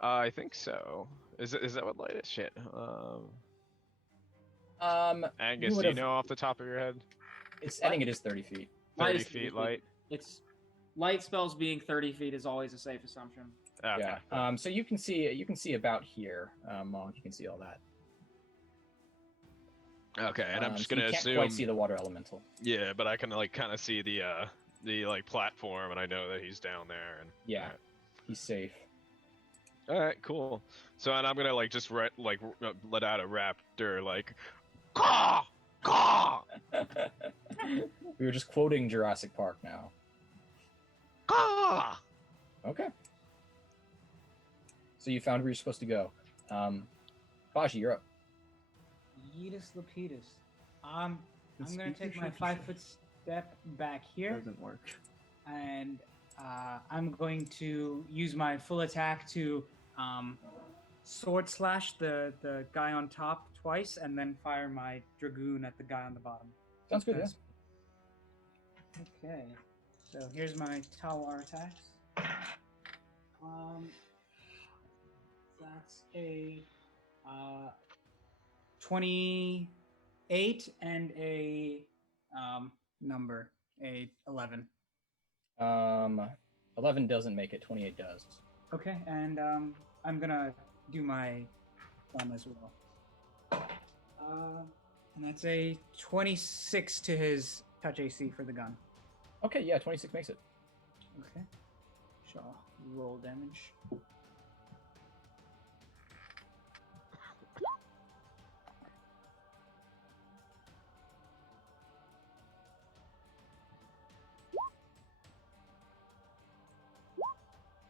I think so. Is that what light is? Shit. Angus, do you know off the top of your head? I think it is 30 feet. 30 feet light. It's light spells being 30 feet is always a safe assumption. Okay. Yeah. So you can see about here. Monk, you can see all that. Okay, and I'm just gonna you can't assume. quite see the water elemental. Yeah, but I can kind of see the like platform, and I know that he's down there. And yeah, he's safe. All right, cool. So, and I'm gonna just let out a raptor like, caw, caw. We were just quoting Jurassic Park now. Caw. Okay. So you found where you're supposed to go. Baji, you're up. Yeetus Lapidus. I'm gonna take my 5-foot step back here. Doesn't work. And I'm going to use my full attack to sword slash the guy on top twice, and then fire my dragoon at the guy on the bottom. Sounds good. Yes. Okay. So here's my Talwar attacks. That's a 28 and a number, a 11. 11 doesn't make it. 28 does. Okay, and I'm gonna do my gun as well. And that's a 26 to his touch AC for the gun. Okay, yeah, 26 makes it. Okay. Shall roll damage.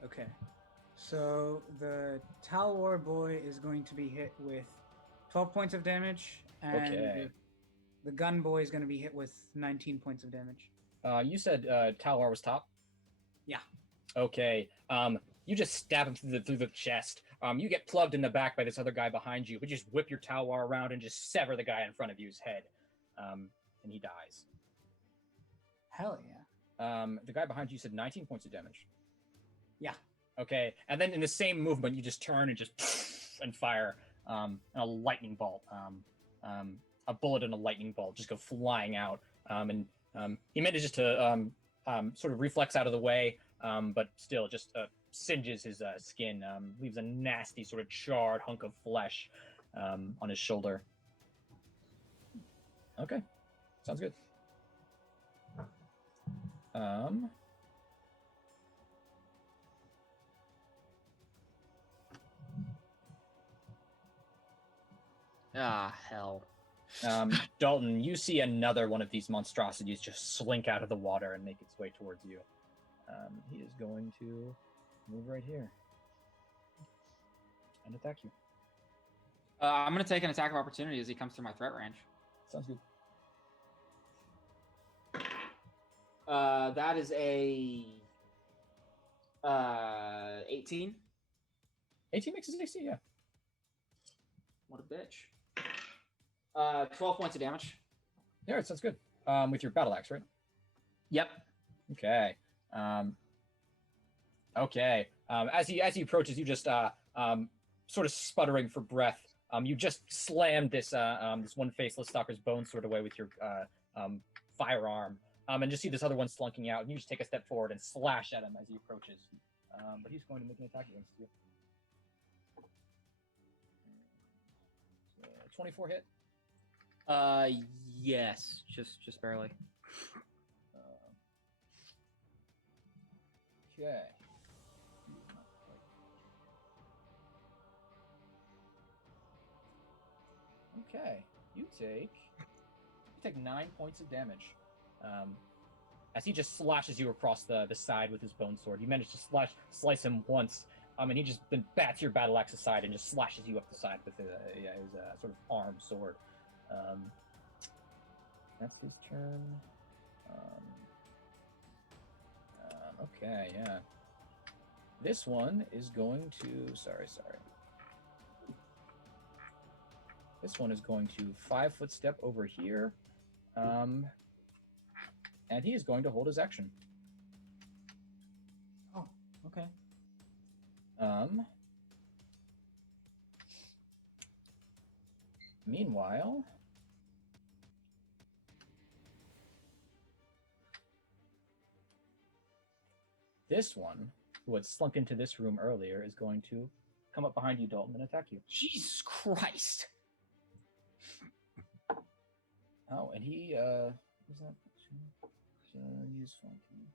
Okay. So the Talwar boy is going to be hit with 12 points of damage, and the gun boy is going to be hit with 19 points of damage. You said Talwar was top? Yeah. Okay. You just stab him through the chest. You get plugged in the back by this other guy behind you, but you just whip your talwar around and just sever the guy in front of you's head, and he dies. Hell yeah. The guy behind you said 19 points of damage. Yeah. Okay, and then in the same movement, you just turn and just and fire a lightning bolt. A bullet and a lightning bolt just go flying out, and he manages to sort of reflex out of the way, but still just singes his skin, leaves a nasty sort of charred hunk of flesh on his shoulder. Okay, sounds good. Ah, hell. Dalton, you see another one of these monstrosities just slink out of the water and make its way towards you. He is going to move right here and attack you. I'm going to take an attack of opportunity as he comes through my threat range. Sounds good. That is a 18. 18 makes a 60, yeah. What a bitch. 12 points of damage. Yeah, it sounds good. With your battle axe, right? Yep. Okay. Okay. As he approaches, you just sort of sputtering for breath. You just slammed this this one faceless stalker's bone sword away with your firearm, and just see this other one slunking out. And you just take a step forward and slash at him as he approaches. But he's going to make an attack against you. 24 hit. Yes, just barely. Okay. Okay. You take 9 points of damage. As he just slashes you across the side with his bone sword. You manage to slice him once, and he just then bats your battle axe aside and just slashes you up the side with his sort of arm sword. That's his turn. Okay, yeah. This one is going to... Sorry. This one is going to 5-foot step over here. And he is going to hold his action. Oh, okay. Meanwhile... This one, who had slunk into this room earlier, is going to come up behind you, Dalton, and attack you. Jesus Christ! Oh, and he, was that? Use funky.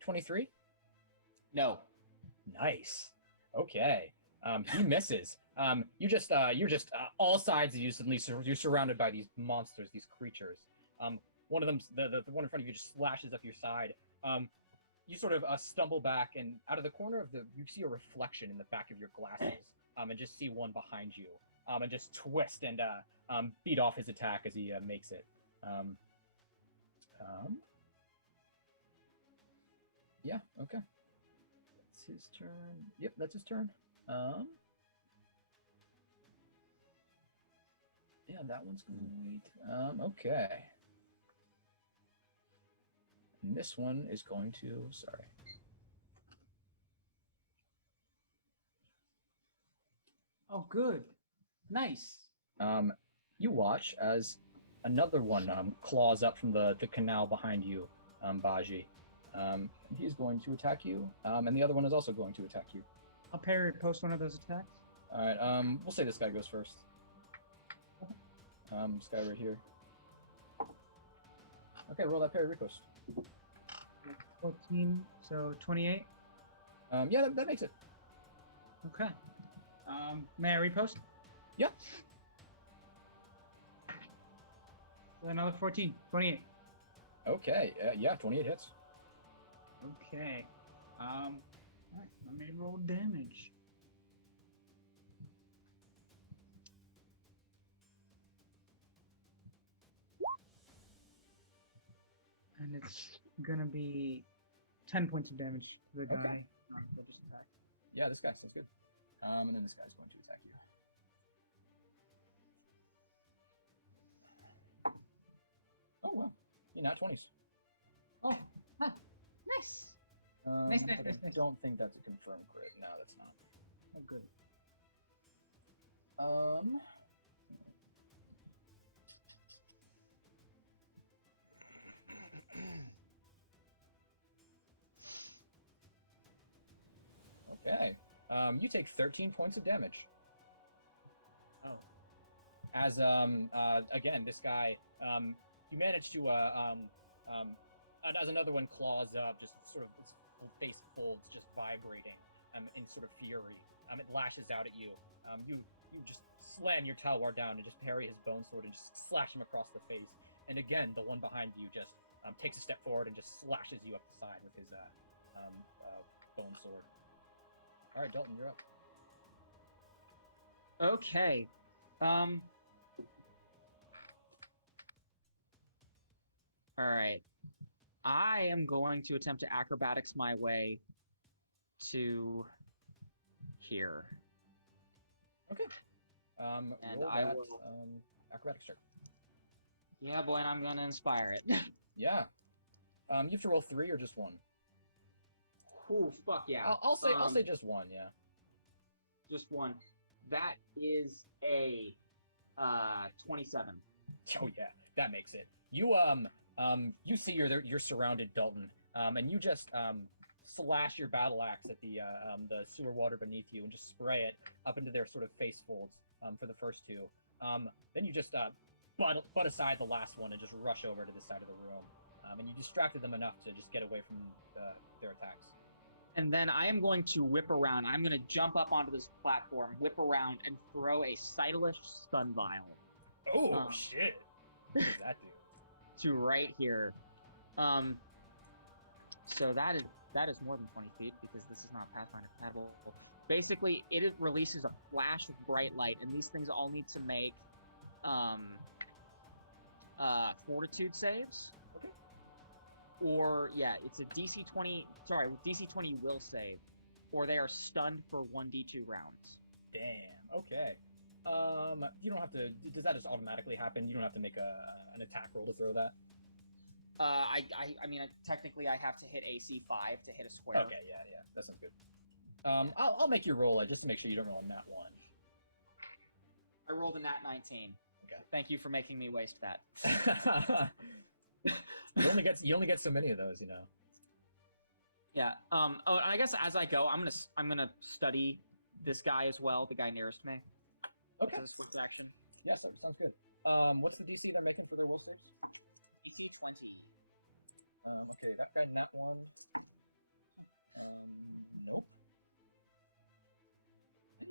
23? No. Nice. Okay. He misses. You're just all sides of you suddenly you're surrounded by these monsters, these creatures. One of them, the one in front of you, just slashes up your side. You sort of stumble back, and out of the corner of you see a reflection in the back of your glasses, and just see one behind you, and just twist and beat off his attack as he makes it. Yeah. Okay. That's his turn. Yep, that's his turn. Yeah, that one's going to wait. Okay. And this one is going to... Sorry. Oh, good. Nice. You watch as another one claws up from the canal behind you, Baji. He's going to attack you, and the other one is also going to attack you. I'll parry post one of those attacks. All right. We'll say this guy goes first. This guy right here. Okay, roll that parry riposte. 14, so 28. Yeah, that makes it. Okay. May I repost? Yeah. Another 14, 28. Okay. Yeah, 28 hits. Okay. All right, let me roll damage. and it's gonna be 10 points of damage to the Okay. guy. We'll just attack. Yeah, this guy sounds good. And then this guy's going to attack you. Oh well, you're not 20s. Oh, huh. Nice. Nice, but nice. I don't think that's a confirmed crit. No, that's not. Oh, good. Okay. You take 13 points of damage. Oh. As again, this guy, you manage to as another one claws up, just sort of its face folds, just vibrating, in sort of fury. It lashes out at you. You just slam your talwar down and just parry his bone sword and just slash him across the face. And again, the one behind you just takes a step forward and just slashes you up the side with his bone sword. All right, Dalton, you're up. Okay. All right. I am going to attempt to acrobatics my way to here. Okay. And Roll I that, will. acrobatics check. Yeah, boy, and I'm gonna inspire it. Yeah. You have to roll 3 or just 1. Ooh, fuck yeah. I'll say just 1. Yeah. Just one. That is a 27. Oh yeah, that makes it. You you see you're surrounded, Dalton, and you just slash your battle axe at the sewer water beneath you and just spray it up into their sort of face folds for the first two. Then you just butt aside the last one and just rush over to the side of the room, and you distracted them enough to just get away from their attacks. And then I am going to whip around. I'm going to jump up onto this platform, whip around, and throw a Sightless Stun Vial. Oh, shit. What does that do? To right here. So that is more than 20 feet because this is not Pathfinder compatible. Basically, it releases a flash of bright light, and these things all need to make fortitude saves. Okay. Or, yeah, it's a DC 20, sorry, DC 20 will save, or they are stunned for 1d2 rounds. Damn, okay. You don't have to, does that just automatically happen? You don't have to make an attack roll to throw that? I mean, technically I have to hit AC 5 to hit a square. Okay, yeah, that sounds good. I'll make you roll it just to make sure you don't roll a nat 1. I rolled a nat 19. Okay. Thank you for making me waste that. You only get so many of those, you know. Yeah. Oh, and I guess as I go, I'm gonna study this guy as well, the guy nearest me. Okay. For this quick action. Yeah, sounds good. What's the DC they're making for their will save? DC 20. Okay, that guy nat 1. Nope.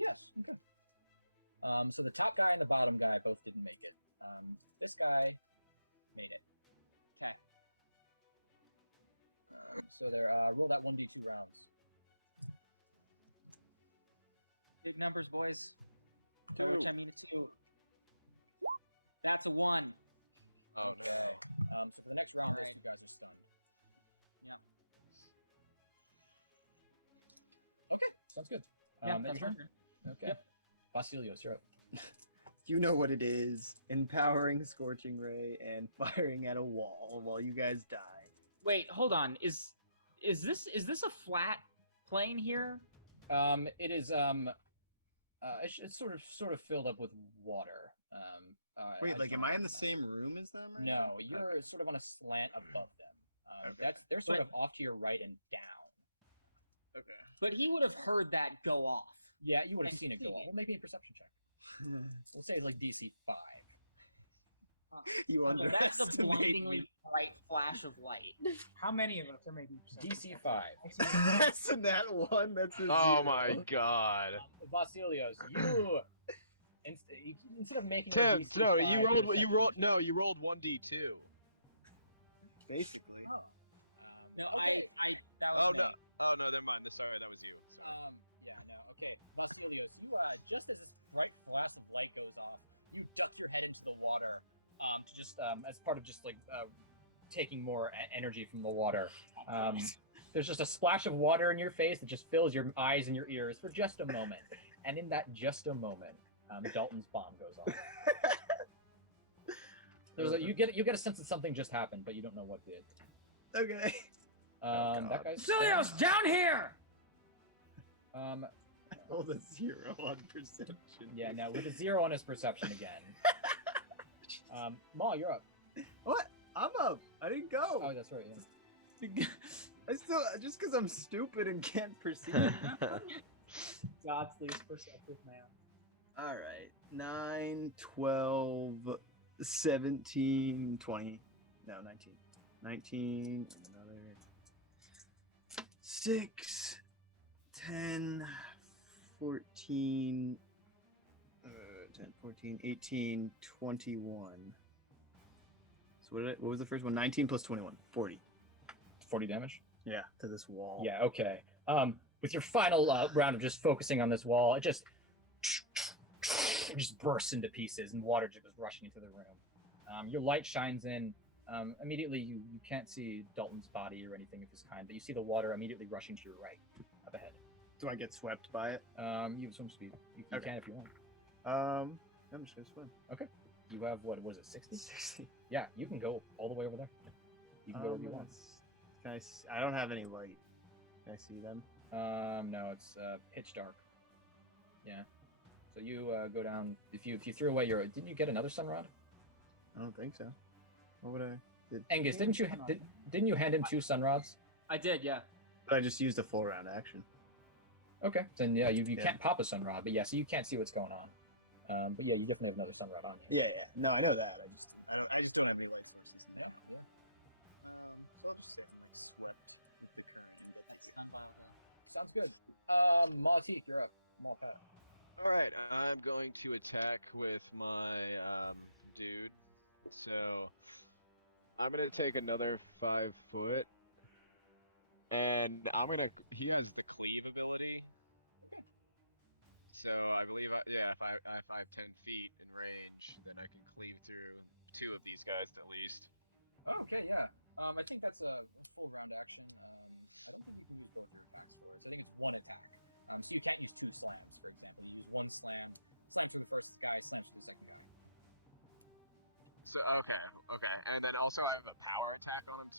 Yeah, okay. So the top guy and the bottom guy both didn't make it. This guy made it. Fine. So they're roll that 1d2 rounds. Big numbers, boys. Which I mean 2. That's the 1. Oh, okay. So the next sounds good. Yeah, Your turn? Okay. Yep. Basilios, you're up. You know what it is. Empowering Scorching Ray and firing at a wall while you guys die. Wait, hold on. Is this a flat plane here? It is it's sort of filled up with water. Wait, like, am I in the same room as them? Right No, you're sort of on a slant above them. They're sort of off to your right and down. Okay. But he would have heard that go off. Yeah, you would have And seen it go seen off. it. Well, make me a perception check. We'll say like DC 5. You No, that's a underestimate blindingly me. bright flash of light. How many of us are making perception? DC 5. That's a nat 1. That's a Oh 0. my god. Vasilios, you instead of making a Tim, DC no, 5 you rolled perception- you rolled 1d2. Basically. No, Oh no, never mind. Sorry, that was you. Okay, Vasilios, you just as this bright flash of light goes on, you duck your head into the water to just as part of just like taking more energy from the water. There's just a splash of water in your face that just fills your eyes and your ears for just a moment. And in that just a moment, Dalton's bomb goes off. You get a sense that something just happened, but you don't know what did. Okay. That guy's Basilios, down here! I rolled a 0 on perception. Yeah, now with a 0 on his perception again. Ma, you're up. What? I'm up. I didn't go. Oh, that's right. Yeah. I still just because I'm stupid and can't perceive. God's least perceptive man. All right. 9, 12, 17, 20. No, 19. 19 and another 6, 10, 14, 10, 14, 18, 21. So what was the first one? 19 plus 21. 40. 40 damage? Yeah, to this wall. Yeah, okay. With your final round of just focusing on this wall, it just bursts into pieces and water just goes rushing into the room. Your light shines in. Immediately, you can't see Dalton's body or anything of his kind, but you see the water immediately rushing to your right, up ahead. Do I get swept by it? You have swim speed. You Okay. can if you want. I'm just gonna swim. Okay. You have, what was it, 60? 60. Yeah, you can go all the way over there. You can go wherever you want. Can I don't have any light. Can I see them? No, it's pitch dark. Yeah. So you go down. If you threw away your, didn't you get another sun rod? I don't think so. What would I? Angus, didn't you hand him 2 sun rods? I did, yeah. But I just used a full round action. Okay. Then yeah, you Yeah. can't pop a sun rod, but yeah, so you can't see what's going on. But yeah, you definitely have another sun rod on you. Yeah. No, I know that. I don't have any light. Sounds good. Matik, you're up. Malpat. All right, I'm going to attack with my dude. So I'm gonna take another 5 foot. He has the cleave ability. So I believe, if I have 10 feet in range, then I can cleave through 2 of these guys at least. Okay, yeah. I think that's Okay. And then also I have a power attack on him.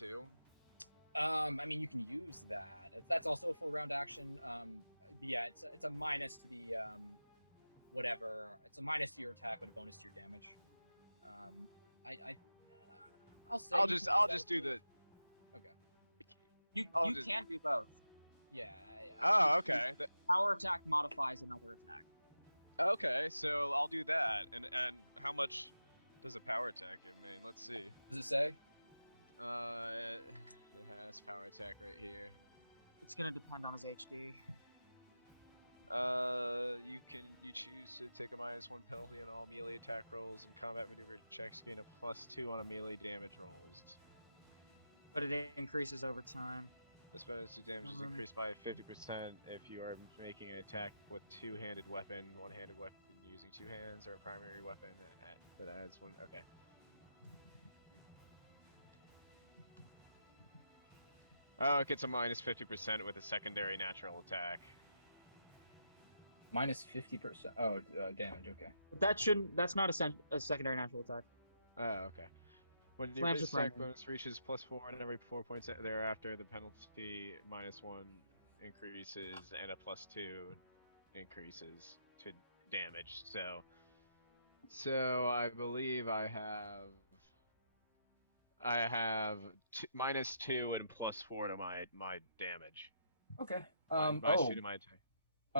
On his HP. You choose to take a -1 penalty on all melee attack rolls and combat maneuver checks, gain a +2 on a melee damage roll. But it increases over time. This bonus to damage is increased by 50% if you are making an attack with two-handed weapon, one-handed weapon using 2 hands, or a primary weapon that adds 1. Okay. Oh, it gets a -50% with a secondary natural attack. minus 50%. Oh, damage. Okay. But that's not a secondary natural attack. Oh, okay. When your Slams base your attack friend. bonus reaches +4 and every 4 points thereafter, the penalty -1 increases and a +2 increases to damage. So I believe I have -2 and +4 to my damage. Okay. -2 to my attack.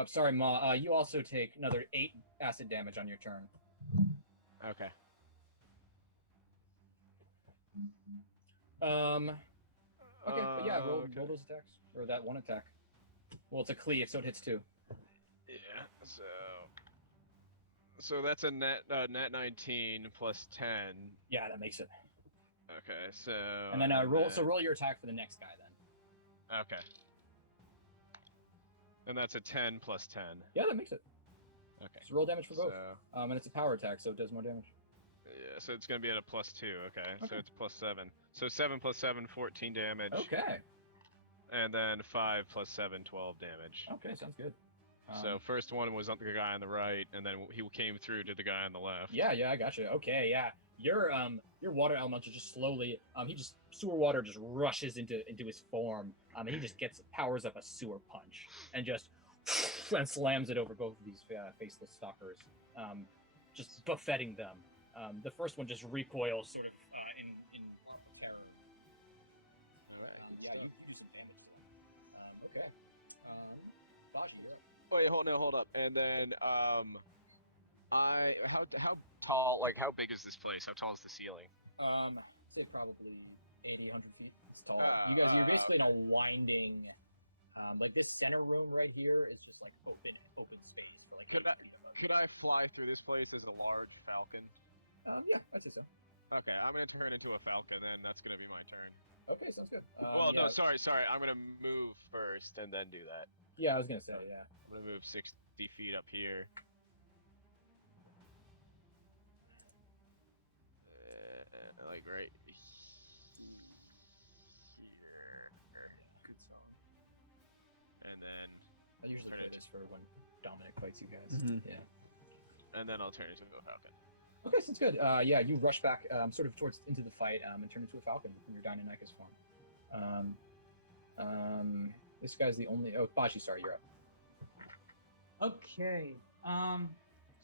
Sorry, Ma. You also take another 8 acid damage on your turn. Okay. Okay, but yeah, roll those attacks. Or that one attack. Well, it's a cleave, so it hits 2. Yeah, so that's a net 19 plus 10. Yeah, that makes it. Okay, so... And then roll your attack for the next guy then. Okay. And that's a 10 plus 10. Yeah, that makes it. Okay. So roll damage for both. So, And it's a power attack, so it does more damage. Yeah, so it's gonna be at a +2. Okay, so it's +7. So 7 + 7, 14 damage. Okay. And then 5 + 7, 12 damage. Okay, sounds good. So first one was on the guy on the right, and then he came through to the guy on the left. Yeah, I gotcha. Okay, yeah. Your water elemental just slowly sewer water just rushes into his form. And he just powers up a sewer punch and just and slams it over both of these faceless stalkers, just buffeting them. The first one just recoils sort of in terror. Yeah, you do some damage. Okay. Baji, you're up. Oh yeah, hold up. And then how tall, like how big is this place? How tall is the ceiling? Say probably 80, 100 feet. It's tall. You're basically in a winding, like this center room right here is just like open space. For like could I fly through this place as a large falcon? Yeah, I'd say so. Okay, I'm gonna turn into a falcon, then that's gonna be my turn. Okay, sounds good. No, sorry. I'm gonna move first and then do that. Yeah, I was gonna say, yeah. I'm gonna move 60 feet up here. Like right here. Good song. And then I usually play this for when Dominic fights you guys. Yeah. And then I'll turn into a falcon. Okay, sounds good. Yeah, you rush back sort of towards into the fight and turn into a falcon from your Deinonychus form. This guy's the only. Oh, Baji, sorry, you're up. Okay.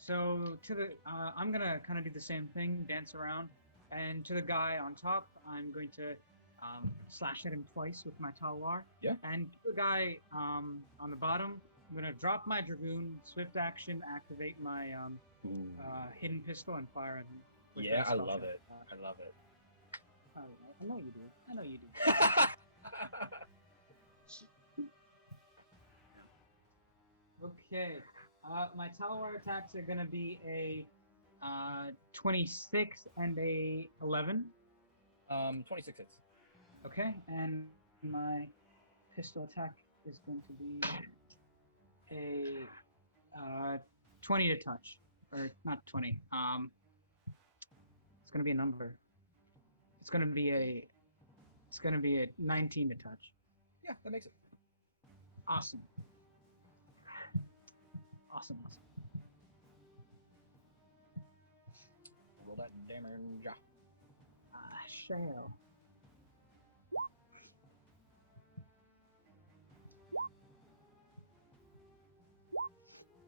So to the I'm gonna kind of do the same thing, dance around, and to the guy on top, I'm going to slash at him twice with my talwar. Yeah. And to the guy on the bottom, I'm gonna drop my dragoon, swift action, activate my hidden pistol, and fire at him. with Yeah, that I spell love check. it. I love it. I know you do. I know you do. Okay. My talwar attacks are gonna be a 26 and a 11. 26 hits. Okay, and my pistol attack is going to be a 20 to touch, or not 20. It's gonna be a number. It's gonna be a 19 to touch. Yeah, that makes it. Awesome. Roll that damage. I shall.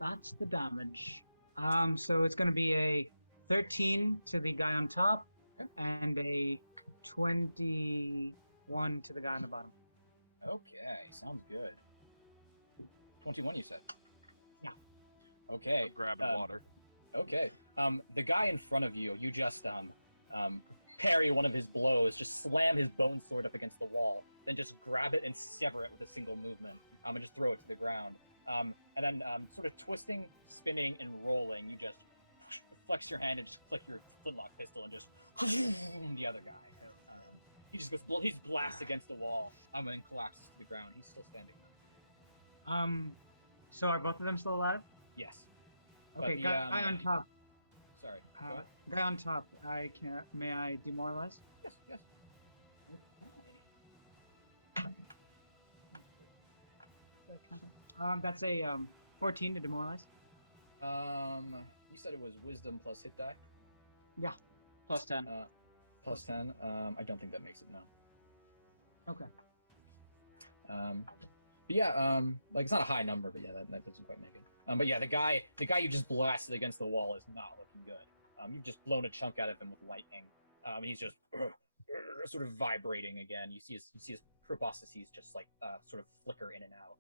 That's the damage. So it's going to be a 13 to the guy on top, and a 21 to the guy on the bottom. Okay, sounds good. 21, you said? Yeah. Okay. Grab water. Okay. The guy in front of you, you just parry one of his blows, just slam his bone sword up against the wall, then just grab it and sever it with a single movement, and just throw it to the ground. And then sort of twisting, spinning, and rolling, you just flex your hand and just flick your flintlock pistol and just the other guy. He just goes, he's blasted against the wall, and collapses to the ground. He's still standing. So are both of them still alive? Yes. Okay, But the, guy on top. Sorry. go ahead. Guy on top. May I demoralize? Yes, yes. That's a 14 to demoralize. You said it was wisdom plus hit die? Yeah. Plus 10. Plus 10. I don't think that makes it, no. Okay. But yeah, like it's not a high number, but yeah, that doesn't quite make it. But yeah, the guy you just blasted against the wall is not looking good. You've just blown a chunk out of him with lightning. He's just sort of vibrating again. You see his proboscises just like sort of flicker in and out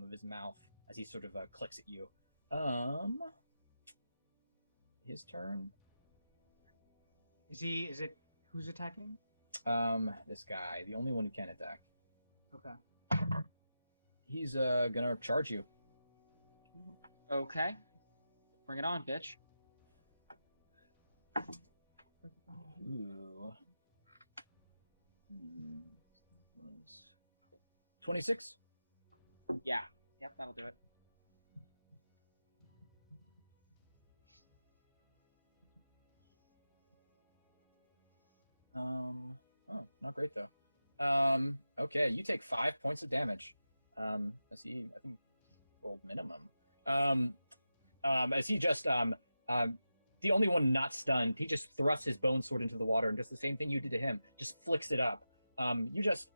of his mouth as he sort of clicks at you. His turn. Is it who's attacking? This guy, the only one who can attack. Okay. He's gonna charge you. Okay. Bring it on, bitch. Ooh. 26? Yeah. Yep, that'll do it. not great though. Okay, you take 5 points of damage. As he, I think, rolled minimum. As he just the only one not stunned, he just thrusts his bone sword into the water and does the same thing you did to him. Just flicks it up. You just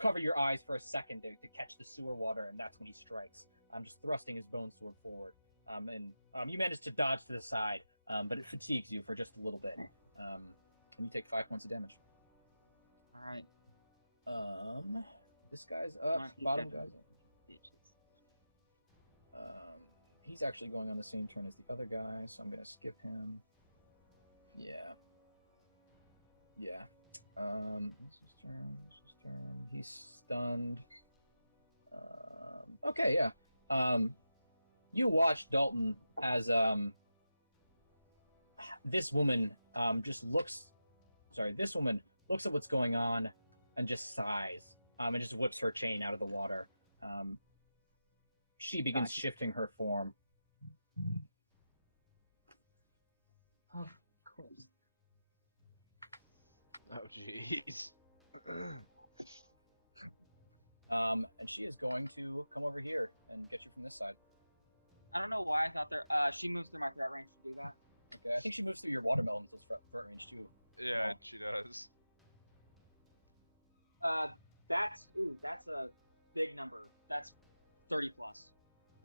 cover your eyes for a second to catch the sewer water, and that's when he strikes. Just thrusting his bone sword forward. And you manage to dodge to the side, but it fatigues you for just a little bit. And you take 5 points of damage. All right. This guy's up. Bottom guy's up. He's actually going on the same turn as the other guy, so I'm gonna skip him. Yeah. This is turn. He's stunned. Okay, yeah. You watch Dalton as this woman this woman looks at what's going on and just sighs, and just whips her chain out of the water. She begins shifting her form. Oh, cool. Oh, jeez. And she is going to come over here and fish from this side. I don't know why I thought that she moved to my brother. Yeah, I think she moves through your watermelon first. Yeah, she does. That's a big number. That's 30 plus.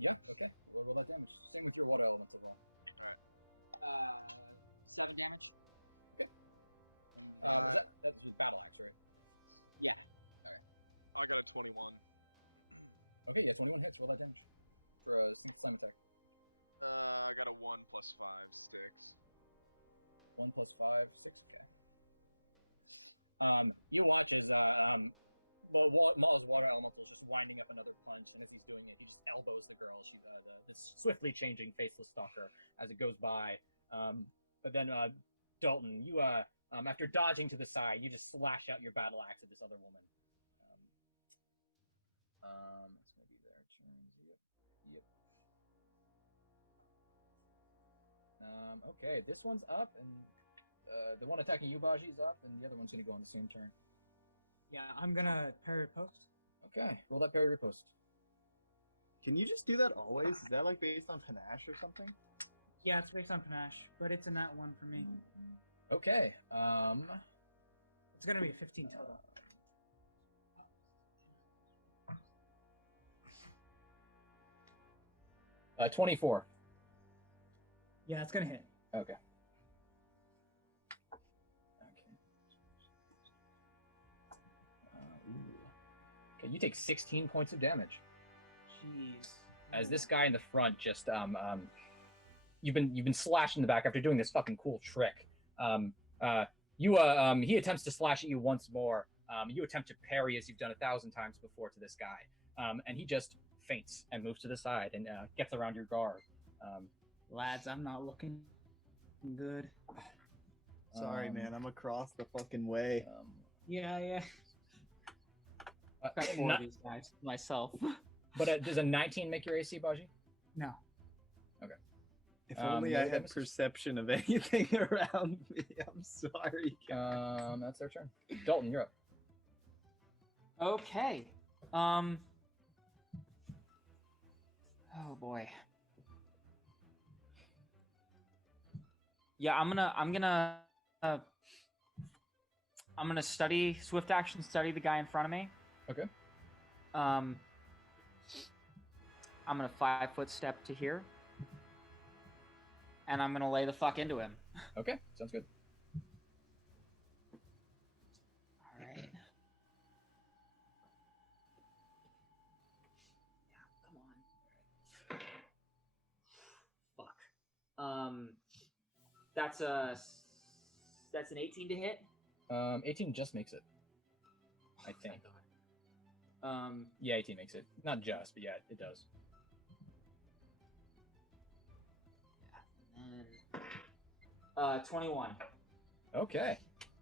Yeah, okay. We'll let them. Same with your water elements as well. 7 damage? That's just battle axe, right? Yeah. I got a 21. Okay, yeah, so I'm going to roll that damage for a slim attack. I got a 1 plus 5, 6. 1 plus 5, 6, okay. You watch as Maul's water element is just winding up another punch, and as he's doing it, he just elbows the girl. She's this swiftly changing faceless stalker as it goes by. But then Dalton, you after dodging to the side, you just slash out your battle axe at this other woman. It's gonna be their turns. Yep. Okay, this one's up, and the one attacking you, Baji's up, and the other one's gonna go on the same turn. Yeah, I'm gonna parry riposte. Okay, roll that parry riposte. Can you just do that always? Is that like based on panache or something? Yeah, it's based on panache, but it's a nat 1 for me. Okay. It's gonna be 15 total. Uh, 24. Yeah, it's gonna hit. Okay. Okay, you take 16 points of damage. Jeez. As this guy in the front just you've been slashed in the back after doing this fucking cool trick. He attempts to slash at you once more. You attempt to parry as you've done 1,000 times before to this guy, and he just faints and moves to the side and gets around your guard. Lads, I'm not looking good. Sorry, man. I'm across the fucking way. Yeah. Got 4 of these guys myself. But does a 19 make your AC, Baji? No. Okay. If only I had perception of anything around me. I'm sorry. That's their turn. Dalton, you're up. Okay. Oh boy. Yeah, I'm gonna study swift action. Study the guy in front of me. Okay. I'm gonna 5-foot step to here, and I'm gonna lay the fuck into him. Okay, sounds good. All right. Yeah, come on. Fuck. That's an 18 to hit. 18 just makes it. I think. Thank God. Yeah, 18 makes it. Not just, but yeah, it does. And 21. Okay.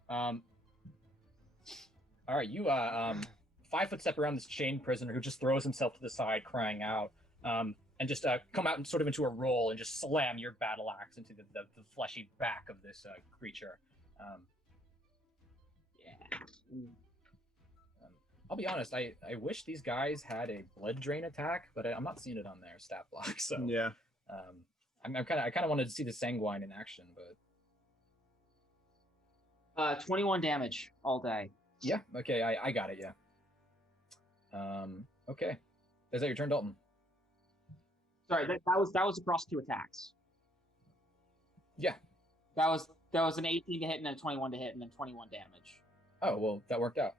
All right, you 5-foot step around this chained prisoner who just throws himself to the side, crying out, and just come out and sort of into a roll and just slam your battle axe into the fleshy back of this creature. Yeah. I'll be honest. I wish these guys had a blood drain attack, but I'm not seeing it on their stat block. So Yeah. I kind of wanted to see the sanguine in action, but 21 damage all day. yeah. Okay, I got it. Yeah. Okay. Is that your turn, Dalton? Sorry, that was across 2 attacks. Yeah. That was an 18 to hit and then 21 to hit and then 21 damage. Oh well, that worked out.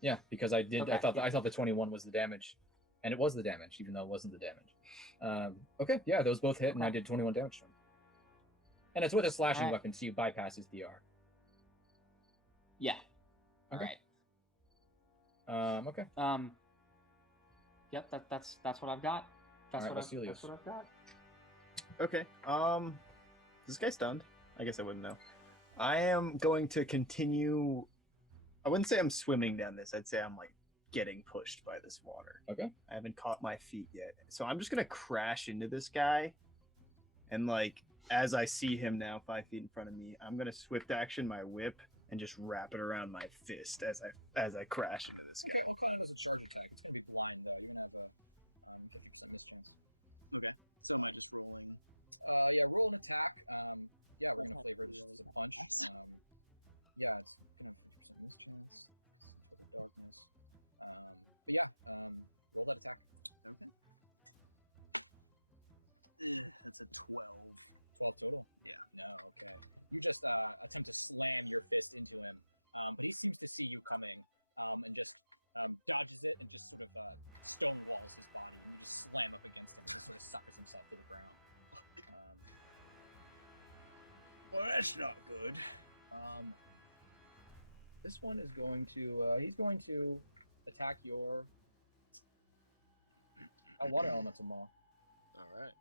Yeah, because I did. Okay. I thought the 21 was the damage, and it was the damage, even though it wasn't the damage. Okay, yeah, those both hit, and I did 21 damage to him. And it's with a slashing Alright. weapon, so you bypass his DR. Yeah. Okay. All right. Okay. Yep. That's what I've got. That's Alright, what Vasilios. I've got. Okay. Is this guy stunned? I guess I wouldn't know. I am going to continue. I wouldn't say I'm swimming down this. I'd say I'm like getting pushed by this water. Okay. I haven't caught my feet yet. So I'm just gonna crash into this guy. And like as I see him now 5 feet in front of me, I'm gonna swift action my whip and just wrap it around my fist as I crash into this guy. Suckers himself to the ground. Well, that's not good. This one is going to. He's going to attack your water elemental maw. All right.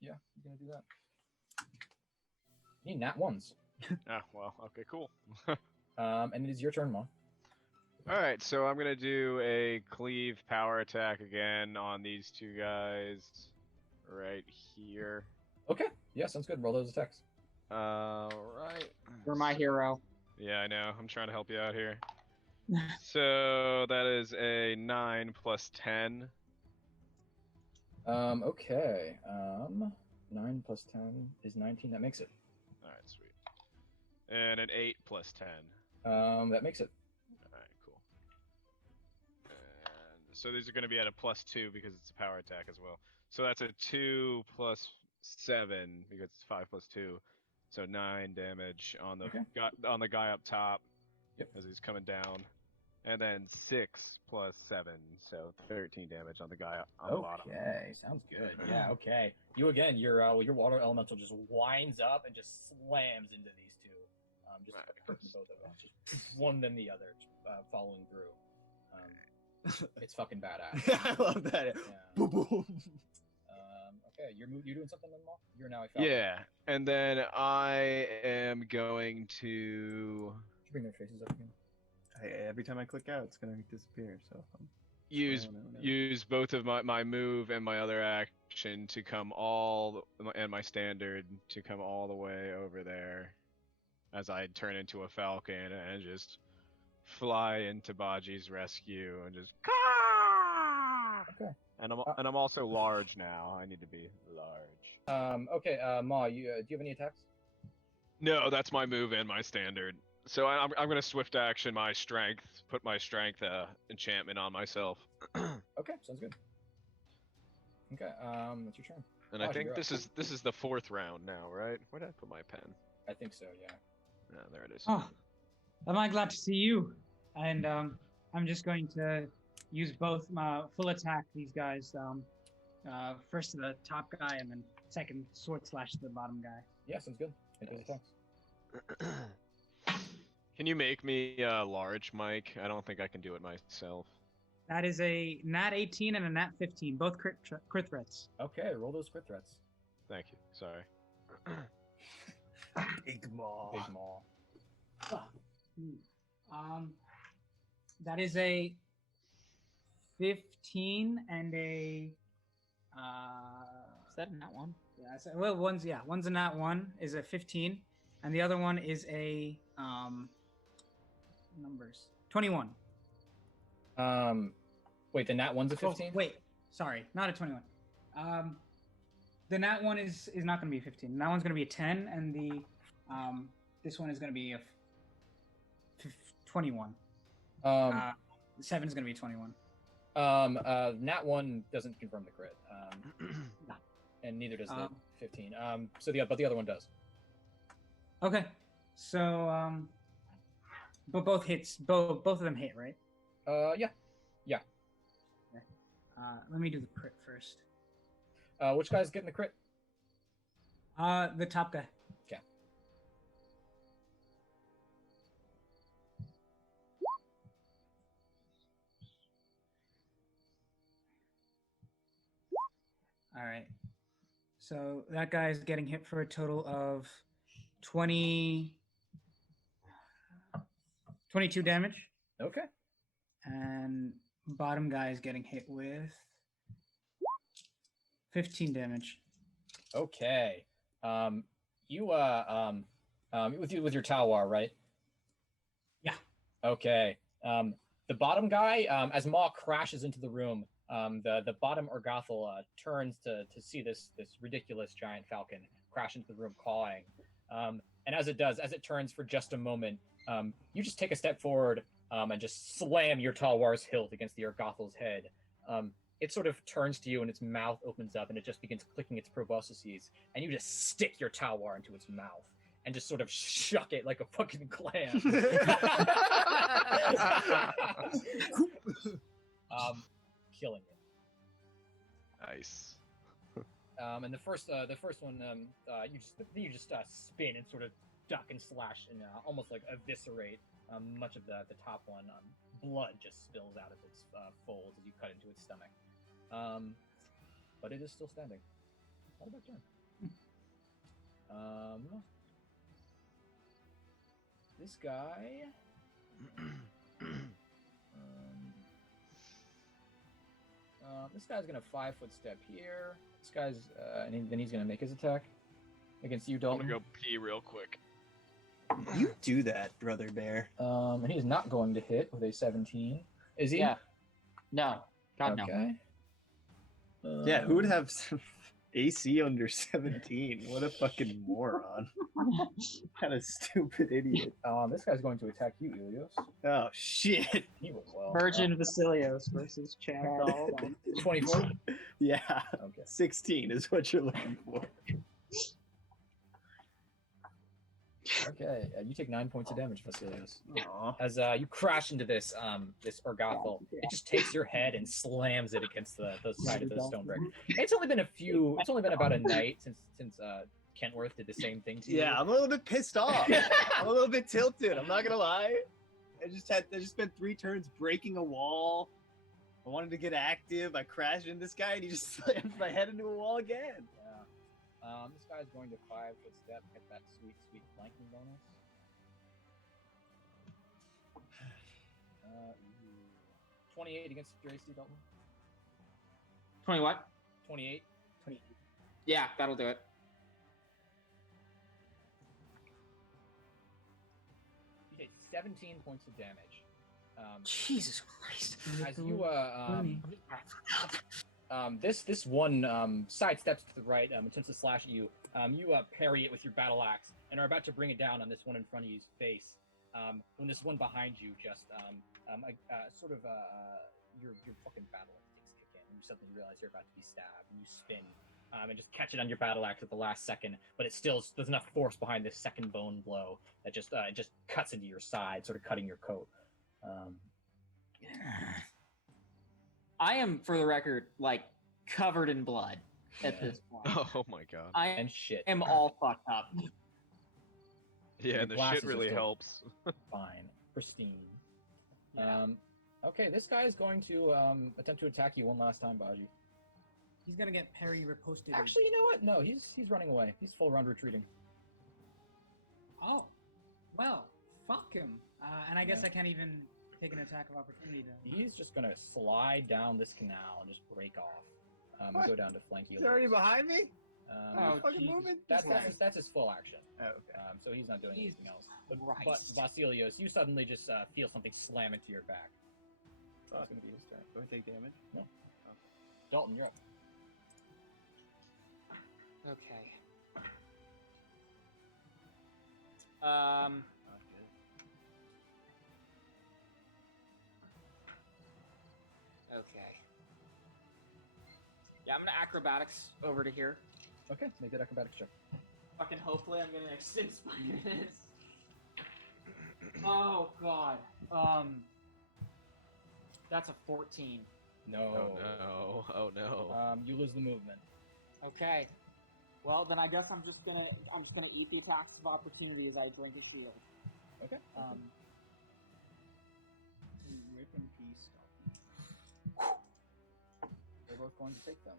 Yeah, he's gonna do that. You need nat ones. Ah, well, okay, cool. And it is your turn, Maw. All right, so I'm gonna do a cleave power attack again on these 2 guys right here. Okay. Yeah, sounds good. Roll those attacks. All right. You're my hero. Yeah, I know. I'm trying to help you out here. So that is a 9 plus 10. Okay. 9 plus 10 is 19. That makes it. All right, sweet. And an 8 plus 10. That makes it. All right, cool. And so these are going to be at a plus 2 because it's a power attack as well. So that's a 2 plus 7 because it's 5 plus 2. So 9 damage on the on the guy up top as he's coming down. And then 6 plus 7, so 13 damage on the guy on the bottom. Okay, sounds good. Yeah, okay. You again, your water elemental just winds up and just slams into these 2. Just fucking hurting both of them. Just one then the other, following through. It's fucking badass. I love that. Yeah. Boom, boom. Okay, you're doing something then, Maul? You're now a falcon. Yeah, and then I am going to Bring their faces up again. Every time I click out, it's gonna disappear. So use both of my move and my other action to come and my standard to come all the way over there, as I turn into a falcon and just fly into Baji's rescue and just. Okay. And I'm also large now. I need to be large. Okay. Ma, do you have any attacks? No, that's my move and my standard. So I'm gonna swift action my strength, put my strength enchantment on myself. Okay, sounds good. Okay, that's your turn. And I think this is the 4th round now, right? Where did I put my pen? I think so, yeah. Yeah, there it is. Oh, am I glad to see you? And I'm just going to use both my full attack these guys. First to the top guy, and then second sword slash to the bottom guy. Yeah, sounds good. Make those attacks. Can you make me large, Mike? I don't think I can do it myself. That is a nat 18 and a nat 15, both crit threats. Okay, roll those crit threats. Thank you. Sorry. Big Maw. Big Maw. That is a 15 and a. Is that in that one? Yeah. Well, one's a nat 1 is a 15, and the other one is a Numbers. 21. Wait, the nat one's a 15? Oh, wait, sorry, not a 21. The nat one is not going to be a 15. That one's going to be a 10, and the this one is going to be a 21. The 7 is going to be 21. Nat 1 doesn't confirm the crit. And neither does the 15. But the other one does. Okay, so but both hits, both of them hit, right? Yeah. Okay. Let me do the crit first. Which guy's getting the crit? The top guy. Okay. All right. So that guy's getting hit for a total of 22 damage. Okay. And bottom guy is getting hit with 15 damage. Okay. You with your Talwar, right? Yeah. Okay. The bottom guy, as Maw crashes into the room, the bottom urgothol turns to see this ridiculous giant falcon crash into the room cawing. And as it turns for just a moment, you just take a step forward and just slam your Talwar's hilt against the urgothol's head. It sort of turns to you and its mouth opens up and it just begins clicking its proboscises, and you just stick your Talwar into its mouth and just sort of shuck it like a fucking clam. Killing it. Nice. And the first one, you just spin and sort of duck and slash and almost like eviscerate much of the top one. Blood just spills out of its folds as you cut into its stomach. But it is still standing. Not a bad turn. This guy. This guy's gonna 5-foot step here. This guy's, and then he's gonna make his attack against you, I'm Dalton. gonna go pee real quick. You do that, brother bear. And he's not going to hit with a 17. Is he? Yeah. No. God, no. Okay. Yeah, who would have some AC under 17? What a fucking moron. What a stupid idiot. This guy's going to attack you, Ilios. Oh, shit. He will well. Virgin Vasilios versus Chad Dalton. 24? Yeah. Okay. 16 is what you're looking for. Okay, you take 9 points of damage, Vasilios. Aw. As you crash into this urgothol, it just takes your head and slams it against the side of the stone brick. It's only been about a night since Kentworth did the same thing to you. Yeah, I'm a little bit pissed off. I'm a little bit tilted. I'm not gonna lie. I just spent 3 turns breaking a wall. I wanted to get active. I crashed into this guy, and he just slammed my head into a wall again. Yeah. This guy's going to 5-foot step, get that sweet flanking bonus. 28 against your AC, Dalton. 20 what? 28. Yeah, that'll do it. You take 17 points of damage. Jesus Christ! As you this one sidesteps to the right, attempts to slash at you. You parry it with your battle axe and are about to bring it down on this one in front of you's face. When this one behind you just your fucking battle instincts kick in, and you suddenly realize you're about to be stabbed, and you spin and just catch it on your battle axe at the last second. But it still there's enough force behind this second bone blow that just cuts into your side, sort of cutting your coat. I am, for the record, like covered in blood at this point. Oh my god. I And shit. am all fucked up. Yeah, Your and the glasses shit are really still helps. Fine, pristine. Yeah. Okay, this guy is going to attempt to attack you one last time, Baji. He's gonna get parry riposted. Actually, you know what? No, he's running away. He's full round retreating. Oh, well, fuck him. And I guess Yeah. I can't even take an attack of opportunity then. He's just gonna slide down this canal and just break off. And What? go down to flank you. He's already behind me? Oh, fucking Jesus moving. That's his full action. Oh, okay. So he's not doing Jesus anything else. But Christ. Vasilios, you suddenly just feel something slam into your back. So that's Fuck. gonna be his turn. Do I take damage? No. Dalton, you're up. Okay. Oh, shit. Okay. Yeah, I'm gonna acrobatics over to here. Okay, make that acrobatics check. Fucking hopefully I'm gonna extend spiders. Oh god. That's a 14. No. Oh no! Oh no! You lose the movement. Okay. Well, then I guess I'm just gonna eat the attacks of opportunity as I drink a shield. Okay. Rip in peace. They're both going to take them.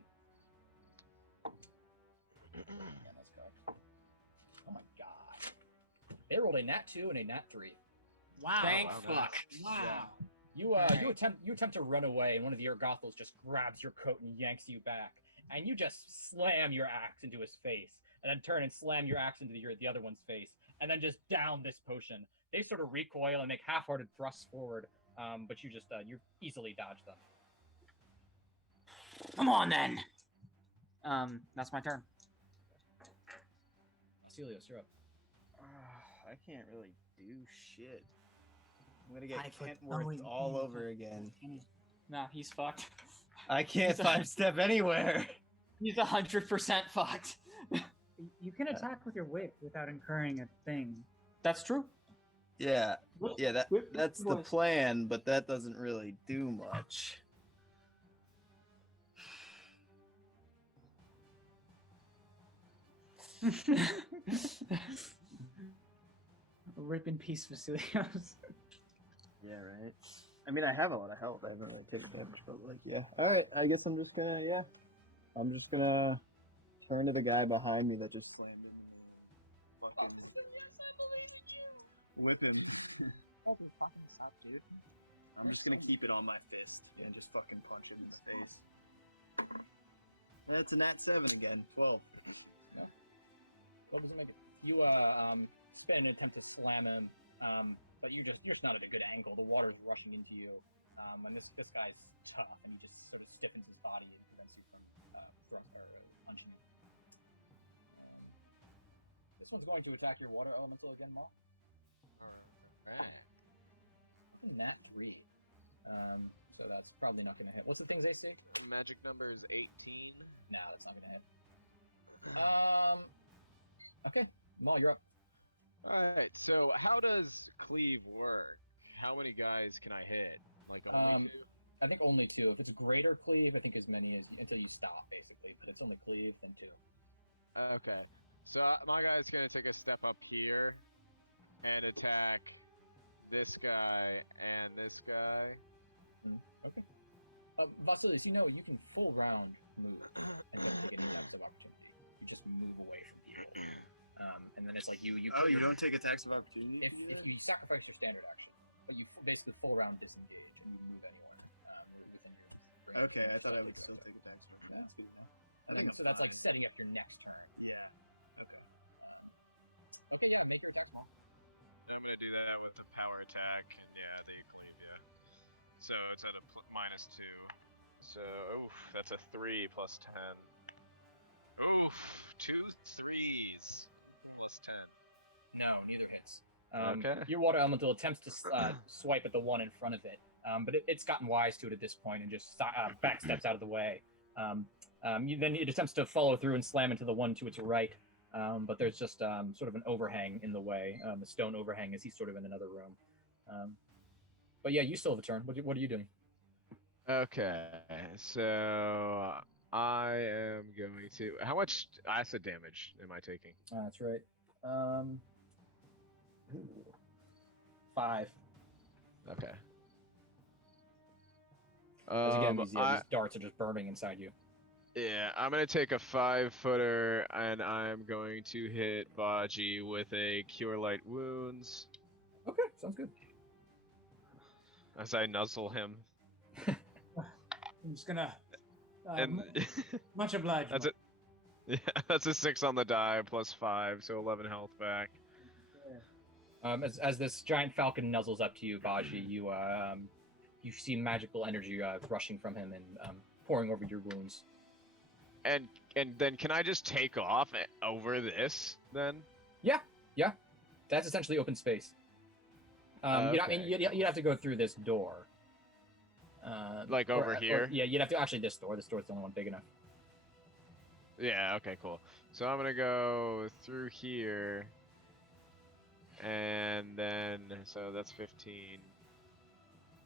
Yeah, let's go. Oh my god. They rolled a nat 2 and a nat 3. Wow. Thank wow, fuck. Wow. You attempt to run away, and one of the urgothols just grabs your coat and yanks you back, and you just slam your axe into his face, and then turn and slam your axe into the other one's face, and then just down this potion. They sort of recoil and make half-hearted thrusts forward, but you easily dodge them. Come on then. That's my turn. Celios, you're up. I can't really do shit. I'm gonna get 5 foot Kentworth only- all over again. No, he's fucked. I can't 5-step anywhere. He's 100% fucked. You can attack with your whip without incurring a thing. That's true. Yeah, yeah, Whip that's the voice. plan, but that doesn't really do much. Rip in peace, Vasilios. Yeah, right. I mean, I have a lot of health. I haven't really taken damage, but like, yeah. All right, I guess I'm just gonna, turn to the guy behind me that just slammed in. Whip him. I'm just gonna keep it on my fist and just fucking punch him in the face. That's a nat 7 again. 12. What does it make it? You spin an attempt to slam him, but you're just not at a good angle. The water's rushing into you, and this guy's tough, and he just sort of stiffens his body and prevents you from thrust or punching you. This one's going to attack your water elemental again, Maul. Nat 3. So that's probably not going to hit. What's the thing's AC? Magic number is 18. No, that's not going to hit. Okay, Maul, you're up. Alright, so how does cleave work? How many guys can I hit? Like only 2? I think only 2. If it's greater cleave, I think as many as until you stop, basically. But it's only cleave, then 2. Okay. So my guy's gonna take a step up here and attack this guy and this guy. Okay. Vasilius, you know you can full round move and don't take any attacks of opportunity. You just move away from people. And then it's like you Oh, you don't take attacks of opportunity? if you sacrifice your standard action, but you basically full round disengage and you move anywhere. Within your range. Okay, I thought I would still take attacks of opportunity. I think so. That's like setting up your next turn. Yeah. I'm gonna do that with the power attack, and yeah, the cleave, yeah. So it's at a -2. So, oof, that's a 3 plus 10. Oof, 2 3s plus 10. No, neither hits. Okay. Your water elemental attempts to swipe at the one in front of it, but it's gotten wise to it at this point and just back steps out of the way. Then it attempts to follow through and slam into the one to its right, but there's just sort of an overhang in the way, a stone overhang as he's sort of in another room. But yeah, you still have a turn. What are you doing? Okay, so I am going to. How much acid damage am I taking? That's right. 5. Okay. Because again, these darts are just burning inside you. Yeah, I'm gonna take a 5-footer and I'm going to hit Baji with a Cure Light Wounds Okay, sounds good. as I nuzzle him. I'm just gonna. And Much obliged. that's it. Yeah, that's a 6 on the die plus 5, so 11 health back. As this giant falcon nuzzles up to you, Baji, you see magical energy rushing from him and pouring over your wounds. And then can I just take off over this then? Yeah. That's essentially open space. You'd have to go through this door. Like over here? Yeah, you'd have to actually this door. This door's the only one big enough. Yeah. Okay. Cool. So I'm gonna go through here, and then so that's 15.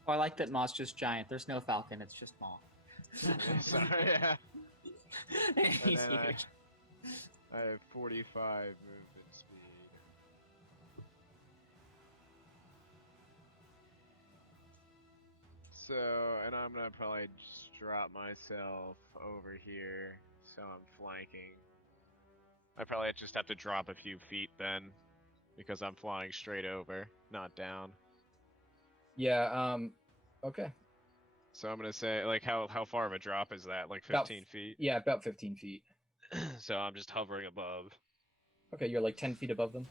Oh, I like that Ma's just giant. There's no falcon. It's just Ma. Sorry. Yeah. He's And then huge. I have 45 movement speed. So, and I'm gonna probably just drop myself over here, so I'm flanking. I probably just have to drop a few feet then, because I'm flying straight over, not down. Yeah. Okay. So I'm gonna say, like, how far of a drop is that? Like 15 feet? Yeah, about 15 feet. So I'm just hovering above. Okay, you're like 10 feet above them.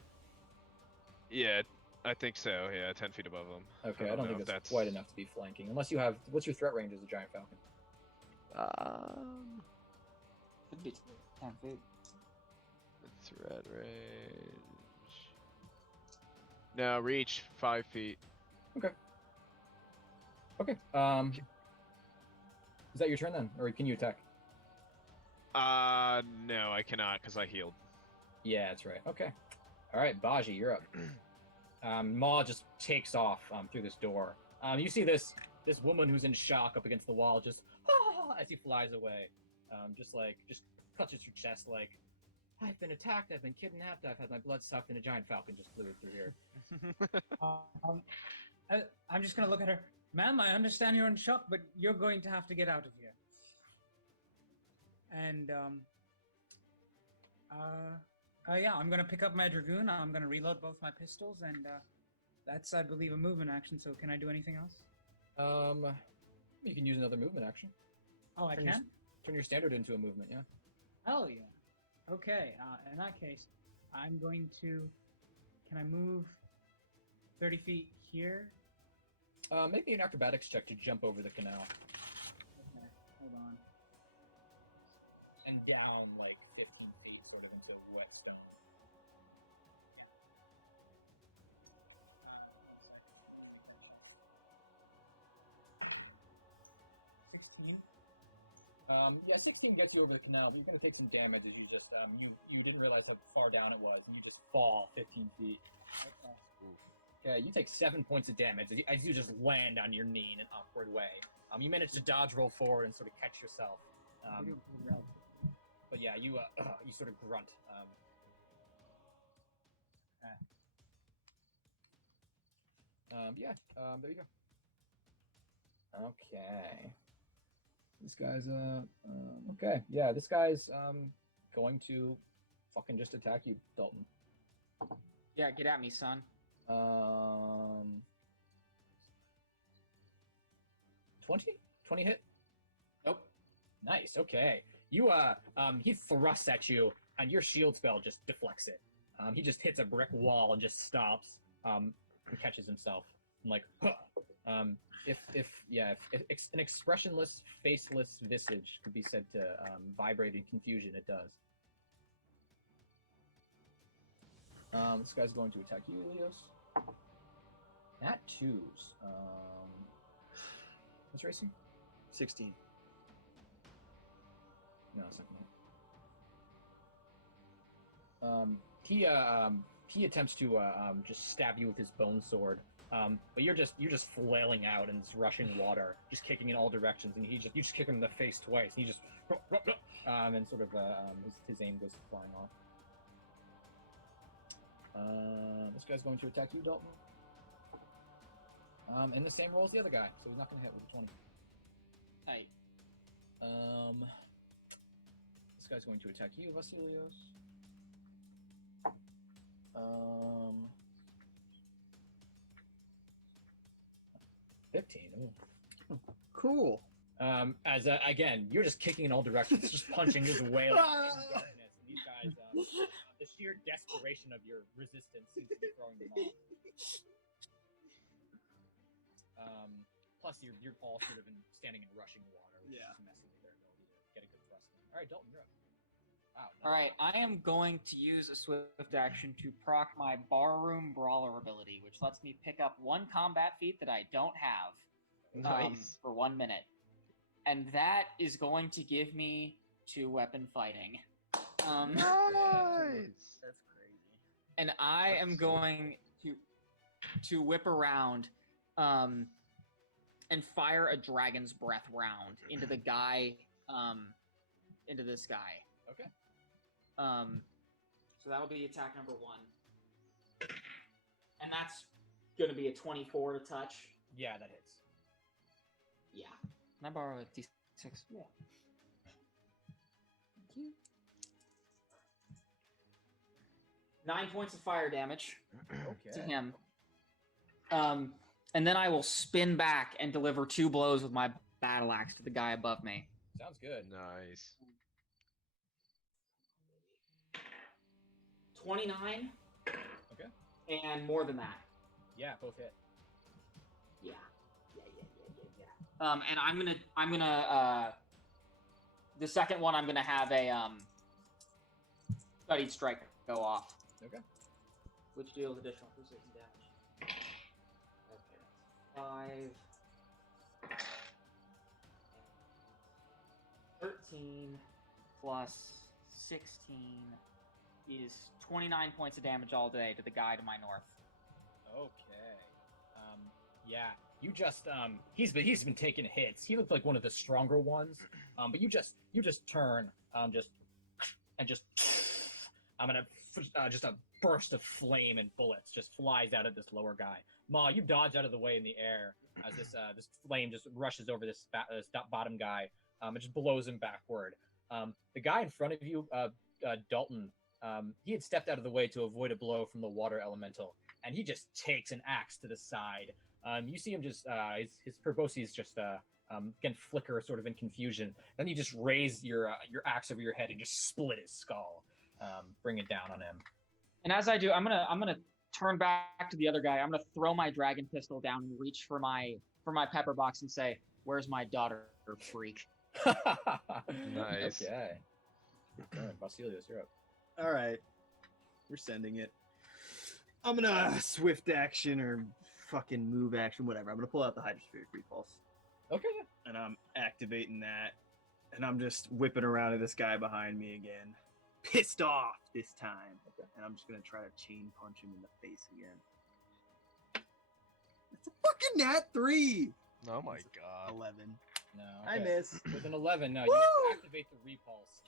Yeah, I think so. Yeah, 10 feet above them. Okay, I don't think that's quite enough to be flanking, unless you have. What's your threat range as a giant falcon? Could be 10 feet. Threat range. No, reach 5 feet. Okay. Is that your turn then, or can you attack? No, I cannot because I healed. Yeah, that's right. Okay. All right, Baji, you're up. Ma just takes off through this door. You see this woman who's in shock up against the wall, just as he flies away. Just clutches her chest like, I've been attacked, I've been kidnapped, I've had my blood sucked, and a giant falcon just flew through here. I'm just gonna look at her. Ma'am, I understand you're in shock, but you're going to have to get out of here. And yeah, I'm gonna pick up my dragoon. I'm gonna reload both my pistols, and that's, I believe, a movement action. So, can I do anything else? You can use another movement action. Oh, I can? Turn your standard into a movement, yeah. Hell yeah. Okay, in that case, I'm going to... Can I move 30 feet here? Maybe an acrobatics check to jump over the canal. Okay, hold on. And down, like, 15 feet, sort of into a wet snow. Yeah, 16 gets you over the canal, but you're gonna take some damage as you just you didn't realize how far down it was, and you just fall 15 feet. Okay, you take 7 points of damage as you just land on your knee in an awkward way. You manage to dodge, roll forward, and sort of catch yourself. But yeah, you sort of grunt. There you go. Okay. This guy's okay. Yeah, this guy's going to fucking just attack you, Dalton. Yeah, get at me, son. 20 hit? Nope. Nice. Okay. You he thrusts at you, and your shield spell just deflects it. He just hits a brick wall and just stops. And catches himself. I'm like, huh. If an expressionless, faceless visage could be said to vibrate in confusion, it does. This guy's going to attack you, Elios. Nat 2s. What's racing? 16. No, it's not. He attempts to just stab you with his bone sword. But you're just flailing out in this rushing water, just kicking in all directions, and you just kick him in the face twice, and he just and sort of his aim goes flying off. This guy's going to attack you, Dalton. In the same roll as the other guy, so he's not going to hit with a 20. Hey. This guy's going to attack you, Vasilios. 15. Ooh. Cool. Again, you're just kicking in all directions, just punching, just wailing in darkness. And these guys, the sheer desperation of your resistance seems to be throwing them off. Plus, you're all sort of standing in rushing water, which is messing with their ability to get a good thrust in. All right, Dalton, you're up. Wow. All right, I am going to use a swift action to proc my Barroom Brawler ability, which lets me pick up one combat feat that I don't have for 1 minute. And that is going to give me 2-weapon fighting. Nice! That's crazy. And I am going to whip around and fire a Dragon's Breath round into the guy, into this guy. Okay. So that'll be attack number 1. And that's going to be a 24 to touch. Yeah, that hits. Yeah. Can I borrow a D6? Yeah. Thank you. 9 points of fire damage to him. And then I will spin back and deliver 2 blows with my battle axe to the guy above me. Sounds good. Nice. 29. Okay. And more than that. Yeah, both hit. Yeah. And I'm gonna the second one I'm gonna have a studied strike go off. Okay. Which deals additional precision damage. Okay, that's 5. 13 plus 16 is 29 points of damage all day to the guy to my north. Okay. Yeah. You just he's been taking hits. He looked like one of the stronger ones. But you just turn just just a burst of flame and bullets just flies out of this lower guy. Ma, you dodge out of the way in the air as this flame just rushes over this bottom guy. It just blows him backward. The guy in front of you, Dalton, he had stepped out of the way to avoid a blow from the water elemental, and he just takes an axe to the side. You see him just his proboscis just again flicker sort of in confusion. Then you just raise your axe over your head and just split his skull, bring it down on him. And as I do, I'm gonna turn back to the other guy. I'm gonna throw my dragon pistol down and reach for my pepper box and say, "Where's my daughter, freak?" Nice. Okay. All right, Basilios, you're up. All right, we're sending it. I'm gonna swift action or fucking move action, whatever. I'm gonna pull out the Hydrosphere Repulse. Okay. And I'm activating that, and I'm just whipping around to this guy behind me again, pissed off this time. Okay. And I'm just gonna try to chain punch him in the face again. It's a fucking nat 3. Oh my god. 11. No. I okay. miss. With an 11, no, Woo! you activate the repulse.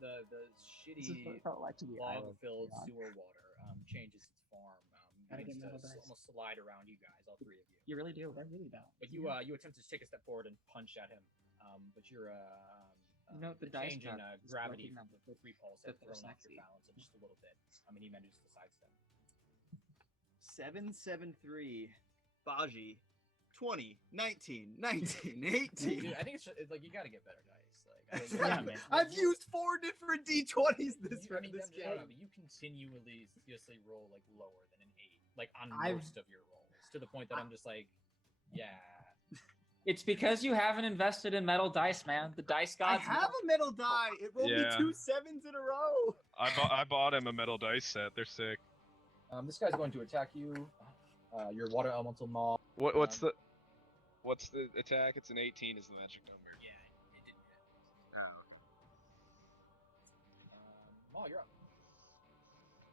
The shitty log-filled sewer water changes its form. Begins to almost slide around you guys, all 3 of you. You really do. I really don't. But you attempt to take a step forward and punch at him. But you're the change in dice gravity working with repulse has that they're thrown off your sexy. balance just a little bit. He manages to sidestep. 773. Baji. 20, 19, 19, 18. Dude, I think it's like you gotta get better dice. Like, Yeah, man. I've used 4 different D20s this I mean, this I'm just- game. but you continually seriously roll like lower than an 8, like on I've- most of your rolls, to the point that I'm just like, yeah. It's because you haven't invested in metal dice, man. The dice I gods. have a metal die. It rolled me Yeah. 2 7s in a row. I bought him a metal dice set. They're sick. This guy's going to attack you. Your water elemental maw. What's the attack? It's an 18 is the magic number. Yeah, it didn't hit. Maw, you're up.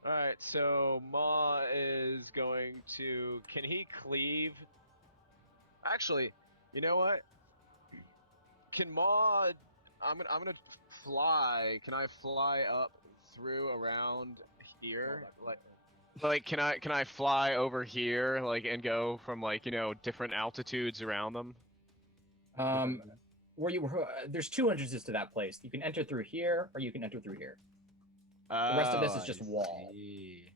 Alright, so Ma is going to... Can he cleave? Actually, you know what? Can Ma... I'm gonna fly. Can I fly up through around here? Like can I fly over here, like, and go from, like, you know, different altitudes around them? Where you were, there's 2 entrances to that place. You can enter through here, or you can enter through here. The rest of this is just wall. See.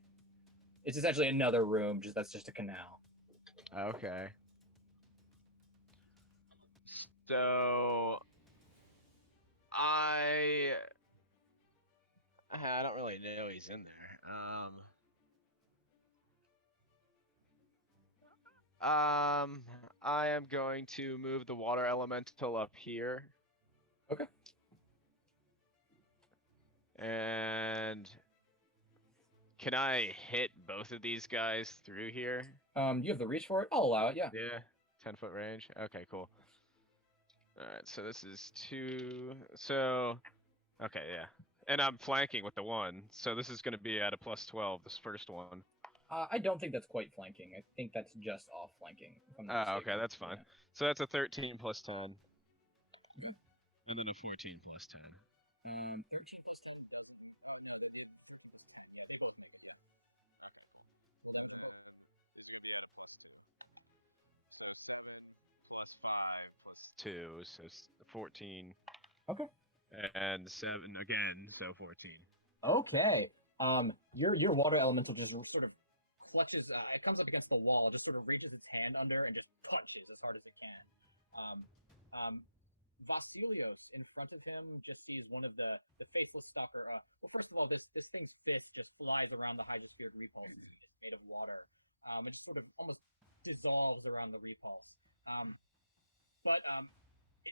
It's essentially another room, that's just a canal. Okay. So I don't really know he's in there. I am going to move the water elemental up here. Okay. And can I hit both of these guys through here? You have the reach for it. I'll allow it. Yeah. Yeah, 10-foot range. Okay, cool. All right, so this is 2. So, okay, yeah, and I'm flanking with the 1, so this is going to be at a +12. This first one. I don't think that's quite flanking. I think that's just off flanking. If I'm not Oh, okay, mistaken. that's fine. Yeah. So that's a 13 + 10, and then a 14 + 10. 13 plus 10. +5 + 2, so 14. Okay. And 7 again, so 14. Okay. Your water elemental just sort of clutches. It comes up against the wall, just sort of reaches its hand under and just punches as hard as it can. Vasilios in front of him just sees one of the faceless stalker. Well, first of all, this thing's fist just flies around the hydrosphere repulse. It's made of water. It just sort of almost dissolves around the repulse. But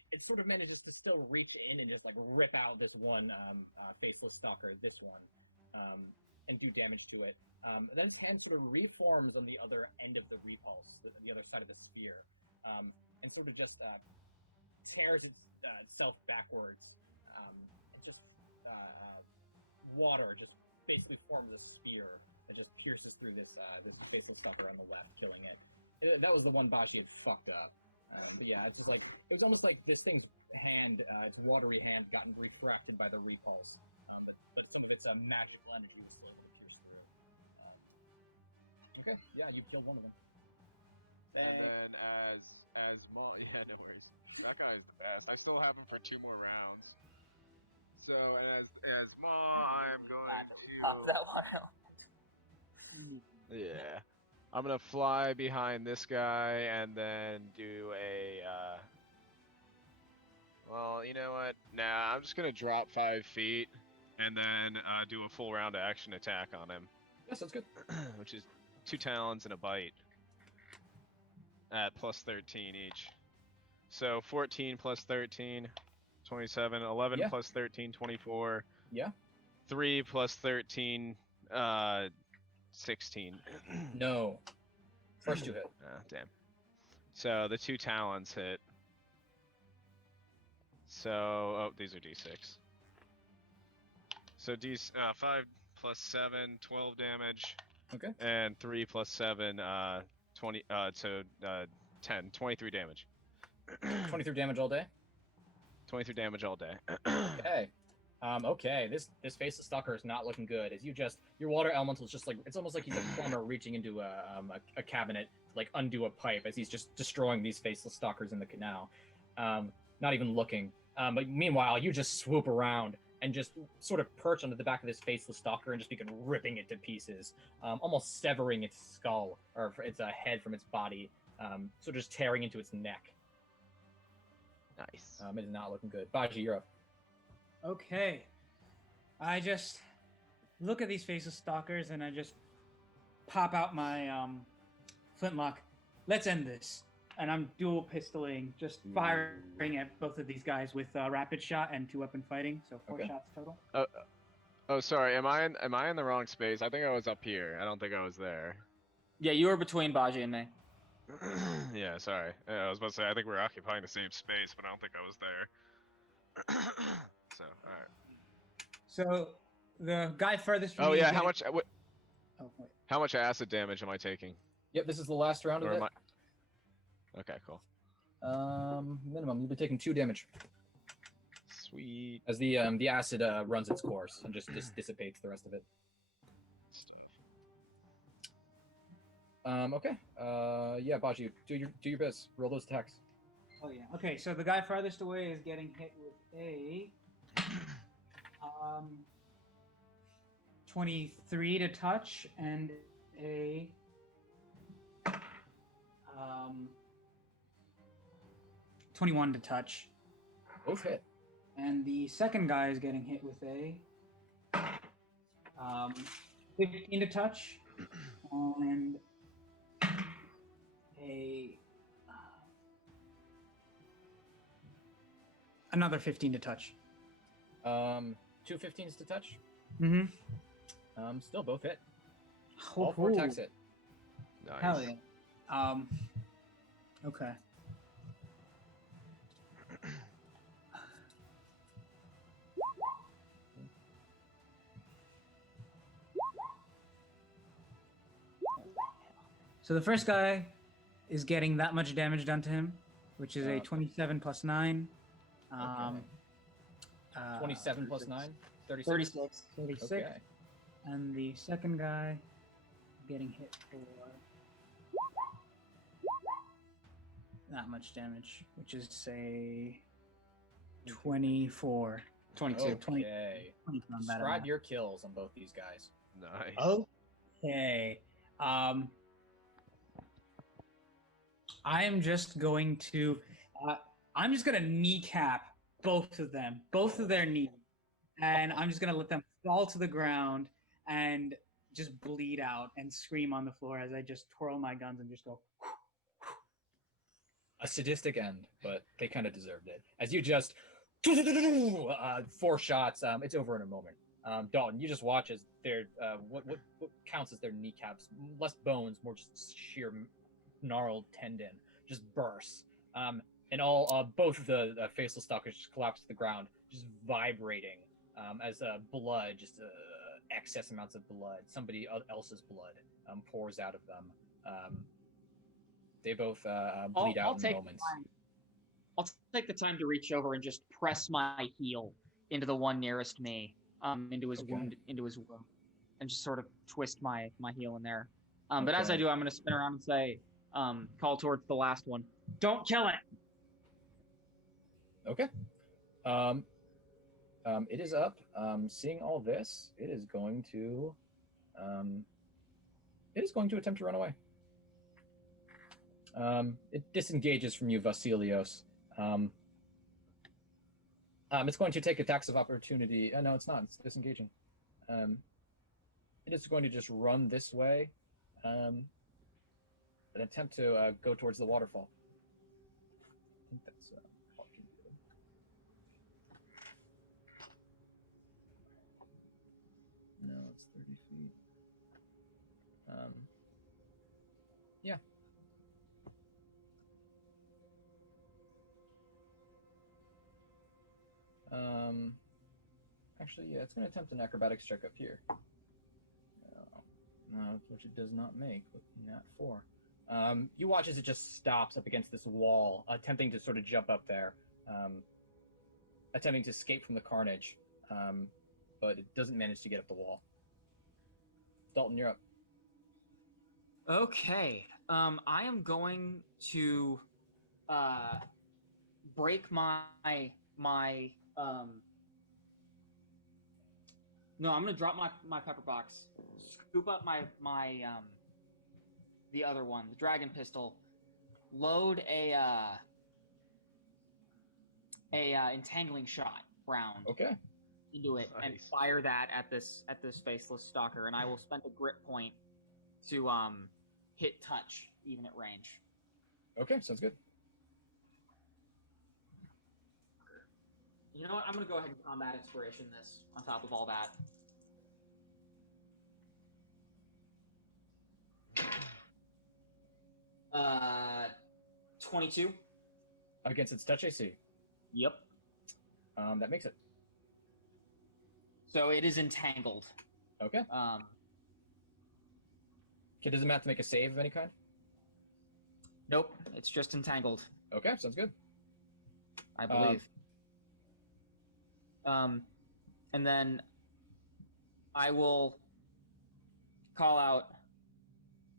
it sort of manages to still reach in and just like rip out this one faceless stalker, this one, and do damage to it. Then its hand sort of reforms on the other end of the repulse, the other side of the sphere, and sort of just tears itself backwards. It just water just basically forms a spear that just pierces through this faceless stalker on the left, killing it. That was the one Bashi had fucked up. But yeah, it's just like it was almost like this thing's hand, its watery hand, gotten refracted by the repulse. But some of its magical energy was still able to pierce through. Okay, yeah, you killed one of them. And then as Maul, yeah, no worries. That guy's the best. I still have him for 2 more rounds. So as Maul, I'm going to. That one. Yeah. I'm gonna fly behind this guy and then do a. Well, you know what? Nah, I'm just gonna drop 5 feet and then do a full round action attack on him. Yeah, sounds good. Which is 2 talons and a bite at +13 each. So 14 + 13, 27. 11 Yeah. + 13, 24. Yeah. 3 + 13, 16. No. First 2 hit. Ah, damn. So the 2 talons hit. So, oh, these are d6. So 5 + 7, 12 damage. Okay. And 3 + 7, 20. So 10, 23 damage. 23 damage all day. 23 damage all day. Okay. Okay, this faceless stalker is not looking good. As your water elemental is just like, it's almost like he's a plumber reaching into a cabinet to like undo a pipe as he's just destroying these faceless stalkers in the canal. Not even looking. But meanwhile, you just swoop around and just sort of perch onto the back of this faceless stalker and just begin ripping it to pieces, almost severing its skull or its head from its body, so just tearing into its neck. Nice. It is not looking good. Baji, you're up. Okay. I just look at these faceless stalkers and I just pop out my flintlock. Let's end this. And I'm dual pistoling, just firing at both of these guys with rapid shot and 2-weapon fighting, so 4 shots total. Oh, sorry. Am I in the wrong space? I think I was up here. I don't think I was there. Yeah, you were between Baji and me. Yeah, sorry. Yeah, I was about to say I think we're occupying the same space, but I don't think I was there. So, all right. So the guy furthest from Oh me. yeah, how much? Oh, wait. How much acid damage am I taking? Yep, this is the last round of Or it. am I... Okay, cool. Minimum, you'll be taking 2 damage Sweet. as the acid runs its course and just dissipates the rest of it. Okay. Yeah, Baji, do your biz. Roll those attacks. Oh yeah. Okay, so the guy farthest away is getting hit with a 23 to touch and a 21 to touch. Both hit. And the second guy is getting hit with a 15 to touch and another 15 to touch. 2 15s to touch. Mm-hmm. Still both hit. All 4 attacks hit. Nice. Hell yeah. Okay. So the first guy is getting that much damage done to him, which is a 27 plus 9. 27 plus 9? 36? 36. 36. Okay. And the second guy getting hit for that much damage, which is, say, 24. 22. Okay. 20, Describe your kills on both these guys. Nice. Okay. I am just going to kneecap both of them, both of their knees, and I'm just gonna let them fall to the ground and just bleed out and scream on the floor as I just twirl my guns and just go. A sadistic end, but they kind of deserved it. As you just 4 shots, it's over in a moment. Dalton, you just watch as their what counts as their kneecaps, less bones, more just sheer gnarled tendon, just bursts. And all both of the faceless stalkers just collapse to the ground, just vibrating as blood, just excess amounts of blood, somebody else's blood pours out of them. They both bleed out in moments. I'll take the time to reach over and just press my heel into the one nearest me, into his wound, and just sort of twist my heel in there. But as I do, I'm going to spin around and say, call towards the last one. Don't kill it. Okay. It is up. Seeing all this, it is going to attempt to run away. It disengages from you, Vasilios. It's going to take attacks of opportunity. No, it's not. It's disengaging. It is going to just run this way and attempt to go towards the waterfall. I think that's all I can do. No, it's 30 feet. Yeah. Actually, yeah, it's going to attempt an acrobatics check up here. No, which it does not make with nat 4. You watch as it just stops up against this wall, attempting to sort of jump up there, attempting to escape from the carnage, but it doesn't manage to get up the wall. Dalton, you're up. Okay. I am going to break my no, I'm gonna drop my pepper box, scoop up my the other one, the dragon pistol, load a entangling shot round into it, and fire that at this faceless stalker, and I will spend a grit point to hit touch even at range. Okay, sounds good. You know what? I'm gonna go ahead and combat inspiration this on top of all that. Uh, 22 against its touch AC. Yep. That makes it. So it is entangled. Okay. Kid doesn't have to make a save of any kind? Nope, it's just entangled. Okay, sounds good. I believe. And then I will call out,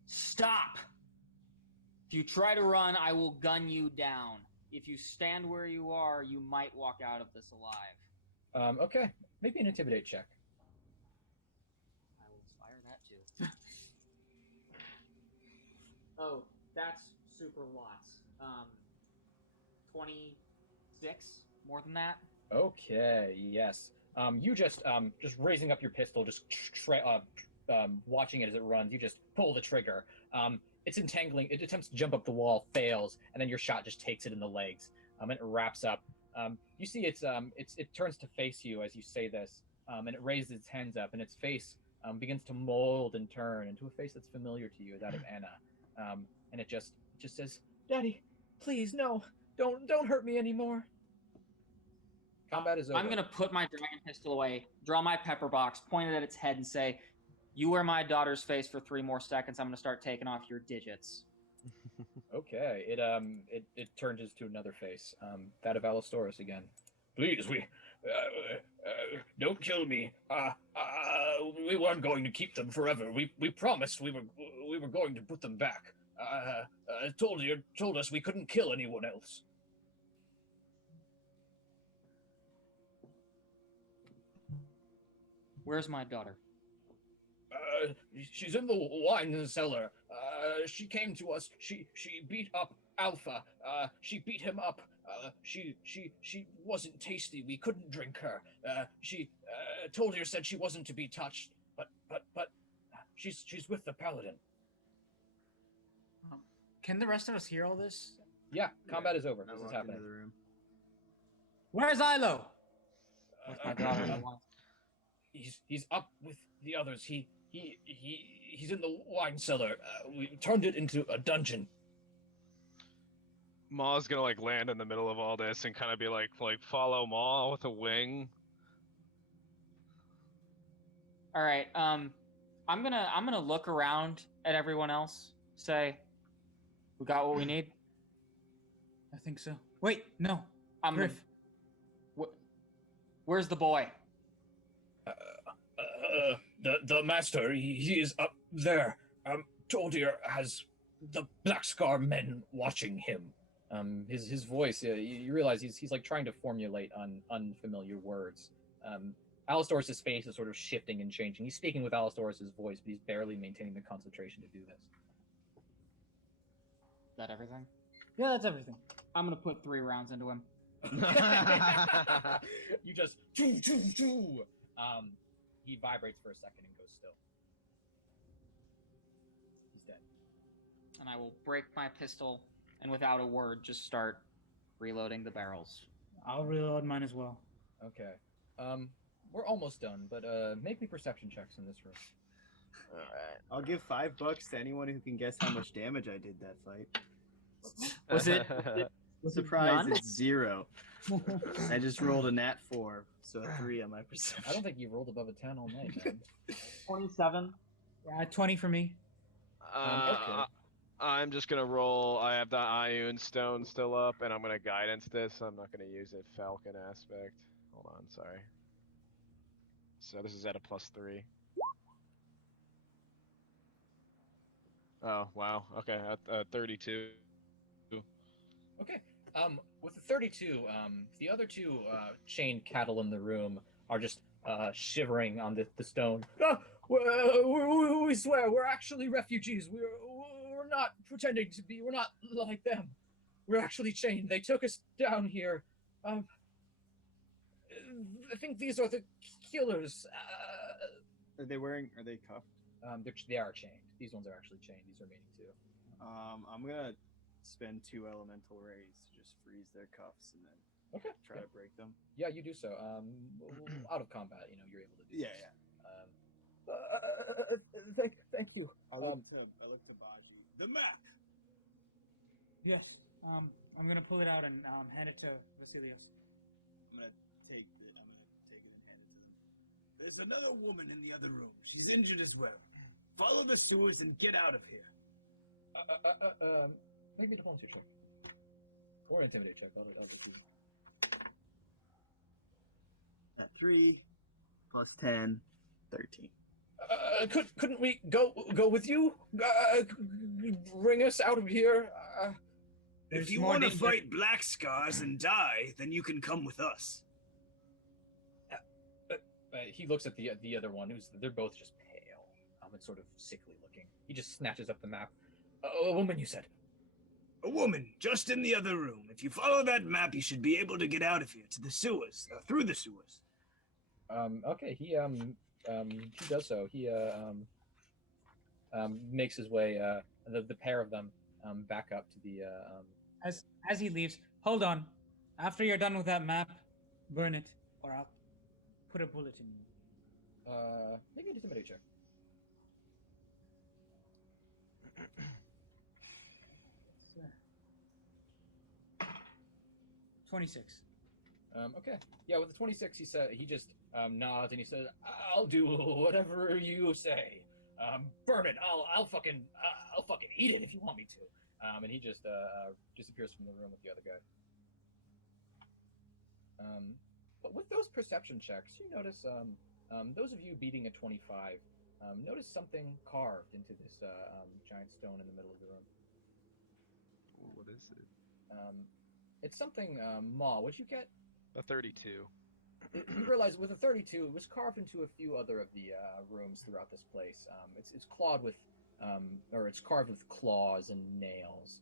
"Stop! If you try to run, I will gun you down. If you stand where you are, you might walk out of this alive." Okay. Maybe an intimidate check. I will inspire that too. Oh, that's super lots. 26, more than that. Okay, yes. You just raising up your pistol, just watching it as it runs. You just pull the trigger. It's entangling. It attempts to jump up the wall, fails, and then your shot just takes it in the legs. And it wraps up. You see it turns to face you as you say this, and it raises its hands up, and its face begins to mold and turn into a face that's familiar to you, that of Anna. And it just says, "Daddy, please, no, don't hurt me anymore." Combat is over. I'm gonna put my dragon pistol away, draw my pepper box, point it at its head, and say, "You wear my daughter's face for 3 more seconds. I'm gonna start taking off your digits." Okay, it turns to another face, that of Alistorus again. Please, don't kill me. We weren't going to keep them forever. We promised we were going to put them back. Told us we couldn't kill anyone else. Where's my daughter? She's in the wine cellar. She came to us. She beat up Alpha. She beat him up. She wasn't tasty. We couldn't drink her. She told her, said she wasn't to be touched. But she's with the paladin. Can the rest of us hear all this? Yeah, combat is over. I This is walked happening. into the room. Where's Ilo? With my daughter. He's up with the others. He's in the wine cellar. We turned it into a dungeon. Maw's gonna like land in the middle of all this and kind of be like follow Maw with a wing. All right. I'm gonna look around at everyone else. Say, we got what we need. I think so. Wait, no. Griff. Where's the boy? The master, he is up there. Toldir has the Black Scar men watching him. His voice, you realize he's like trying to formulate unfamiliar words. Alistorus' face is sort of shifting and changing. He's speaking with Alistorus' voice, but he's barely maintaining the concentration to do this. Is that everything? Yeah, that's everything. I'm gonna put 3 rounds into him. You just choo. He vibrates for a second and goes still. He's dead. And I will break my pistol and without a word just start reloading the barrels. I'll reload mine as well. Okay. We're almost done, but make me perception checks in this room. Alright. I'll give $5 to anyone who can guess how much damage I did that fight. Was it Surprise, none? it's 0. I just rolled a nat 4, so a 3 on my perception. I don't think you rolled above a 10 all night, man. 27. Yeah, 20 for me. Okay. I'm just gonna roll. I have the Ioun Stone still up, and I'm gonna guidance this. I'm not gonna use a Falcon aspect. Hold on, sorry. So this is at a +3. Oh wow. Okay, at 32. Okay. With the 32, the other 2 chained cattle in the room are just shivering on the stone. We swear, we're actually refugees. We're not pretending to be. We're not like them. We're actually chained. They took us down here. I think these are the killers. Are they cuffed? They are chained. These ones are actually chained. These remaining 2. I'm gonna spend 2 elemental rays to just freeze their cuffs and then try to break them. Yeah, you do so. Out of combat, you're able to do Yeah, this. yeah. Thank you. I look to Baji. The map. Yes. I'm gonna pull it out and hand it to Vasilios. I'm gonna take it and hand it to them. There's another woman in the other room. She's injured as well. Follow the sewers and get out of here. Maybe diplomacy check. Or intimidate check. I'll just do. At 3 plus 10, 13. Couldn't we go with you? Bring us out of here. If you want to fight Black Scars and die, then you can come with us. He looks at the other one, they're both just pale, and sort of sickly looking. He just snatches up the map. A woman, you said? A woman, just in the other room. If you follow that map, you should be able to get out of here to the sewers, through the sewers. Okay, he does so. He makes his way, the pair of them, back up to the, As he leaves, hold on. After you're done with that map, burn it, or I'll put a bullet in you. make an intimidate check. 26. Okay. Yeah, with the 26, he just nods and he says, "I'll do whatever you say. Burn it. I'll fucking eat it if you want me to." And he just disappears from the room with the other guy. But with those perception checks, you notice those of you beating a 25 notice something carved into this giant stone in the middle of the room. What is it? It's something, Ma, what'd you get? A 32. You realize with a 32, it was carved into a few other of the rooms throughout this place. It's clawed with, or it's carved with claws and nails.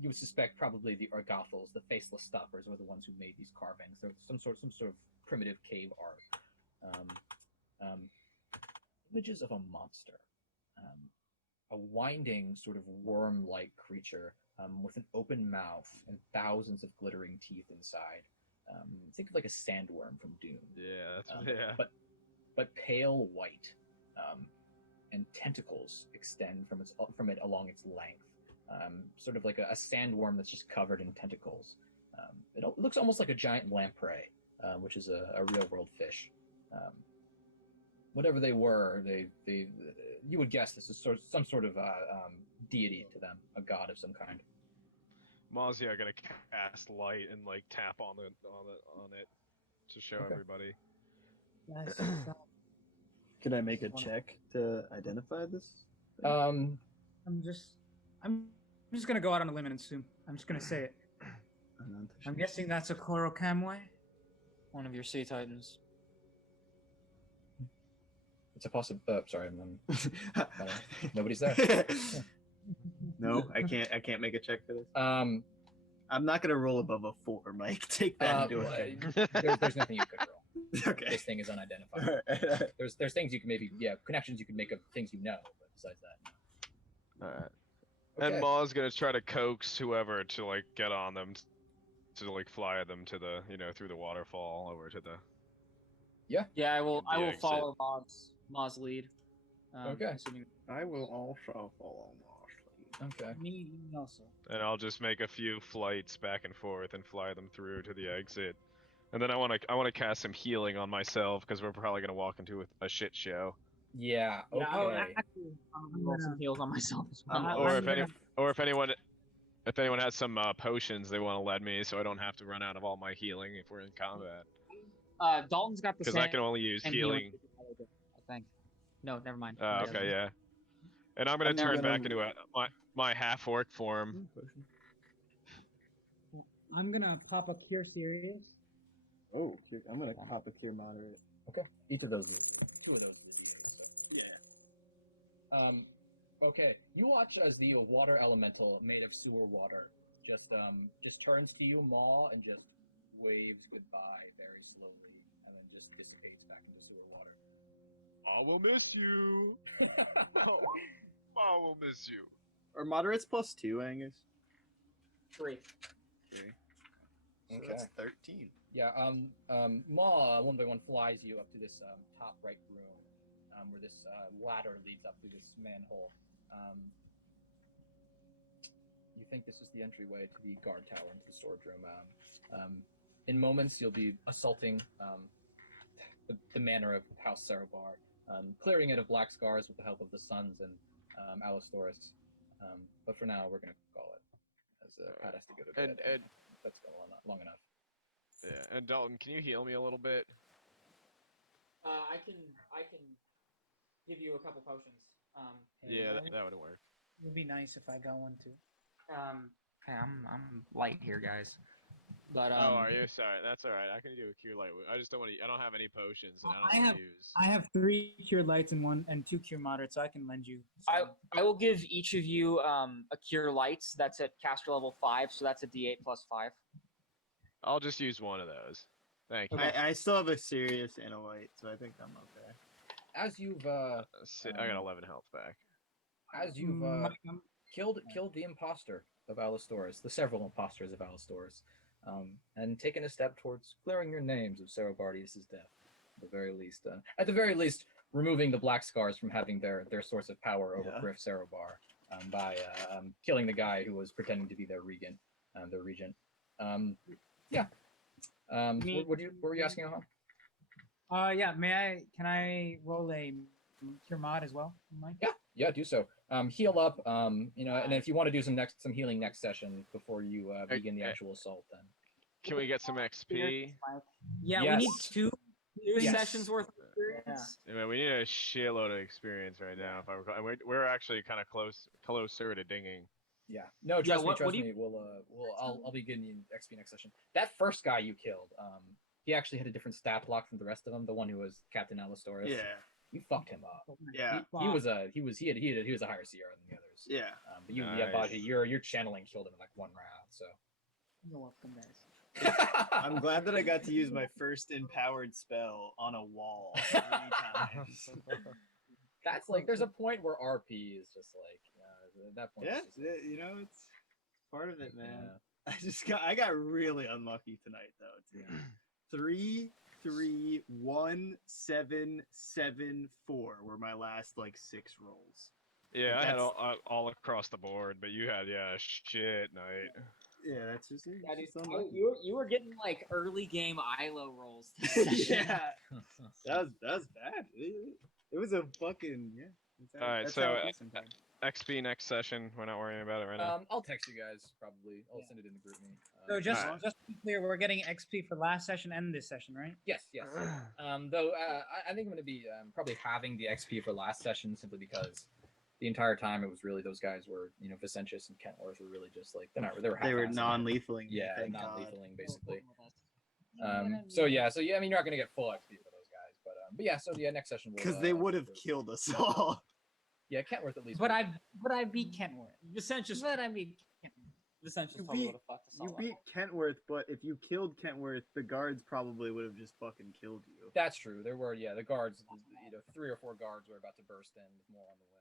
You would suspect probably the urgothols, the faceless stoppers, were the ones who made these carvings. They're some sort of primitive cave art. Images of a monster, a winding sort of worm-like creature with an open mouth and thousands of glittering teeth inside. Think of like a sandworm from Doom. Yeah, that's but pale white, and tentacles extend from it along its length. Sort of like a sandworm that's just covered in tentacles. It looks almost like a giant lamprey, which is a real world fish. Whatever they were, they you would guess this is some sort of deity to them, a god of some kind. Mazia gonna cast light and like tap on it to show everybody. Yes. Can I make a check to identify this? I'm just gonna go out on a limb and assume. I'm just gonna say it. I'm guessing that's a Kamwe. One of your sea titans. It's a possible. Sorry, nobody's there. No, I can't make a check for this. I'm not gonna roll above a 4, Mike. Take that into account. There's nothing you could roll. Okay. This thing is unidentified. There's things you can maybe connections you can make of things you know, but besides that. Alright. Okay. And Ma's gonna try to coax whoever to like get on them to like fly them to the through the waterfall over to the. Yeah, I will exit. follow Ma's lead. Okay. Assuming... I will also follow Moss. Okay. Me also. And I'll just make a few flights back and forth and fly them through to the exit. And then I want to cast some healing on myself because we're probably gonna walk into a shit show. Yeah. Okay. Actually, I'm gonna roll some heals on myself as well. Or if anyone has some potions they want to lend me, so I don't have to run out of all my healing if we're in combat. Dalton's got the same. Because I can only use healing. I think. No, never mind. Okay, yeah. And I'm gonna turn back into my half orc form. I'm gonna pop a Cure Serious. Oh, I'm gonna pop a Cure Moderate. Okay. Two of those. So. Yeah. Okay. You watch as the water elemental made of sewer water just turns to you, Maw, and just waves goodbye very slowly, and then just dissipates back into sewer water. I will miss you. I will miss you. Are moderates +2, Angus? 3. So Okay. that's 13. Yeah. Maw, one by one, flies you up to this top right room, where this ladder leads up through this manhole. You think this is the entryway to the guard tower into the storage room. In moments, you'll be assaulting the Manor of House Serobar, clearing it of black scars with the help of the Sons and Alistorus. But for now, we're going to call it, as Pat has to go to bed. And that's going on long enough. Yeah, and Dalton, can you heal me a little bit? I can give you a couple potions. Yeah, that would work. It would be nice if I got one too. Okay, I'm light here, guys. But Oh, are you? Sorry, that's all right. I can do a cure light. I just don't want to. I don't have any potions, and I don't use. I have 3 cure lights and 2 cure moderates, so I can lend you. I will give each of you a cure lights. That's at caster level 5, so that's a D8 plus 5. I'll just use one of those. Thank you. I still have a serious and a light, so I think I'm okay. As you've I got 11 health back. as you've killed the impostor of Alistorus, the several impostors of Alistorus, and taken a step towards clearing your names of Serobardias' death. At the very least, removing the black scars from having their source of power over Griff Serobar by killing the guy who was pretending to be their regent. What were you asking about? Yeah. Can I roll a cure mod as well, Mike? Yeah, do so. Heal up, and if you want to do some healing next session before you begin the actual assault, then. Can we get some XP? Yeah, Yes. we need 2 sessions worth of experience. Yeah, we need a shitload of experience right now. If I recall, and we're actually kind of closer to dinging. Yeah. No, trust me. I'll be getting you XP next session. That first guy you killed, he actually had a different stat block from the rest of them. The one who was Captain Alistorus. Yeah. You fucked him up. Yeah. He was a higher CR than the others. Yeah. But Baji, your channeling killed him in like 1 round. So. You're welcome, guys. I'm glad that I got to use my first empowered spell on a wall 3 times. That's like, there's a point where RP is just like, at that point. Yeah, it's just like, it's part of it, man. Yeah. I got really unlucky tonight though. Too. 3, 3, 1, 7, 7, 4 were my last like 6 rolls. Yeah, I had all across the board, but you had shit night. Yeah, that's just it. You were getting like early game ILO rolls. Yeah, that was bad. It was a fucking All right, so XP next session. We're not worrying about it right now. I'll text you guys probably. I'll send it in the group me. So just to be clear, we're getting XP for last session and this session, right? Yes. Though I think I'm going to be probably having the XP for last session simply because the entire time it was really those guys were, Vicentias and Kentworth were really just like they were non-lethaling. Yeah, non-lethaling basically. So I mean you're not going to get full XP for those guys, but next session because they would have killed us all. Yeah, Kentworth at least. But I beat Kentworth. Vicentias. But I beat Kentworth. Vicentias probably would have fucked us all up. beat Kentworth, but if you killed Kentworth, the guards probably would have just fucking killed you. That's true. There were the guards. 3 or 4 guards were about to burst in with more on the way.